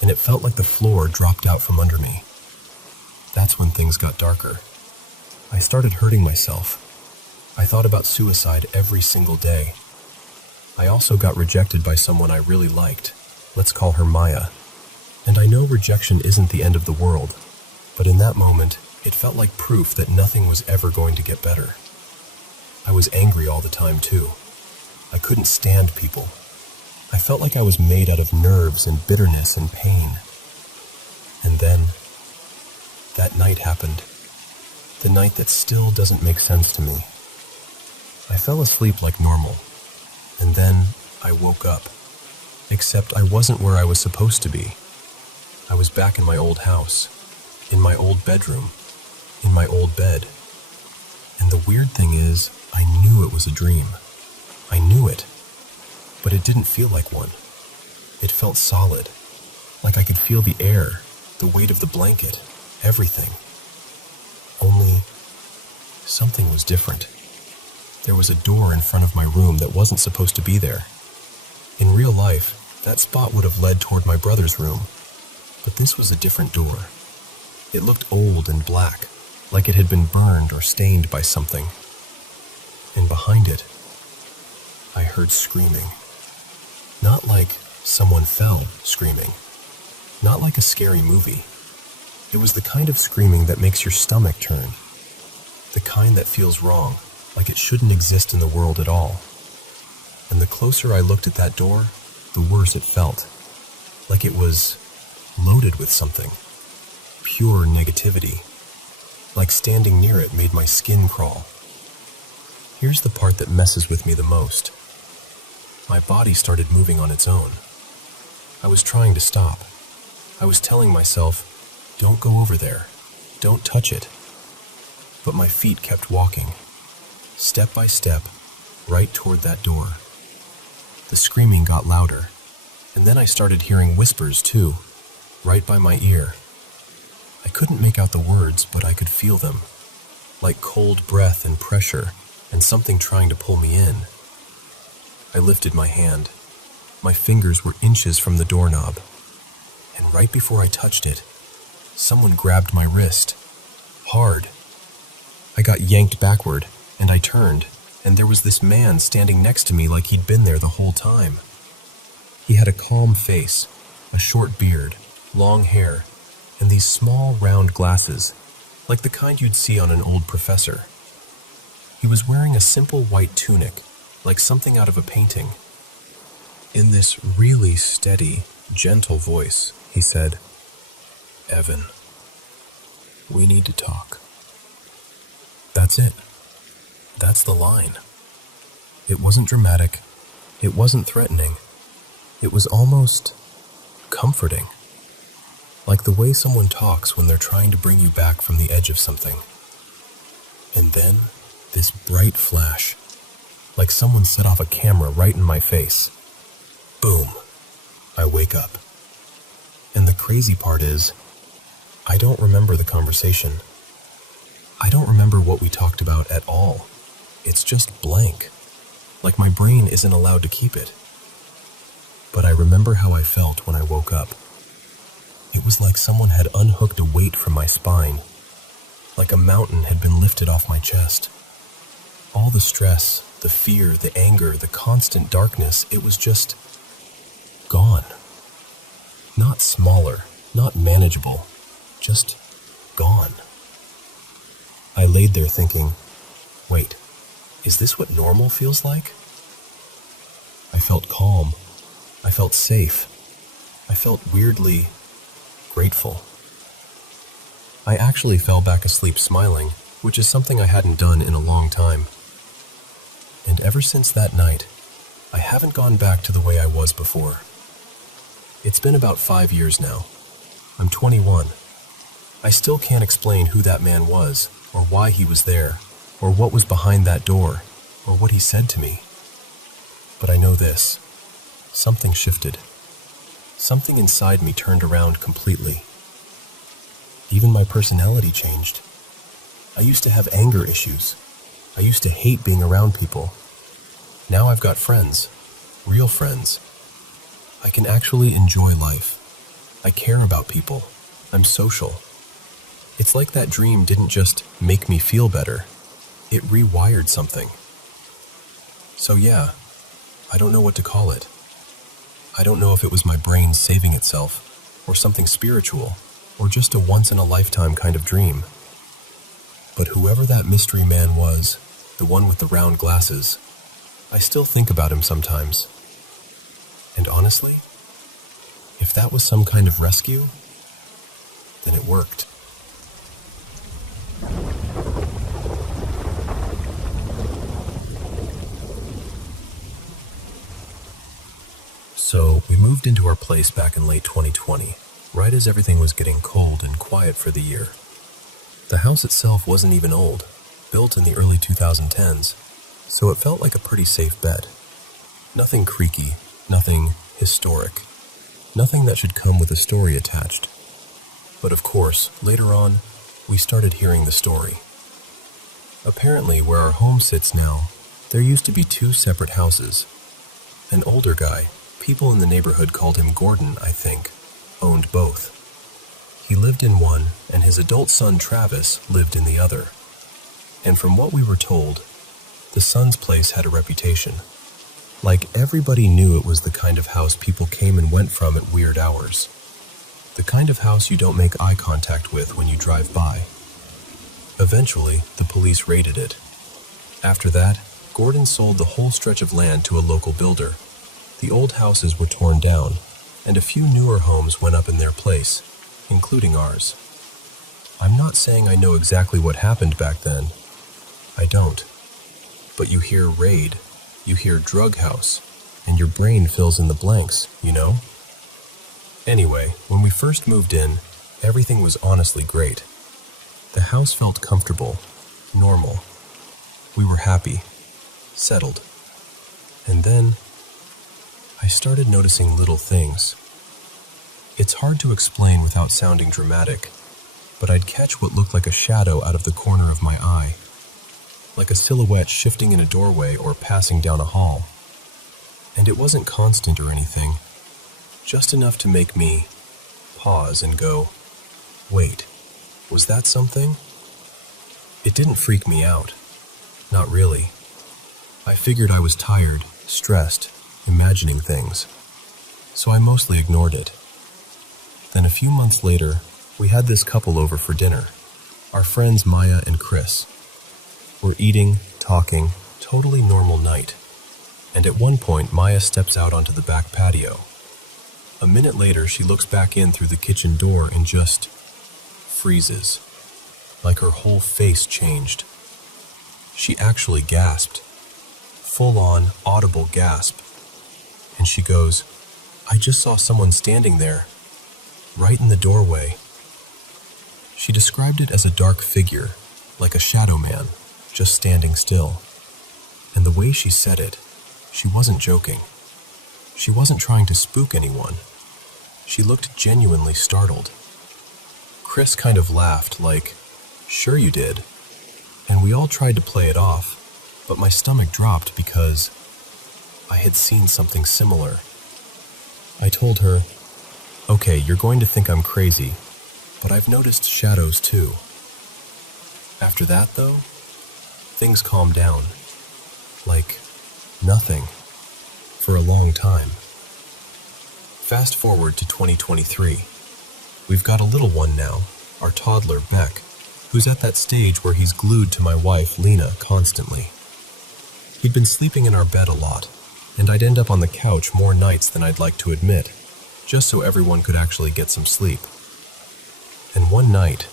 and it felt like the floor dropped out from under me. That's when things got darker. I started hurting myself. I thought about suicide every single day. I also got rejected by someone I really liked. Let's call her Maya. And I know rejection isn't the end of the world, but in that moment, it felt like proof that nothing was ever going to get better. I was angry all the time too. I couldn't stand people. I felt like I was made out of nerves and bitterness and pain. And then, that night happened. The night that still doesn't make sense to me. I fell asleep like normal, and then I woke up. Except I wasn't where I was supposed to be. I was back in my old house, in my old bedroom, in my old bed. And the weird thing is, I knew it was a dream. I knew it, but it didn't feel like one. It felt solid, like I could feel the air, the weight of the blanket, everything. Only, something was different. There was a door in front of my room that wasn't supposed to be there. In real life, that spot would have led toward my brother's room, but this was a different door. It looked old and black, like it had been burned or stained by something. And behind it, I heard screaming. Not like someone fell screaming. Not like a scary movie. It was the kind of screaming that makes your stomach turn. The kind that feels wrong, like it shouldn't exist in the world at all. And the closer I looked at that door, the worse it felt. Like it was loaded with something. Pure negativity. Like standing near it made my skin crawl. Here's the part that messes with me the most. My body started moving on its own. I was trying to stop. I was telling myself, don't go over there. Don't touch it. But my feet kept walking, step by step, right toward that door. The screaming got louder, and then I started hearing whispers too, right by my ear. I couldn't make out the words, but I could feel them, like cold breath and pressure, and something trying to pull me in. I lifted my hand. My fingers were inches from the doorknob, and right before I touched it, someone grabbed my wrist, hard. I got yanked backward, and I turned, and there was this man standing next to me like he'd been there the whole time. He had a calm face, a short beard, long hair, and these small round glasses, like the kind you'd see on an old professor. He was wearing a simple white tunic, like something out of a painting. In this really steady, gentle voice, he said, "Evan, we need to talk." That's it. That's the line. It wasn't dramatic. It wasn't threatening. It was almost comforting. Like the way someone talks when they're trying to bring you back from the edge of something. And then, this bright flash, like someone set off a camera right in my face. Boom. I wake up. And the crazy part is, I don't remember the conversation. I don't remember what we talked about at all. It's just blank. Like my brain isn't allowed to keep it. But I remember how I felt when I woke up. It was like someone had unhooked a weight from my spine. Like a mountain had been lifted off my chest. All the stress, the fear, the anger, the constant darkness, it was just gone. Not smaller, not manageable, just gone. I laid there thinking, wait, is this what normal feels like? I felt calm. I felt safe. I felt weirdly grateful. I actually fell back asleep smiling, which is something I hadn't done in a long time. And ever since that night, I haven't gone back to the way I was before. It's been about 5 years now. I'm 21. I still can't explain who that man was, or why he was there, or what was behind that door, or what he said to me. But I know this. Something shifted. Something inside me turned around completely. Even my personality changed. I used to have anger issues. I used to hate being around people. Now I've got friends, real friends. I can actually enjoy life. I care about people. I'm social. It's like that dream didn't just make me feel better. It rewired something. So yeah, I don't know what to call it. I don't know if it was my brain saving itself, or something spiritual, or just a once-in-a-lifetime kind of dream. But whoever that mystery man was, the one with the round glasses, I still think about him sometimes. And honestly, if that was some kind of rescue, then it worked. So, we moved into our place back in late 2020, right as everything was getting cold and quiet for the year. The house itself wasn't even old, built in the early 2010s, so it felt like a pretty safe bet. Nothing creaky, nothing historic, nothing that should come with a story attached. But of course, later on, we started hearing the story. Apparently, where our home sits now, There used to be two separate houses. An older guy, people in the neighborhood called him Gordon, I think, owned both. He lived in one, and his adult son Travis lived in the other. And from what we were told, the son's place had a reputation. Like everybody knew it was the kind of house people came and went from at weird hours. The kind of house you don't make eye contact with when you drive by. Eventually, the police raided it. After that, Gordon sold the whole stretch of land to a local builder. The old houses were torn down, and a few newer homes went up in their place, including ours. I'm not saying I know exactly what happened back then. I don't. But you hear raid, you hear drug house, and your brain fills in the blanks, you know? Anyway, when we first moved in, everything was honestly great. The house felt comfortable, normal. We were happy, settled. And then, I started noticing little things. It's hard to explain without sounding dramatic, but I'd catch what looked like a shadow out of the corner of my eye, like a silhouette shifting in a doorway or passing down a hall. And it wasn't constant or anything, just enough to make me pause and go, wait, was that something? It didn't freak me out. Not really. I figured I was tired, stressed, imagining things, so I mostly ignored it. Then a few months later, we had this couple over for dinner, our friends Maya and Chris. We're eating, talking, totally normal night. And at one point, Maya steps out onto the back patio. A minute later, she looks back in through the kitchen door and just freezes, like her whole face changed. She actually gasped, full-on, audible gasp. And she goes, "I just saw someone standing there, right in the doorway." She described it as a dark figure, like a shadow man, just standing still. And the way she said it, she wasn't joking. She wasn't trying to spook anyone. She looked genuinely startled. Chris kind of laughed, like, "Sure you did." And we all tried to play it off, but my stomach dropped because I had seen something similar. I told her, "Okay, you're going to think I'm crazy, but I've noticed shadows too." After that, though, things calmed down. Like nothing. For a long time. Fast forward to 2023. We've got a little one now, our toddler, Beck, who's at that stage where he's glued to my wife, Lena, constantly. He'd been sleeping in our bed a lot, and I'd end up on the couch more nights than I'd like to admit, just so everyone could actually get some sleep. And one night,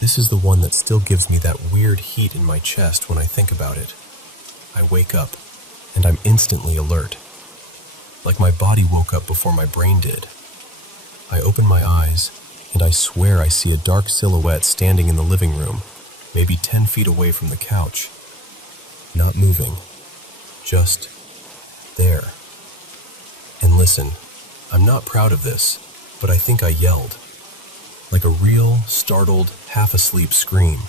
this is the one that still gives me that weird heat in my chest when I think about it. I wake up, and I'm instantly alert. Like my body woke up before my brain did. I open my eyes, and I swear I see a dark silhouette standing in the living room, maybe 10 feet away from the couch. Not moving, just there. And listen, I'm not proud of this, but I think I yelled. Like a real, startled, half-asleep scream.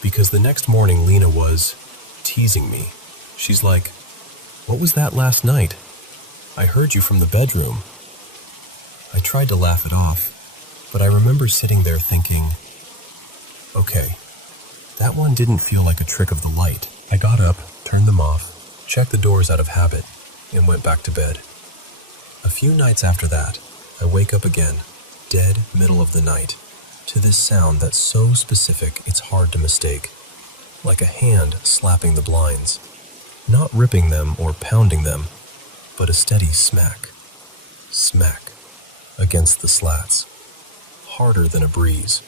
Because the next morning Lena was teasing me. She's like, "What was that last night? I heard you from the bedroom." I tried to laugh it off, but I remember sitting there thinking, okay, that one didn't feel like a trick of the light. I got up, turned them off, checked the doors out of habit, and went back to bed. A few nights after that, I wake up again, dead middle of the night, to this sound that's so specific it's hard to mistake. Like a hand slapping the blinds. Not ripping them or pounding them, but a steady smack, smack, against the slats. Harder than a breeze.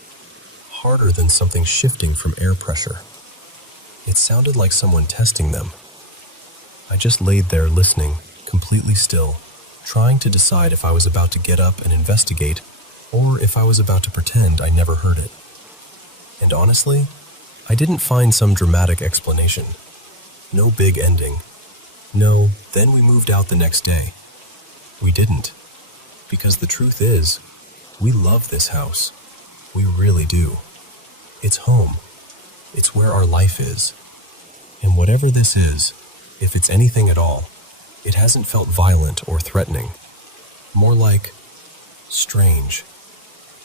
Harder than something shifting from air pressure. It sounded like someone testing them. I just laid there listening, completely still, trying to decide if I was about to get up and investigate, or if I was about to pretend I never heard it. And honestly, I didn't find some dramatic explanation. No big ending. No, then we moved out the next day. We didn't. Because the truth is, we love this house. We really do. It's home. It's where our life is. And whatever this is, if it's anything at all, it hasn't felt violent or threatening. More like strange.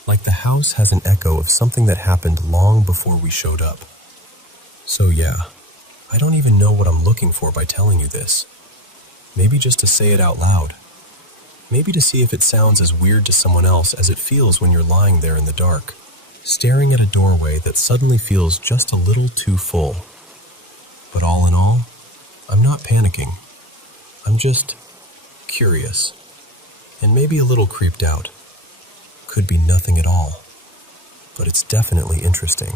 Like the house has an echo of something that happened long before we showed up. So yeah, I don't even know what I'm looking for by telling you this. Maybe just to say it out loud. Maybe to see if it sounds as weird to someone else as it feels when you're lying there in the dark, staring at a doorway that suddenly feels just a little too full. But all in all, I'm not panicking. I'm just curious, and maybe a little creeped out. Could be nothing at all, but it's definitely interesting.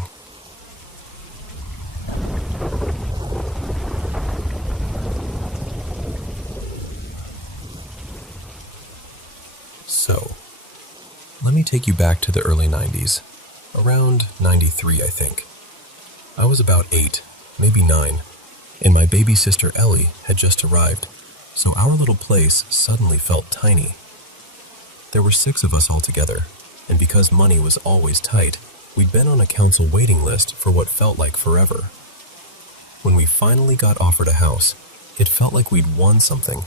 So, let me take you back to the early 90s, around 93, I think. I was about 8, maybe 9, and my baby sister Ellie had just arrived, so our little place suddenly felt tiny. There were 6 of us all together, and because money was always tight, we'd been on a council waiting list for what felt like forever. When we finally got offered a house, it felt like we'd won something.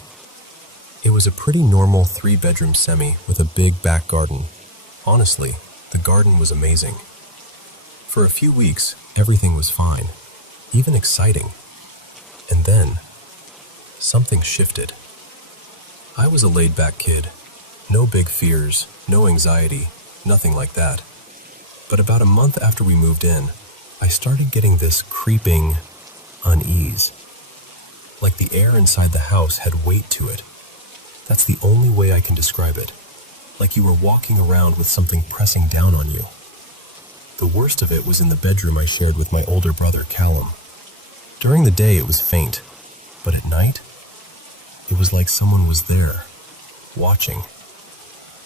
It was a pretty normal 3-bedroom semi with a big back garden. Honestly, the garden was amazing. For a few weeks, everything was fine, even exciting. And then, something shifted. I was a laid-back kid. No big fears, no anxiety, nothing like that. But about a month after we moved in, I started getting this creeping unease. Like the air inside the house had weight to it. That's the only way I can describe it. Like you were walking around with something pressing down on you. The worst of it was in the bedroom I shared with my older brother, Callum. During the day it was faint, but at night, it was like someone was there, watching.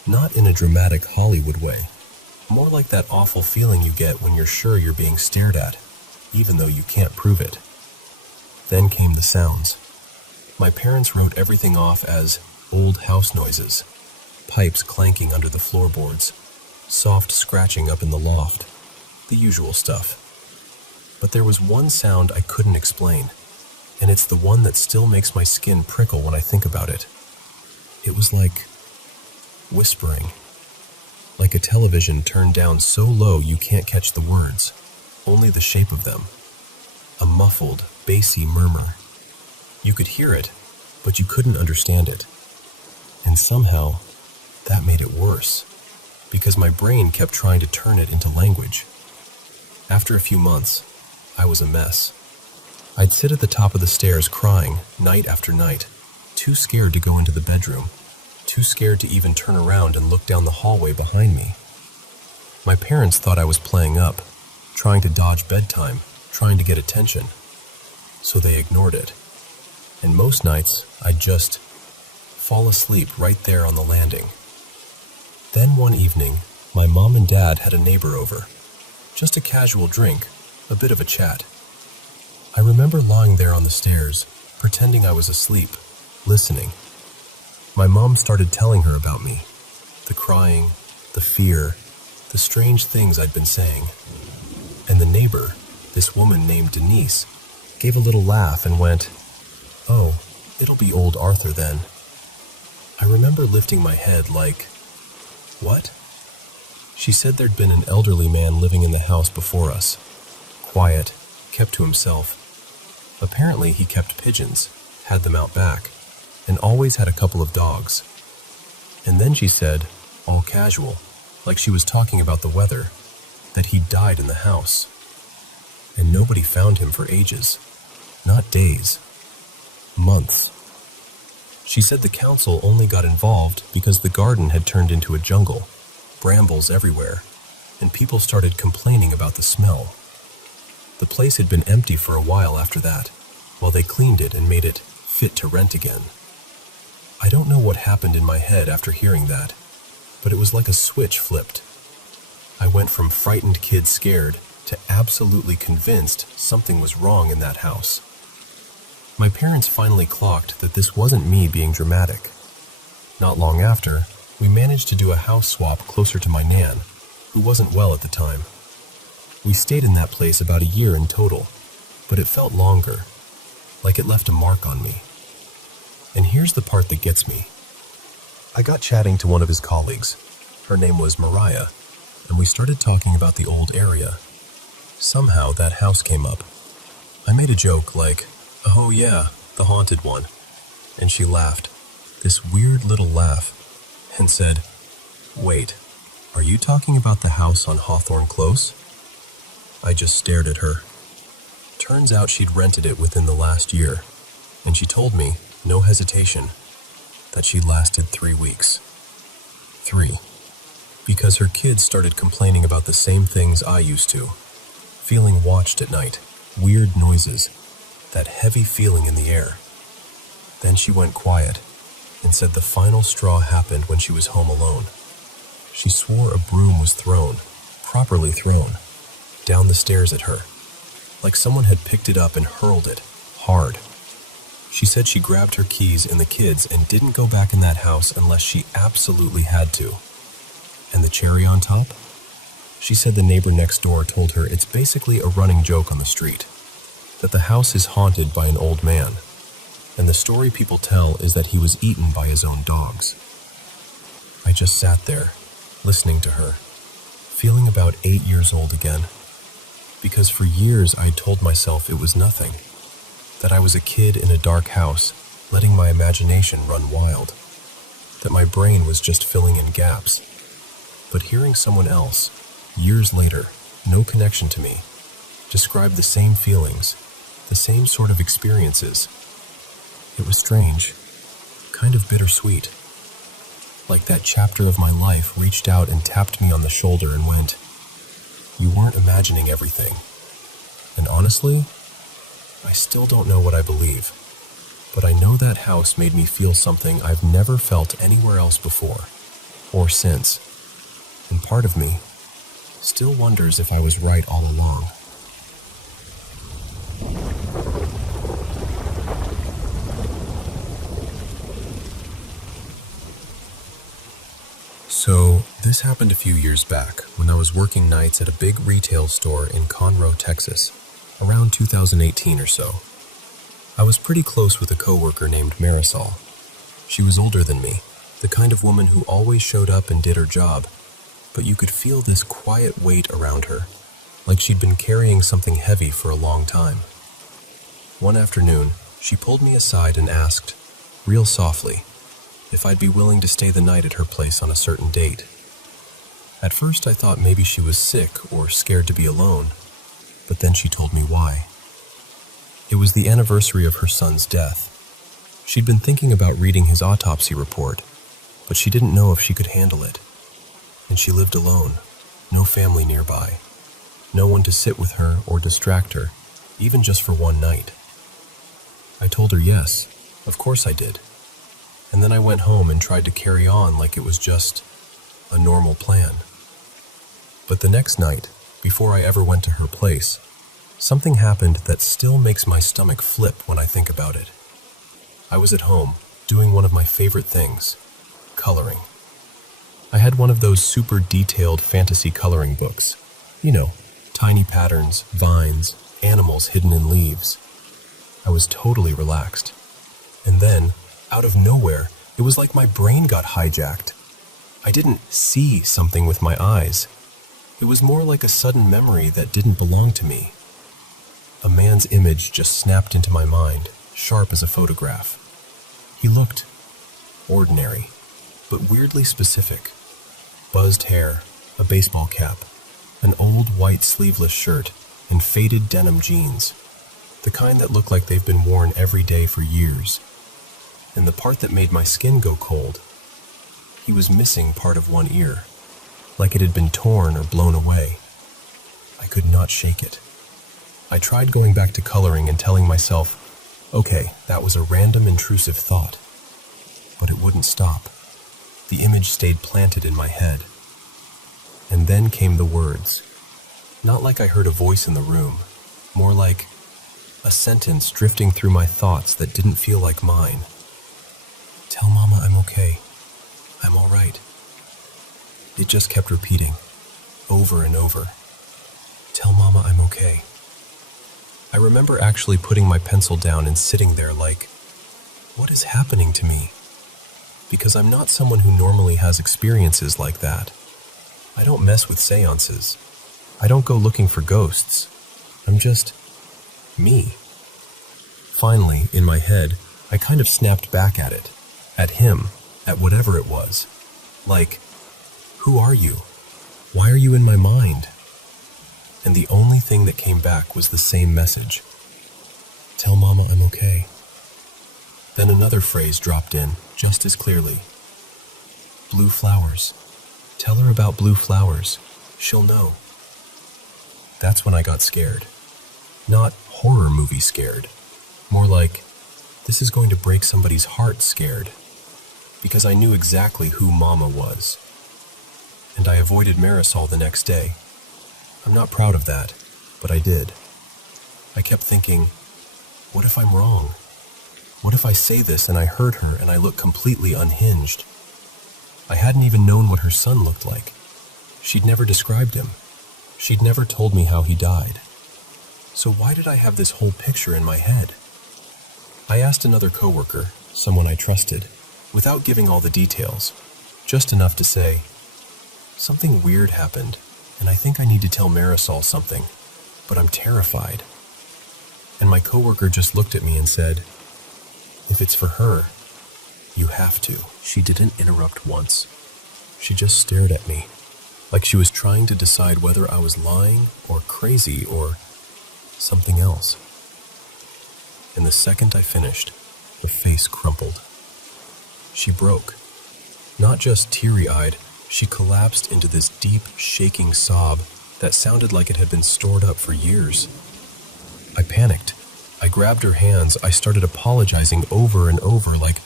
Not in a dramatic Hollywood way, more like that awful feeling you get when you're sure you're being stared at, even though you can't prove it. Then came the sounds. My parents wrote everything off as old house noises, pipes clanking under the floorboards, soft scratching up in the loft, the usual stuff. But there was one sound I couldn't explain, and it's the one that still makes my skin prickle when I think about it. It was like whispering, like a television turned down so low you can't catch the words, only the shape of them. A muffled, bassy murmur. You could hear it, but you couldn't understand it. And somehow, that made it worse, because my brain kept trying to turn it into language. After a few months, I was a mess. I'd sit at the top of the stairs crying, night after night, too scared to go into the bedroom, too scared to even turn around and look down the hallway behind me. My parents thought I was playing up, trying to dodge bedtime, trying to get attention. So they ignored it. And most nights, I'd just fall asleep right there on the landing. Then one evening, my mom and dad had a neighbor over. Just a casual drink, a bit of a chat. I remember lying there on the stairs, pretending I was asleep, listening. My mom started telling her about me, the crying, the fear, the strange things I'd been saying. And the neighbor, this woman named Denise, gave a little laugh and went, "Oh, it'll be old Arthur then." I remember lifting my head like, "What?" She said there'd been an elderly man living in the house before us. Quiet, kept to himself. Apparently he kept pigeons, had them out back, and always had a couple of dogs. And then she said, all casual, like she was talking about the weather, that he'd died in the house. And nobody found him for ages. Not days. Months. She said the council only got involved because the garden had turned into a jungle, brambles everywhere, and people started complaining about the smell. The place had been empty for a while after that, while they cleaned it and made it fit to rent again. I don't know what happened in my head after hearing that, but it was like a switch flipped. I went from frightened kid scared to absolutely convinced something was wrong in that house. My parents finally clocked that this wasn't me being dramatic. Not long after, we managed to do a house swap closer to my nan, who wasn't well at the time. We stayed in that place about a year in total, but it felt longer, like it left a mark on me. And here's the part that gets me. I got chatting to one of his colleagues. Her name was Mariah, and we started talking about the old area. Somehow that house came up. I made a joke like, "Oh yeah, the haunted one." And she laughed, this weird little laugh, and said, "Wait, are you talking about the house on Hawthorne Close?" I just stared at her. Turns out she'd rented it within the last year, and she told me, no hesitation, that she lasted 3 weeks. 3. Because her kids started complaining about the same things I used to. Feeling watched at night, weird noises, that heavy feeling in the air. Then she went quiet and said the final straw happened when she was home alone. She swore a broom was thrown, properly thrown, down the stairs at her, like someone had picked it up and hurled it, hard. She said she grabbed her keys and the kids and didn't go back in that house unless she absolutely had to. And the cherry on top? She said the neighbor next door told her it's basically a running joke on the street, that the house is haunted by an old man, and the story people tell is that he was eaten by his own dogs. I just sat there, listening to her, feeling about 8 years old again, because for years I had told myself it was nothing, that I was a kid in a dark house, letting my imagination run wild, that my brain was just filling in gaps. But hearing someone else, years later, no connection to me, describe the same feelings, the same sort of experiences, it was strange, kind of bittersweet. Like that chapter of my life reached out and tapped me on the shoulder and went, "You weren't imagining everything." And honestly, I still don't know what I believe, but I know that house made me feel something I've never felt anywhere else before, or since. And part of me still wonders if I was right all along. So, this happened a few years back when I was working nights at a big retail store in Conroe, Texas, around 2018 or so. I was pretty close with a coworker named Marisol. She was older than me, the kind of woman who always showed up and did her job, but you could feel this quiet weight around her, like she'd been carrying something heavy for a long time. One afternoon, she pulled me aside and asked, real softly, if I'd be willing to stay the night at her place on a certain date. At first I thought maybe she was sick or scared to be alone, but then she told me why. It was the anniversary of her son's death. She'd been thinking about reading his autopsy report, but she didn't know if she could handle it. And she lived alone, no family nearby, no one to sit with her or distract her, even just for one night. I told her yes, of course I did. And then I went home and tried to carry on like it was just a normal plan. But the next night, before I ever went to her place, something happened that still makes my stomach flip when I think about it. I was at home, doing one of my favorite things, coloring. I had one of those super detailed fantasy coloring books. You know, tiny patterns, vines, animals hidden in leaves. I was totally relaxed. And then, out of nowhere, it was like my brain got hijacked. I didn't see something with my eyes. It was more like a sudden memory that didn't belong to me. A man's image just snapped into my mind, sharp as a photograph. He looked ordinary, but weirdly specific. Buzzed hair, a baseball cap, an old white sleeveless shirt, and faded denim jeans. The kind that look like they've been worn every day for years. And the part that made my skin go cold, he was missing part of one ear, like it had been torn or blown away. I could not shake it. I tried going back to coloring and telling myself, okay, that was a random intrusive thought. But it wouldn't stop. The image stayed planted in my head. And then came the words. Not like I heard a voice in the room, more like a sentence drifting through my thoughts that didn't feel like mine. Tell Mama I'm okay. I'm all right. It just kept repeating, over and over. Tell Mama I'm okay. I remember actually putting my pencil down and sitting there like, what is happening to me? Because I'm not someone who normally has experiences like that. I don't mess with seances. I don't go looking for ghosts. I'm just me. Finally, in my head, I kind of snapped back at it, at him, at whatever it was. Like, who are you? Why are you in my mind? And the only thing that came back was the same message. Tell Mama I'm okay. Then another phrase dropped in, just as clearly. Blue flowers. Tell her about blue flowers. She'll know. That's when I got scared. Not horror movie scared. More like, this is going to break somebody's heart scared. Because I knew exactly who Mama was. And I avoided Marisol the next day. I'm not proud of that, but I did. I kept thinking, what if I'm wrong? What if I say this and I hurt her and I look completely unhinged? I hadn't even known what her son looked like. She'd never described him. She'd never told me how he died. So why did I have this whole picture in my head? I asked another coworker, someone I trusted, without giving all the details, just enough to say, something weird happened, and I think I need to tell Marisol something, but I'm terrified. And my coworker just looked at me and said, if it's for her, you have to. She didn't interrupt once. She just stared at me, like she was trying to decide whether I was lying or crazy or something else. And the second I finished, her face crumpled. She broke. Not just teary-eyed, she collapsed into this deep, shaking sob that sounded like it had been stored up for years. I panicked. I grabbed her hands. I started apologizing over and over like,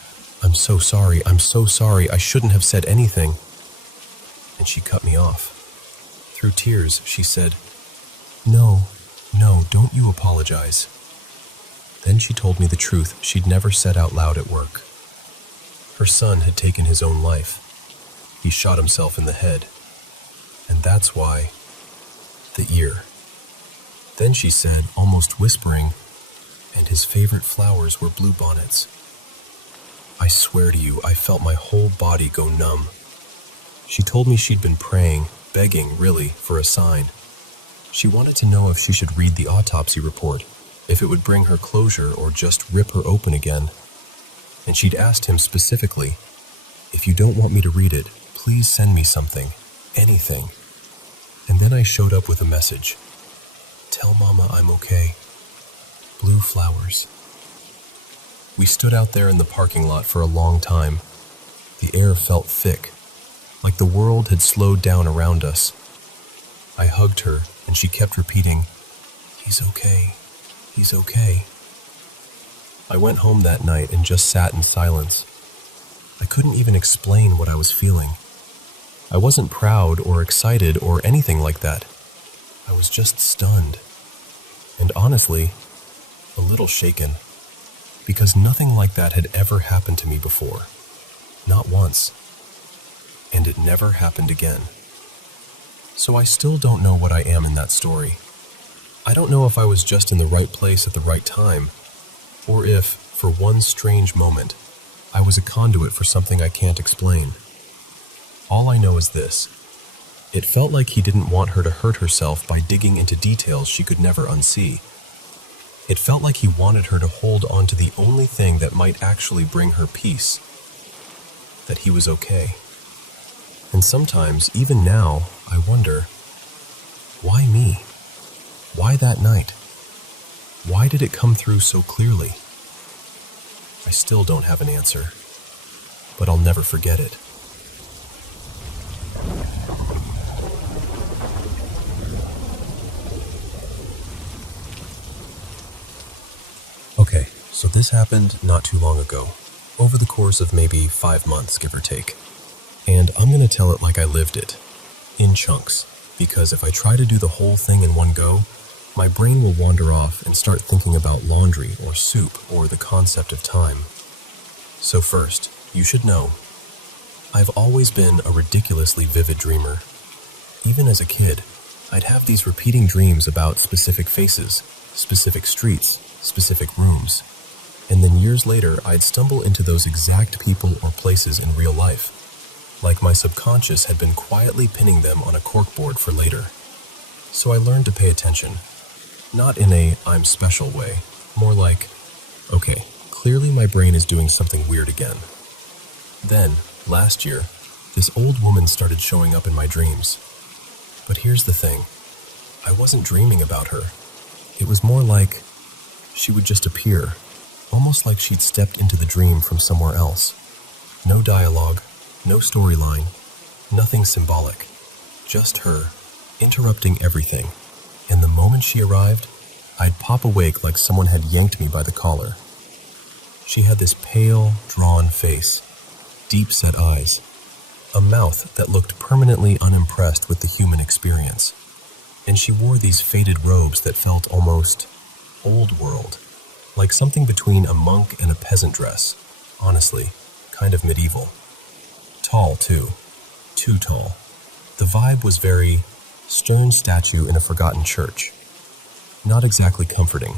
I'm so sorry, I shouldn't have said anything. And she cut me off. Through tears, she said, No, don't you apologize. Then she told me the truth she'd never said out loud at work. Her son had taken his own life. He shot himself in the head. And that's why, the ear. Then she said, almost whispering, and his favorite flowers were bluebonnets. I swear to you, I felt my whole body go numb. She told me she'd been praying, begging, really, for a sign. She wanted to know if she should read the autopsy report, if it would bring her closure or just rip her open again. And she'd asked him specifically, if you don't want me to read it, please send me something, anything. And then I showed up with a message. Tell Mama I'm okay. Blue flowers. We stood out there in the parking lot for a long time. The air felt thick, like the world had slowed down around us. I hugged her, and she kept repeating, He's okay. He's okay. I went home that night and just sat in silence. I couldn't even explain what I was feeling. I wasn't proud or excited or anything like that. I was just stunned. And honestly, a little shaken. Because nothing like that had ever happened to me before. Not once. And it never happened again. So I still don't know what I am in that story. I don't know if I was just in the right place at the right time, or if, for one strange moment, I was a conduit for something I can't explain. All I know is this. It felt like he didn't want her to hurt herself by digging into details she could never unsee. It felt like he wanted her to hold on to the only thing that might actually bring her peace. That he was okay. And sometimes, even now, I wonder, why me? Why that night? Why did it come through so clearly? I still don't have an answer, but I'll never forget it. Okay, so this happened not too long ago, over the course of maybe 5 months, give or take. And I'm going to tell it like I lived it, in chunks, because if I try to do the whole thing in one go, my brain will wander off and start thinking about laundry or soup or the concept of time. So first, you should know, I've always been a ridiculously vivid dreamer. Even as a kid, I'd have these repeating dreams about specific faces, specific streets, specific rooms. And then years later, I'd stumble into those exact people or places in real life, like my subconscious had been quietly pinning them on a corkboard for later. So I learned to pay attention, not in a I'm special way, more like, okay, clearly my brain is doing something weird again. Then, last year, this old woman started showing up in my dreams. But here's the thing, I wasn't dreaming about her. It was more like she would just appear, almost like she'd stepped into the dream from somewhere else. No dialogue, no storyline, nothing symbolic. Just her, interrupting everything. And the moment she arrived, I'd pop awake like someone had yanked me by the collar. She had this pale, drawn face, deep-set eyes, a mouth that looked permanently unimpressed with the human experience. And she wore these faded robes that felt almost old world, like something between a monk and a peasant dress. Honestly, kind of medieval. Tall, too. Too tall. The vibe was very stern statue in a forgotten church. Not exactly comforting.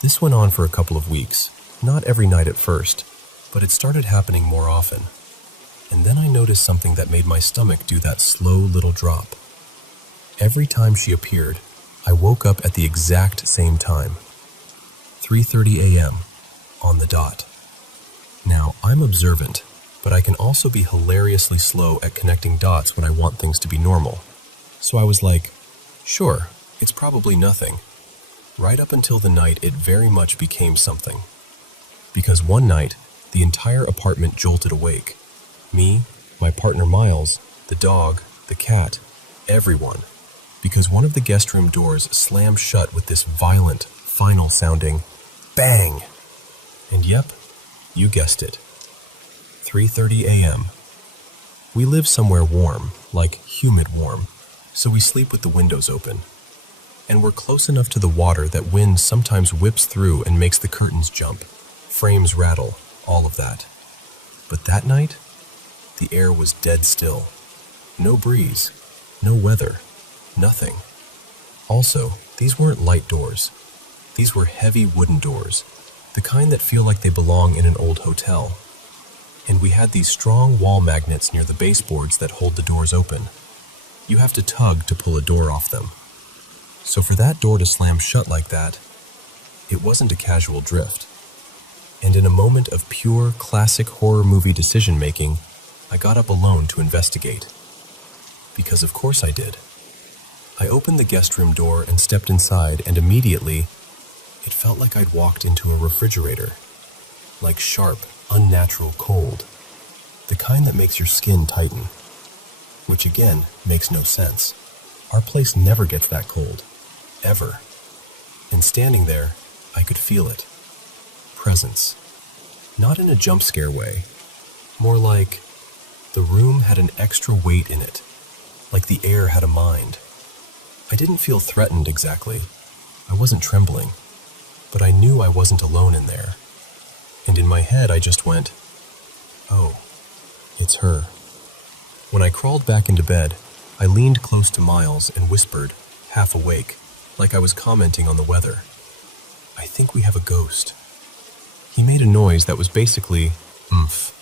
This went on for a couple of weeks, not every night at first, but it started happening more often. And then I noticed something that made my stomach do that slow little drop. Every time she appeared, I woke up at the exact same time. 3:30 a.m. on the dot. Now, I'm observant, but I can also be hilariously slow at connecting dots when I want things to be normal. So I was like, sure, it's probably nothing. Right up until the night it very much became something. Because one night, the entire apartment jolted awake. Me, my partner Miles, the dog, the cat, everyone. Because one of the guest room doors slammed shut with this violent, final-sounding bang. And yep, you guessed it. 3:30 a.m. We live somewhere warm, like humid warm, so we sleep with the windows open. And we're close enough to the water that wind sometimes whips through and makes the curtains jump, frames rattle, all of that. But that night, the air was dead still. No breeze, no weather, nothing. Also, these weren't light doors. These were heavy wooden doors, the kind that feel like they belong in an old hotel. And we had these strong wall magnets near the baseboards that hold the doors open. You have to tug to pull a door off them. So for that door to slam shut like that, it wasn't a casual drift. And in a moment of pure classic horror movie decision-making, I got up alone to investigate. Because of course I did. I opened the guest room door and stepped inside, and immediately, it felt like I'd walked into a refrigerator. Like sharp, unnatural cold. The kind that makes your skin tighten. Which again, makes no sense. Our place never gets that cold. Ever. And standing there, I could feel it. Presence. Not in a jump scare way. More like the room had an extra weight in it. Like the air had a mind. I didn't feel threatened exactly. I wasn't trembling. But I knew I wasn't alone in there. And in my head I just went, oh, it's her. When I crawled back into bed, I leaned close to Miles and whispered, half awake, like I was commenting on the weather. I think we have a ghost. He made a noise that was basically, "Oomph,"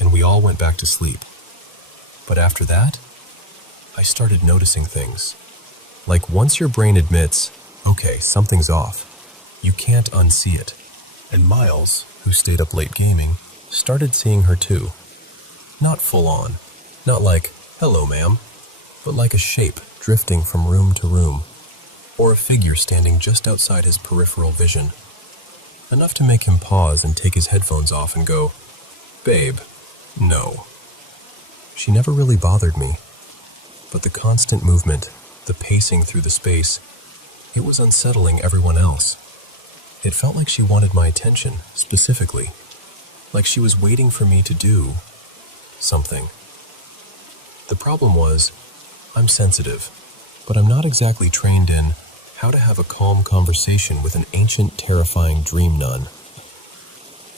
and we all went back to sleep. But after that, I started noticing things. Like once your brain admits, okay, something's off, you can't unsee it. And Miles, who stayed up late gaming, started seeing her too. Not full on, not like, hello ma'am, but like a shape drifting from room to room, or a figure standing just outside his peripheral vision. Enough to make him pause and take his headphones off and go, babe, no. She never really bothered me, but the constant movement, the pacing through the space, it was unsettling everyone else. It felt like she wanted my attention, specifically, like she was waiting for me to do something. The problem was, I'm sensitive, but I'm not exactly trained in how to have a calm conversation with an ancient, terrifying dream nun.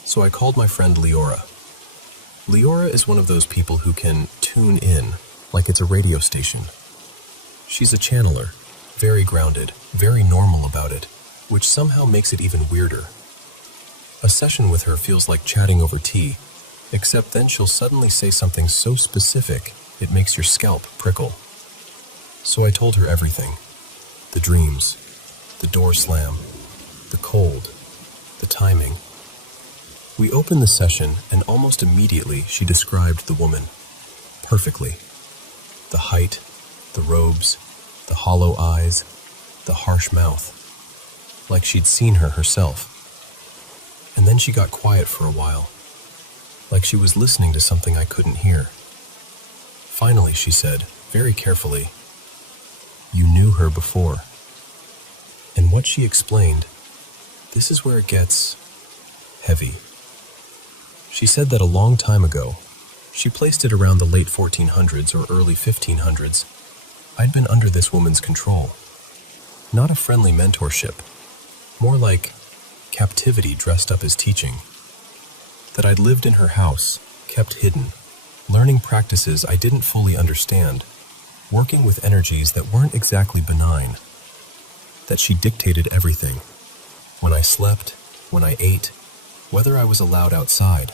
So I called my friend Leora. Leora is one of those people who can tune in like it's a radio station. She's a channeler, very grounded, very normal about it, which somehow makes it even weirder. A session with her feels like chatting over tea, except then she'll suddenly say something so specific it makes your scalp prickle. So I told her everything. The dreams, the door slam, the cold, the timing. We opened the session, and almost immediately she described the woman perfectly. The height, the robes, the hollow eyes, the harsh mouth, like she'd seen her herself. And then she got quiet for a while, like she was listening to something I couldn't hear. Finally, she said, very carefully, "You knew her before." And what she explained, this is where it gets heavy. She said that a long time ago, she placed it around the late 1400s or early 1500s, I'd been under this woman's control. Not a friendly mentorship, more like captivity dressed up as teaching. That I'd lived in her house, kept hidden, learning practices I didn't fully understand, working with energies that weren't exactly benign. That she dictated everything. When I slept, when I ate, whether I was allowed outside.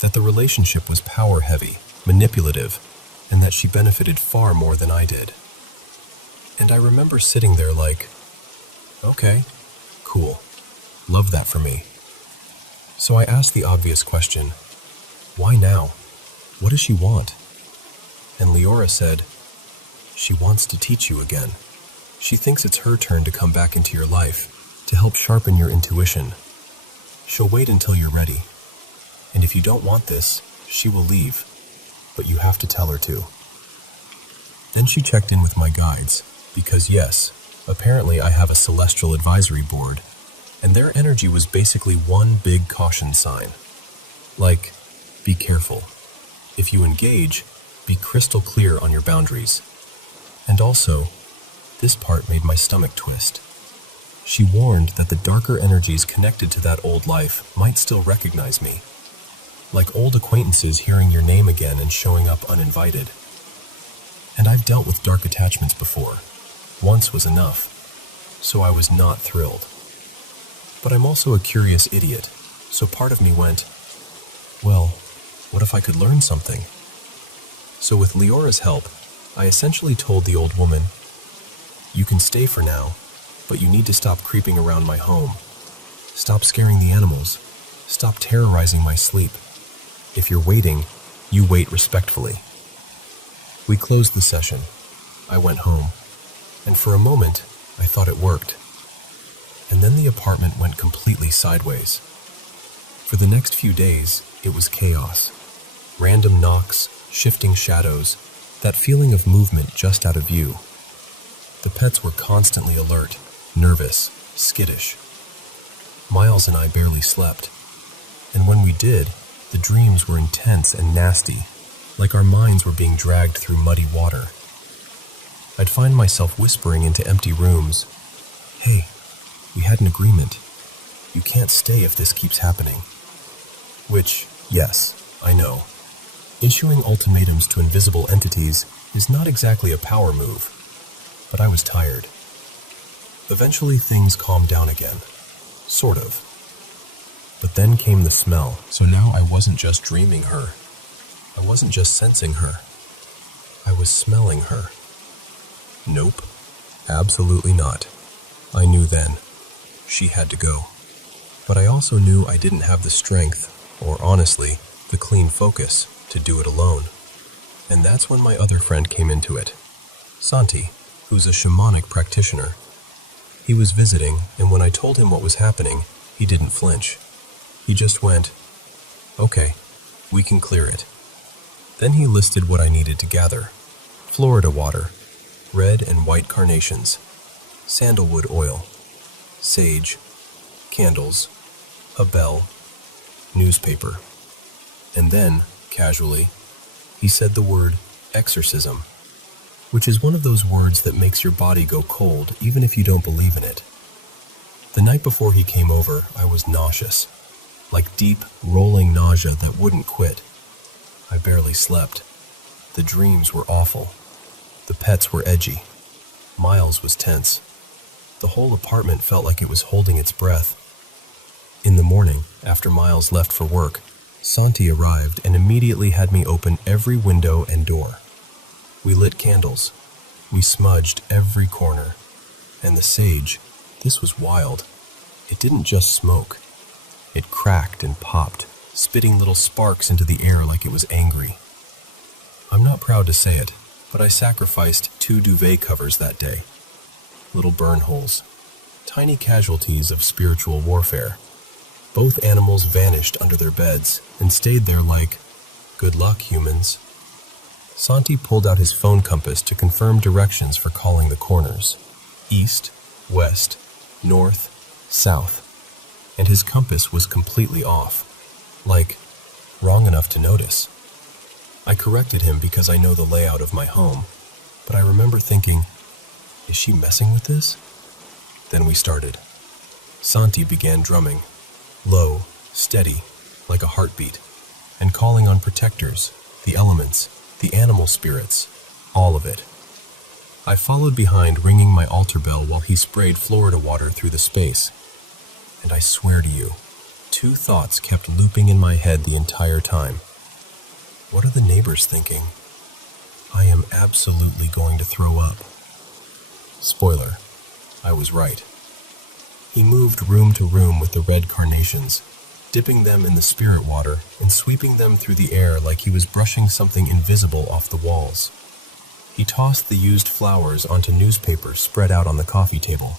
That the relationship was power-heavy, manipulative, and that she benefited far more than I did. And I remember sitting there like, okay, cool, love that for me. So I asked the obvious question, why now? What does she want? And Leora said, she wants to teach you again. She thinks it's her turn to come back into your life, to help sharpen your intuition. She'll wait until you're ready. And if you don't want this, she will leave, but you have to tell her to. Then she checked in with my guides, because yes, apparently I have a celestial advisory board, and their energy was basically one big caution sign. Like, be careful. If you engage, be crystal clear on your boundaries. And also, this part made my stomach twist. She warned that the darker energies connected to that old life might still recognize me. Like old acquaintances hearing your name again and showing up uninvited. And I've dealt with dark attachments before. Once was enough. So I was not thrilled. But I'm also a curious idiot, so part of me went, well, what if I could learn something? So with Leora's help, I essentially told the old woman, you can stay for now, but you need to stop creeping around my home. Stop scaring the animals. Stop terrorizing my sleep. If you're waiting, you wait respectfully. We closed the session. I went home, and for a moment, I thought it worked. And then the apartment went completely sideways. For the next few days, it was chaos. Random knocks, shifting shadows, that feeling of movement just out of view. The pets were constantly alert, nervous, skittish. Miles and I barely slept. And when we did, the dreams were intense and nasty, like our minds were being dragged through muddy water. I'd find myself whispering into empty rooms, hey, we had an agreement. You can't stay if this keeps happening. Which, yes, I know. Issuing ultimatums to invisible entities is not exactly a power move, but I was tired. Eventually things calmed down again. Sort of. But then came the smell, so now I wasn't just dreaming her. I wasn't just sensing her. I was smelling her. Nope. Absolutely not. I knew then. She had to go. But I also knew I didn't have the strength, or honestly, the clean focus, to do it alone. And that's when my other friend came into it. Santi, who's a shamanic practitioner. He was visiting, and when I told him what was happening, he didn't flinch. He just went, okay, we can clear it. Then he listed what I needed to gather. Florida water, red and white carnations, sandalwood oil, sage, candles, a bell, newspaper. And then, casually, he said the word exorcism, which is one of those words that makes your body go cold even if you don't believe in it. The night before he came over, I was nauseous. Like deep, rolling nausea that wouldn't quit. I barely slept. The dreams were awful. The pets were edgy. Miles was tense. The whole apartment felt like it was holding its breath. In the morning, after Miles left for work, Santi arrived and immediately had me open every window and door. We lit candles. We smudged every corner. And the sage, this was wild. It didn't just smoke. It cracked and popped, spitting little sparks into the air like it was angry. I'm not proud to say it, but I sacrificed 2 duvet covers that day. Little burn holes. Tiny casualties of spiritual warfare. Both animals vanished under their beds and stayed there like, "Good luck, humans." Santi pulled out his phone compass to confirm directions for calling the corners. East, west, north, south. And his compass was completely off. Like, wrong enough to notice. I corrected him because I know the layout of my home, but I remember thinking, is she messing with this? Then we started. Santi began drumming, low, steady, like a heartbeat, and calling on protectors, the elements, the animal spirits, all of it. I followed behind, ringing my altar bell while he sprayed Florida water through the space. And I swear to you, 2 thoughts kept looping in my head the entire time. What are the neighbors thinking? I am absolutely going to throw up. Spoiler, I was right. He moved room to room with the red carnations, dipping them in the spirit water and sweeping them through the air like he was brushing something invisible off the walls. He tossed the used flowers onto newspaper spread out on the coffee table.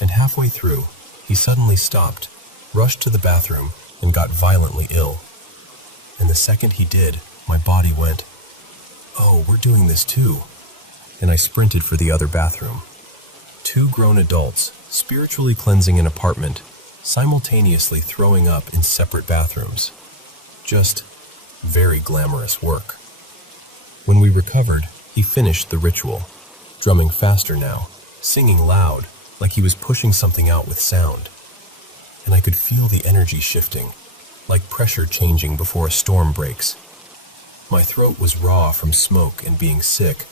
And halfway through, he suddenly stopped, rushed to the bathroom, and got violently ill. And the second he did, my body went, "Oh, we're doing this too." And I sprinted for the other bathroom. 2 grown adults, spiritually cleansing an apartment, simultaneously throwing up in separate bathrooms. Just very glamorous work. When we recovered, he finished the ritual, drumming faster now, singing loud, like he was pushing something out with sound. And I could feel the energy shifting, like pressure changing before a storm breaks. My throat was raw from smoke and being sick,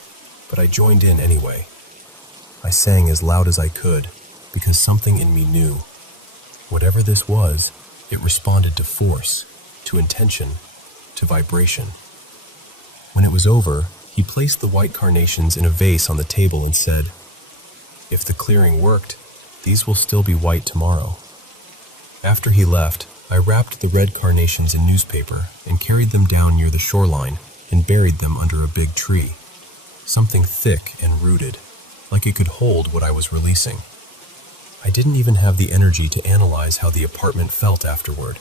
but I joined in anyway. I sang as loud as I could, because something in me knew. Whatever this was, it responded to force, to intention, to vibration. When it was over, he placed the white carnations in a vase on the table and said, "If the clearing worked, these will still be white tomorrow." After he left, I wrapped the red carnations in newspaper and carried them down near the shoreline and buried them under a big tree. Something thick and rooted, like it could hold what I was releasing. I didn't even have the energy to analyze how the apartment felt afterward.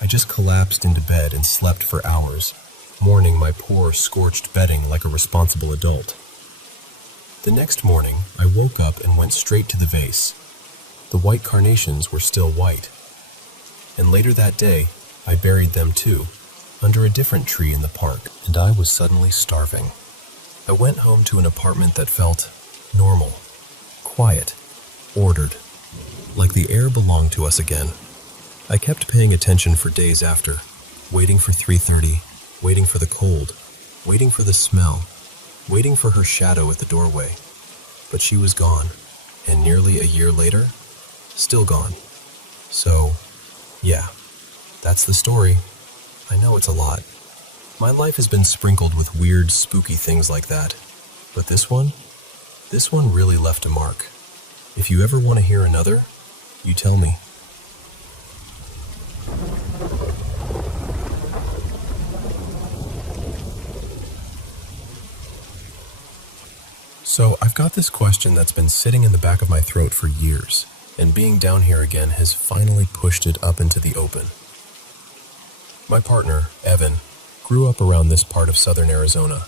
I just collapsed into bed and slept for hours, mourning my poor, scorched bedding like a responsible adult. The next morning, I woke up and went straight to the vase. The white carnations were still white. And later that day, I buried them too, under a different tree in the park, and I was suddenly starving. I went home to an apartment that felt normal, quiet, ordered, like the air belonged to us again. I kept paying attention for days after, waiting for 3:30, waiting for the cold, waiting for the smell, waiting for her shadow at the doorway. But she was gone, and nearly a year later, still gone. So, yeah, that's the story. I know it's a lot. My life has been sprinkled with weird, spooky things like that. But this one really left a mark. If you ever want to hear another, you tell me. So, I've got this question that's been sitting in the back of my throat for years, and being down here again has finally pushed it up into the open. My partner, Evan, grew up around this part of southern Arizona.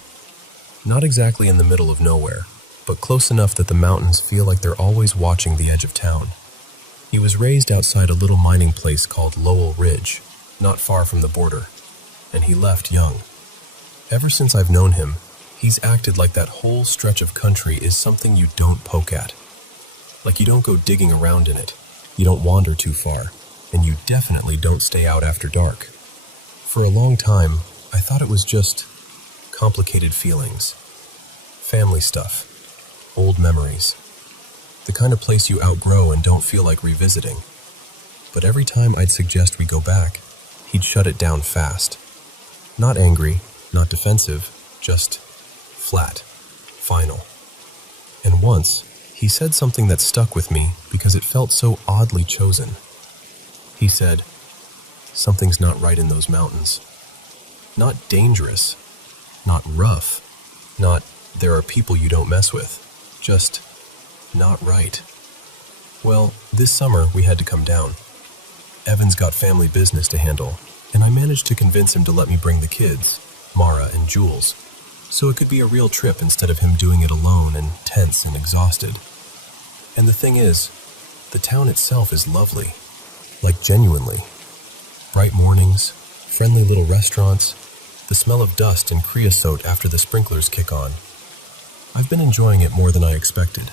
Not exactly in the middle of nowhere, but close enough that the mountains feel like they're always watching the edge of town. He was raised outside a little mining place called Lowell Ridge, not far from the border, and he left young. Ever since I've known him, he's acted like that whole stretch of country is something you don't poke at. Like you don't go digging around in it, you don't wander too far, and you definitely don't stay out after dark. For a long time, I thought it was just complicated feelings, family stuff, old memories. The kind of place you outgrow and don't feel like revisiting. But every time I'd suggest we go back, he'd shut it down fast. Not angry, not defensive, just flat, final. And once, he said something that stuck with me because it felt so oddly chosen. He said, "Something's not right in those mountains. Not dangerous, not rough, not there are people you don't mess with, just not right." Well, this summer we had to come down. Evan's got family business to handle, and I managed to convince him to let me bring the kids, Mara and Jules, so it could be a real trip instead of him doing it alone and tense and exhausted. And the thing is, the town itself is lovely, like genuinely. Bright mornings, friendly little restaurants, the smell of dust and creosote after the sprinklers kick on. I've been enjoying it more than I expected.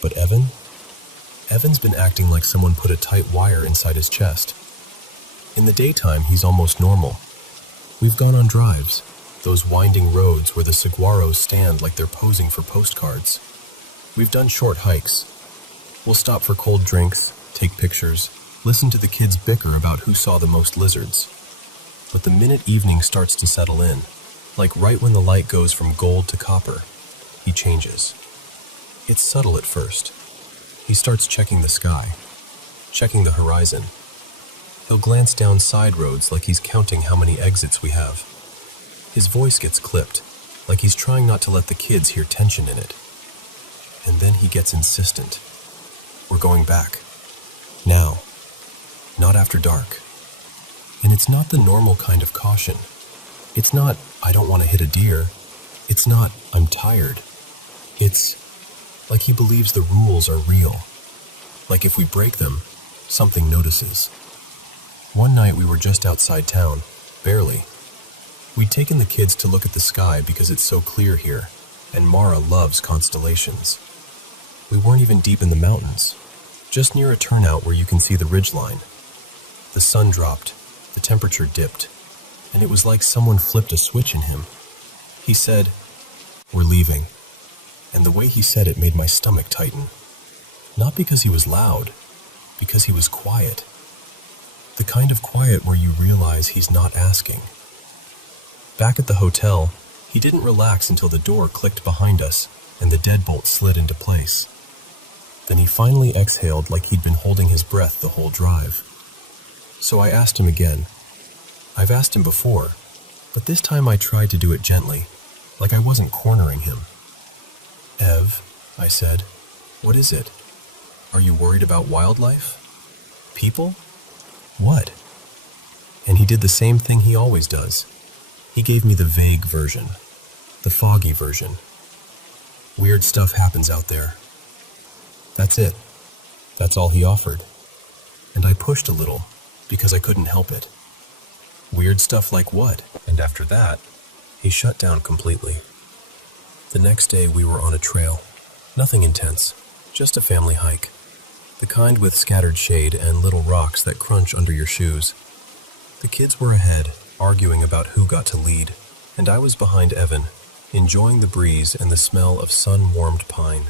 But Evan's been acting like someone put a tight wire inside his chest. In the daytime, he's almost normal. We've gone on drives, those winding roads where the saguaros stand like they're posing for postcards. We've done short hikes. We'll stop for cold drinks, take pictures, listen to the kids bicker about who saw the most lizards. But the minute evening starts to settle in, like right when the light goes from gold to copper, he changes. It's subtle at first. He starts checking the sky, checking the horizon. He'll glance down side roads like he's counting how many exits we have. His voice gets clipped, like he's trying not to let the kids hear tension in it. And then he gets insistent. We're going back. Now. Not after dark. And it's not the normal kind of caution. It's not, "I don't want to hit a deer." It's not, "I'm tired." It's like he believes the rules are real. Like if we break them, something notices. One night we were just outside town, barely. We'd taken the kids to look at the sky because it's so clear here, and Mara loves constellations. We weren't even deep in the mountains, just near a turnout where you can see the ridgeline. The sun dropped, the temperature dipped, and it was like someone flipped a switch in him. He said, "We're leaving." And the way he said it made my stomach tighten. Not because he was loud, because he was quiet. The kind of quiet where you realize he's not asking. Back at the hotel, he didn't relax until the door clicked behind us and the deadbolt slid into place. Then he finally exhaled like he'd been holding his breath the whole drive. So I asked him again. I've asked him before, but this time I tried to do it gently, like I wasn't cornering him. "Ev," I said, "what is it? Are you worried about wildlife? People? What?" And he did the same thing he always does. He gave me the vague version, the foggy version. "Weird stuff happens out there." That's it. That's all he offered. And I pushed a little, because I couldn't help it. Weird stuff like what? And after that, he shut down completely. The next day we were on a trail. Nothing intense, just a family hike. The kind with scattered shade and little rocks that crunch under your shoes. The kids were ahead, arguing about who got to lead, and I was behind Evan, enjoying the breeze and the smell of sun-warmed pine.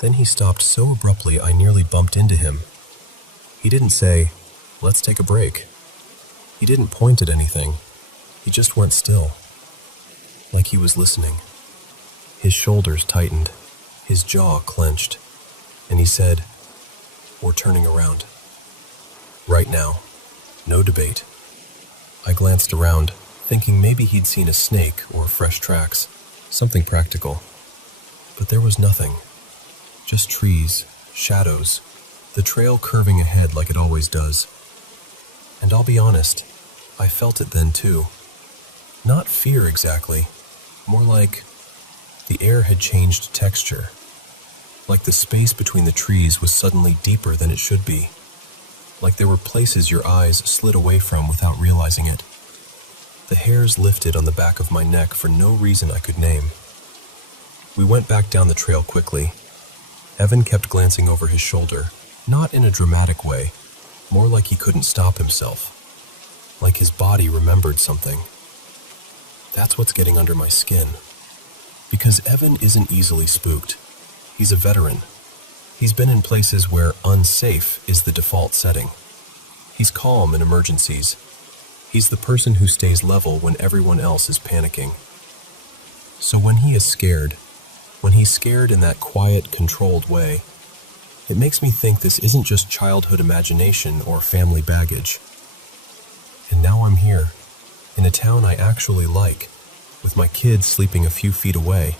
Then he stopped so abruptly I nearly bumped into him. He didn't say, "Let's take a break." He didn't point at anything. He just went still, like he was listening. His shoulders tightened, his jaw clenched, and he said, "We're turning around. Right now. No debate." I glanced around, thinking maybe he'd seen a snake or fresh tracks, something practical. But there was nothing. Just trees, shadows, the trail curving ahead like it always does. And I'll be honest, I felt it then too. Not fear exactly, more like the air had changed texture. Like the space between the trees was suddenly deeper than it should be. Like there were places your eyes slid away from without realizing it. The hairs lifted on the back of my neck for no reason I could name. We went back down the trail quickly. Evan kept glancing over his shoulder, not in a dramatic way, more like he couldn't stop himself. Like his body remembered something. That's what's getting under my skin. Because Evan isn't easily spooked. He's a veteran. He's been in places where unsafe is the default setting. He's calm in emergencies. He's the person who stays level when everyone else is panicking. So when he is scared, when he's scared in that quiet, controlled way, it makes me think this isn't just childhood imagination or family baggage. And now I'm here, in a town I actually like, with my kids sleeping a few feet away,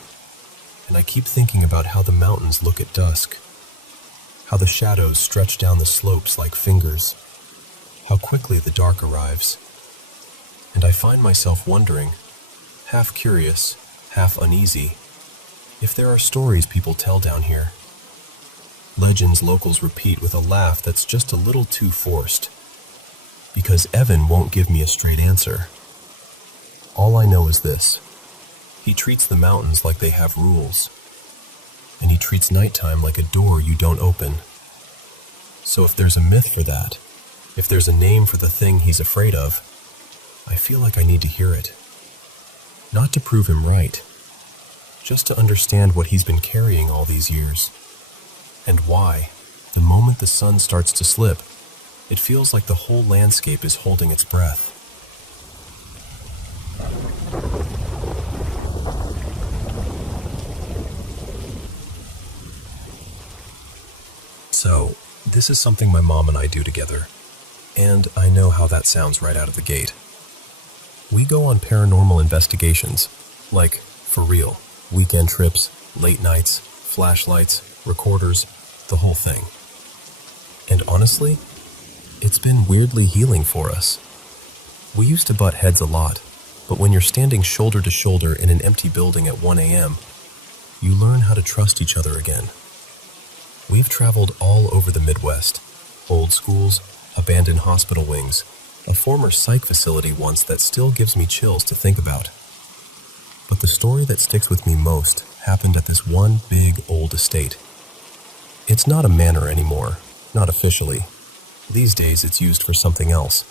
and I keep thinking about how the mountains look at dusk, how the shadows stretch down the slopes like fingers, how quickly the dark arrives. And I find myself wondering, half curious, half uneasy, if there are stories people tell down here. Legends locals repeat with a laugh that's just a little too forced. Because Evan won't give me a straight answer. All I know is this. He treats the mountains like they have rules. And he treats nighttime like a door you don't open. So if there's a myth for that, if there's a name for the thing he's afraid of, I feel like I need to hear it. Not to prove him right, just to understand what he's been carrying all these years. And why, the moment the sun starts to slip, it feels like the whole landscape is holding its breath. So, this is something my mom and I do together, and I know how that sounds right out of the gate. We go on paranormal investigations, like, for real, weekend trips, late nights, flashlights, recorders, the whole thing. And honestly, it's been weirdly healing for us. We used to butt heads a lot, but when you're standing shoulder to shoulder in an empty building at 1 a.m., you learn how to trust each other again. We've traveled all over the Midwest, old schools, abandoned hospital wings, a former psych facility once that still gives me chills to think about. But the story that sticks with me most happened at this one big old estate. It's not a manor anymore, not officially. These days it's used for something else,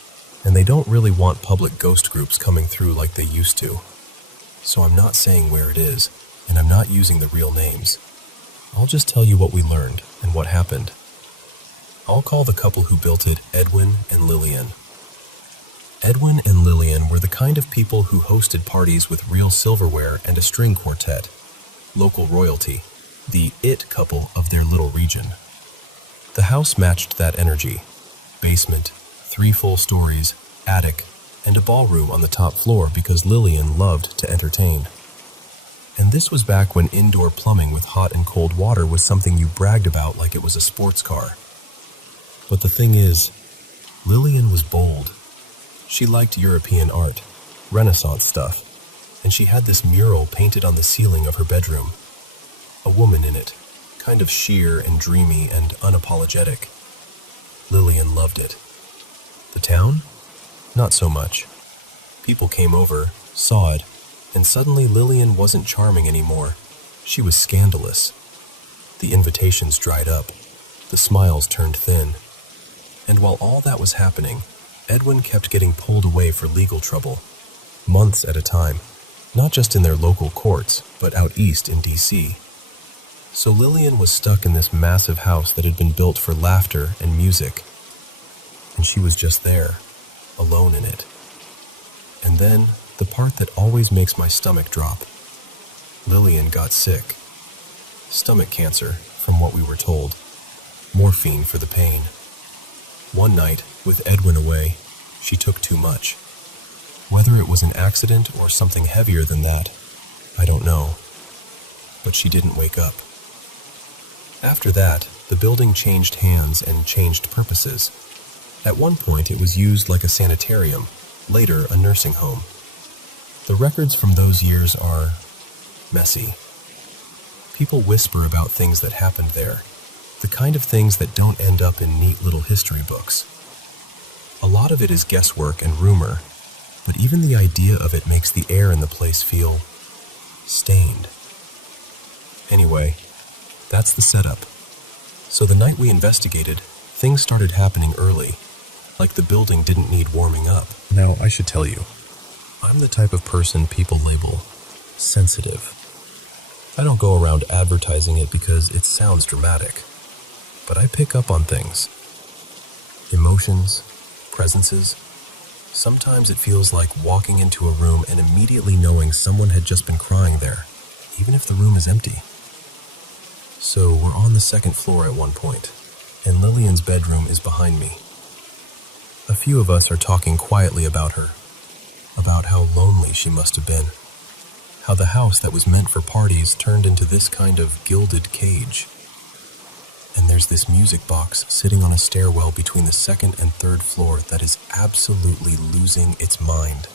and they don't really want public ghost groups coming through like they used to. So I'm not saying where it is, and I'm not using the real names. I'll just tell you what we learned and what happened. I'll call the couple who built it Edwin and Lillian. Edwin and Lillian were the kind of people who hosted parties with real silverware and a string quartet, local royalty, the it couple of their little region. The house matched that energy. Basement, 3 full stories, attic, and a ballroom on the top floor because Lillian loved to entertain. And this was back when indoor plumbing with hot and cold water was something you bragged about like it was a sports car. But the thing is, Lillian was bold. She liked European art, Renaissance stuff, and she had this mural painted on the ceiling of her bedroom. A woman in it, kind of sheer and dreamy and unapologetic. Lillian loved it. The town? Not so much. People came over, saw it, and suddenly Lillian wasn't charming anymore. She was scandalous. The invitations dried up. The smiles turned thin. And while all that was happening, Edwin kept getting pulled away for legal trouble, months at a time, not just in their local courts, but out east in D.C. So Lillian was stuck in this massive house that had been built for laughter and music. And she was just there, alone in it. And then, the part that always makes my stomach drop. Lillian got sick. Stomach cancer, from what we were told. Morphine for the pain. One night, with Edwin away, she took too much. Whether it was an accident or something heavier than that, I don't know. But she didn't wake up. After that, the building changed hands and changed purposes. At one point, it was used like a sanitarium, later a nursing home. The records from those years are messy. People whisper about things that happened there, the kind of things that don't end up in neat little history books. A lot of it is guesswork and rumor, but even the idea of it makes the air in the place feel stained. Anyway, that's the setup. So the night we investigated, things started happening early, like the building didn't need warming up. Now, I should tell you, I'm the type of person people label sensitive. I don't go around advertising it because it sounds dramatic. but I pick up on things. Emotions, presences. Sometimes it feels like walking into a room and immediately knowing someone had just been crying there, even if the room is empty. So we're on the second floor at one point, and Lillian's bedroom is behind me. A few of us are talking quietly about her, about how lonely she must have been, how the house that was meant for parties turned into this kind of gilded cage. And there's this music box sitting on a stairwell between the second and third floor that is absolutely losing its mind.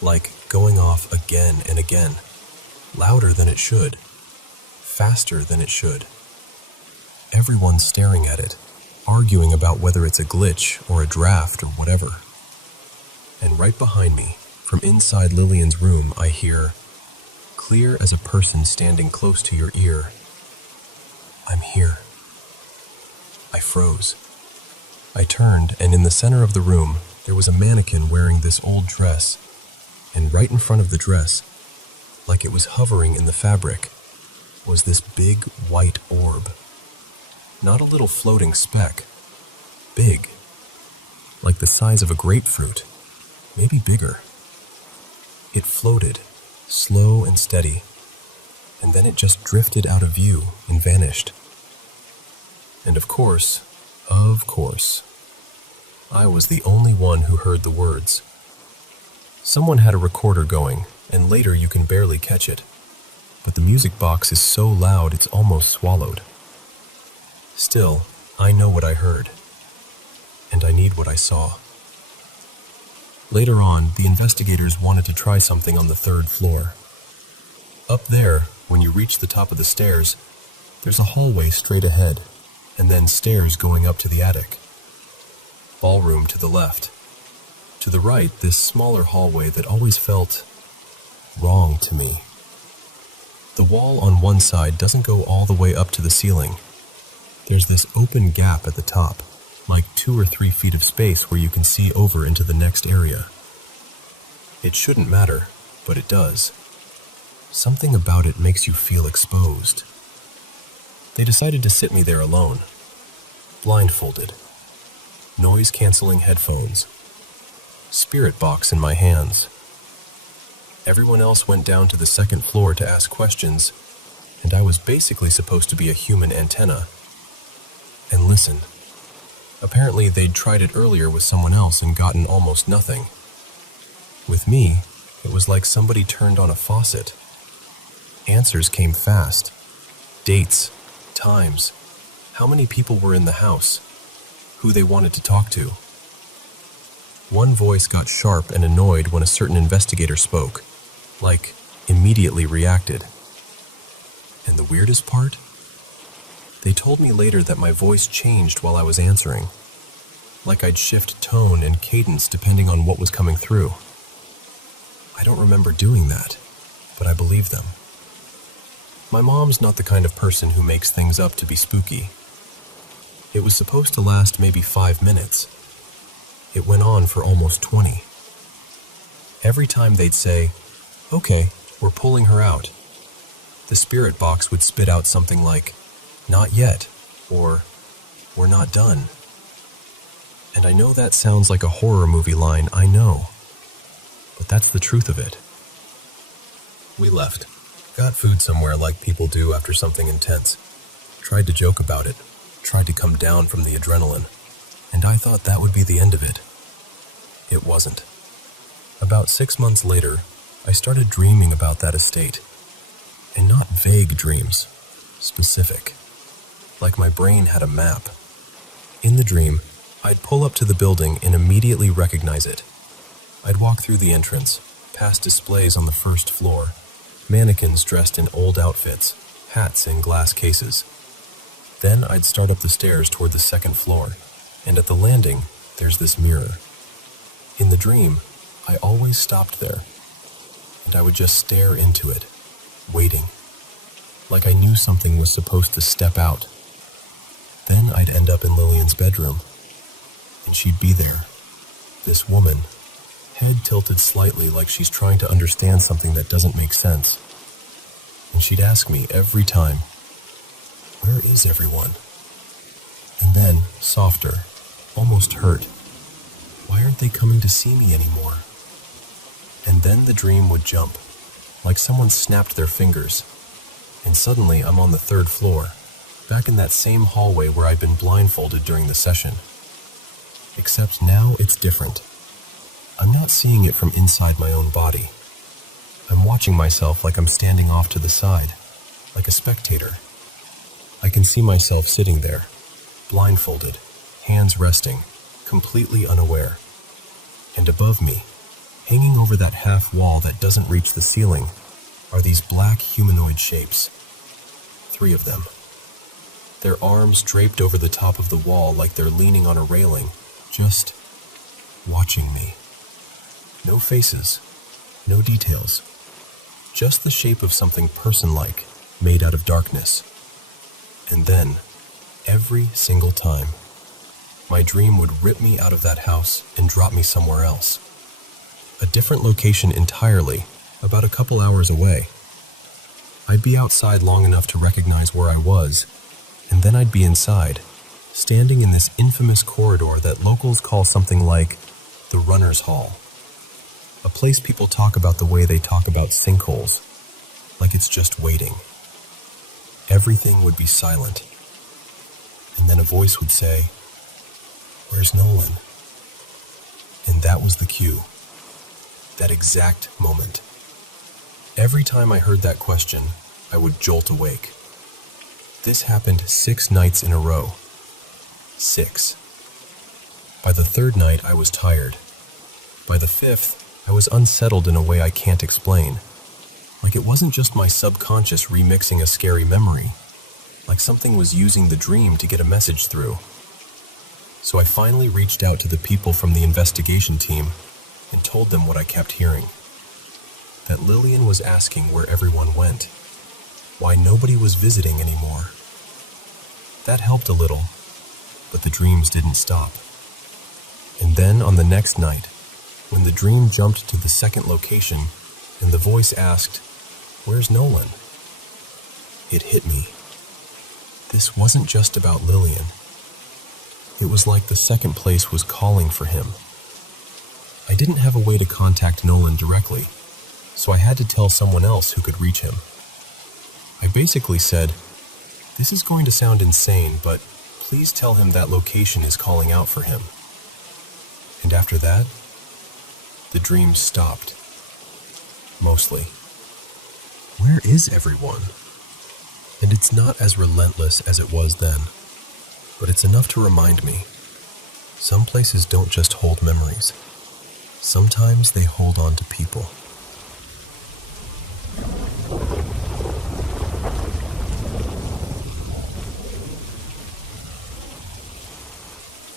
Like going off again and again, louder than it should, faster than it should. Everyone's staring at it, arguing about whether it's a glitch or a draft or whatever. And right behind me, from inside Lillian's room, I hear, clear as a person standing close to your ear, "I'm here." I froze. I turned, and in the center of the room, there was a mannequin wearing this old dress, and right in front of the dress, like it was hovering in the fabric, was this big white orb. Not a little floating speck. Big. Like the size of a grapefruit. Maybe bigger. It floated, slow and steady, and then it just drifted out of view and vanished. And of course, I was the only one who heard the words. Someone had a recorder going, and later you can barely catch it, but the music box is so loud it's almost swallowed. Still, I know what I heard, and I need what I saw. Later on, the investigators wanted to try something on the third floor. Up there, when you reach the top of the stairs, there's a hallway straight ahead, and then stairs going up to the attic. Ballroom to the left. To the right, this smaller hallway that always felt wrong to me. The wall on one side doesn't go all the way up to the ceiling. There's this open gap at the top, like 2 or 3 feet of space where you can see over into the next area. It shouldn't matter, but it does. Something about it makes you feel exposed. They decided to sit me there alone, blindfolded, noise-canceling headphones, spirit box in my hands. Everyone else went down to the second floor to ask questions, and I was basically supposed to be a human antenna and listen. Apparently they'd tried it earlier with someone else and gotten almost nothing. With me, it was like somebody turned on a faucet. Answers came fast. Dates, times, how many people were in the house, who they wanted to talk to. One voice got sharp and annoyed when a certain investigator spoke, like immediately reacted. And the weirdest part? They told me later that my voice changed while I was answering, like I'd shift tone and cadence depending on what was coming through. I don't remember doing that, but I believe them. My mom's not the kind of person who makes things up to be spooky. It was supposed to last maybe 5 minutes. It went on for almost 20. Every time they'd say, "Okay, we're pulling her out," the spirit box would spit out something like, "Not yet," or "We're not done." And I know that sounds like a horror movie line, I know. But that's the truth of it. We left. Got food somewhere like people do after something intense. Tried to joke about it. Tried to come down from the adrenaline. And I thought that would be the end of it. It wasn't. About 6 months later, I started dreaming about that estate. And not vague dreams. Specific. Like my brain had a map. In the dream, I'd pull up to the building and immediately recognize it. I'd walk through the entrance, past displays on the first floor, mannequins dressed in old outfits, hats in glass cases. Then I'd start up the stairs toward the second floor, and at the landing, there's this mirror. In the dream, I always stopped there, and I would just stare into it, waiting, like I knew something was supposed to step out. Then I'd end up in Lillian's bedroom, and she'd be there, this woman, head tilted slightly like she's trying to understand something that doesn't make sense. And she'd ask me every time, "Where is everyone?" And then, softer, almost hurt. Why aren't they coming to see me anymore? And then the dream would jump, like someone snapped their fingers. And suddenly I'm on the 3rd floor, back in that same hallway where I'd been blindfolded during the session. Except now it's different. I'm not seeing it from inside my own body. I'm watching myself like I'm standing off to the side, like a spectator. I can see myself sitting there, blindfolded, hands resting, completely unaware. And above me, hanging over that half wall that doesn't reach the ceiling, are these black humanoid shapes. 3 of them. Their arms draped over the top of the wall like they're leaning on a railing, just watching me. No faces, no details. Just the shape of something person-like, made out of darkness. And then, every single time, my dream would rip me out of that house and drop me somewhere else. A different location entirely, about a couple hours away. I'd be outside long enough to recognize where I was, and then I'd be inside, standing in this infamous corridor that locals call something like the Runner's Hall. A place people talk about the way they talk about sinkholes, like it's just waiting. Everything would be silent, and then a voice would say, "Where's Nolan?" And that was the cue, that exact moment. Every time I heard that question, I would jolt awake. This happened 6 nights in a row. 6. By the 3rd night, I was tired. By the 5th, I was unsettled in a way I can't explain. Like it wasn't just my subconscious remixing a scary memory. Like something was using the dream to get a message through. So I finally reached out to the people from the investigation team and told them what I kept hearing. That Lillian was asking where everyone went, why nobody was visiting anymore. That helped a little, but the dreams didn't stop. And then on the next night, when the dream jumped to the 2nd location and the voice asked, "Where's Nolan?" It hit me. This wasn't just about Lillian. It was like the 2nd place was calling for him. I didn't have a way to contact Nolan directly, so I had to tell someone else who could reach him. I basically said, "This is going to sound insane, but please tell him that location is calling out for him." And after that, the dreams stopped. Mostly. Where is everyone? And it's not as relentless as it was then, but it's enough to remind me. Some places don't just hold memories. Sometimes they hold on to people.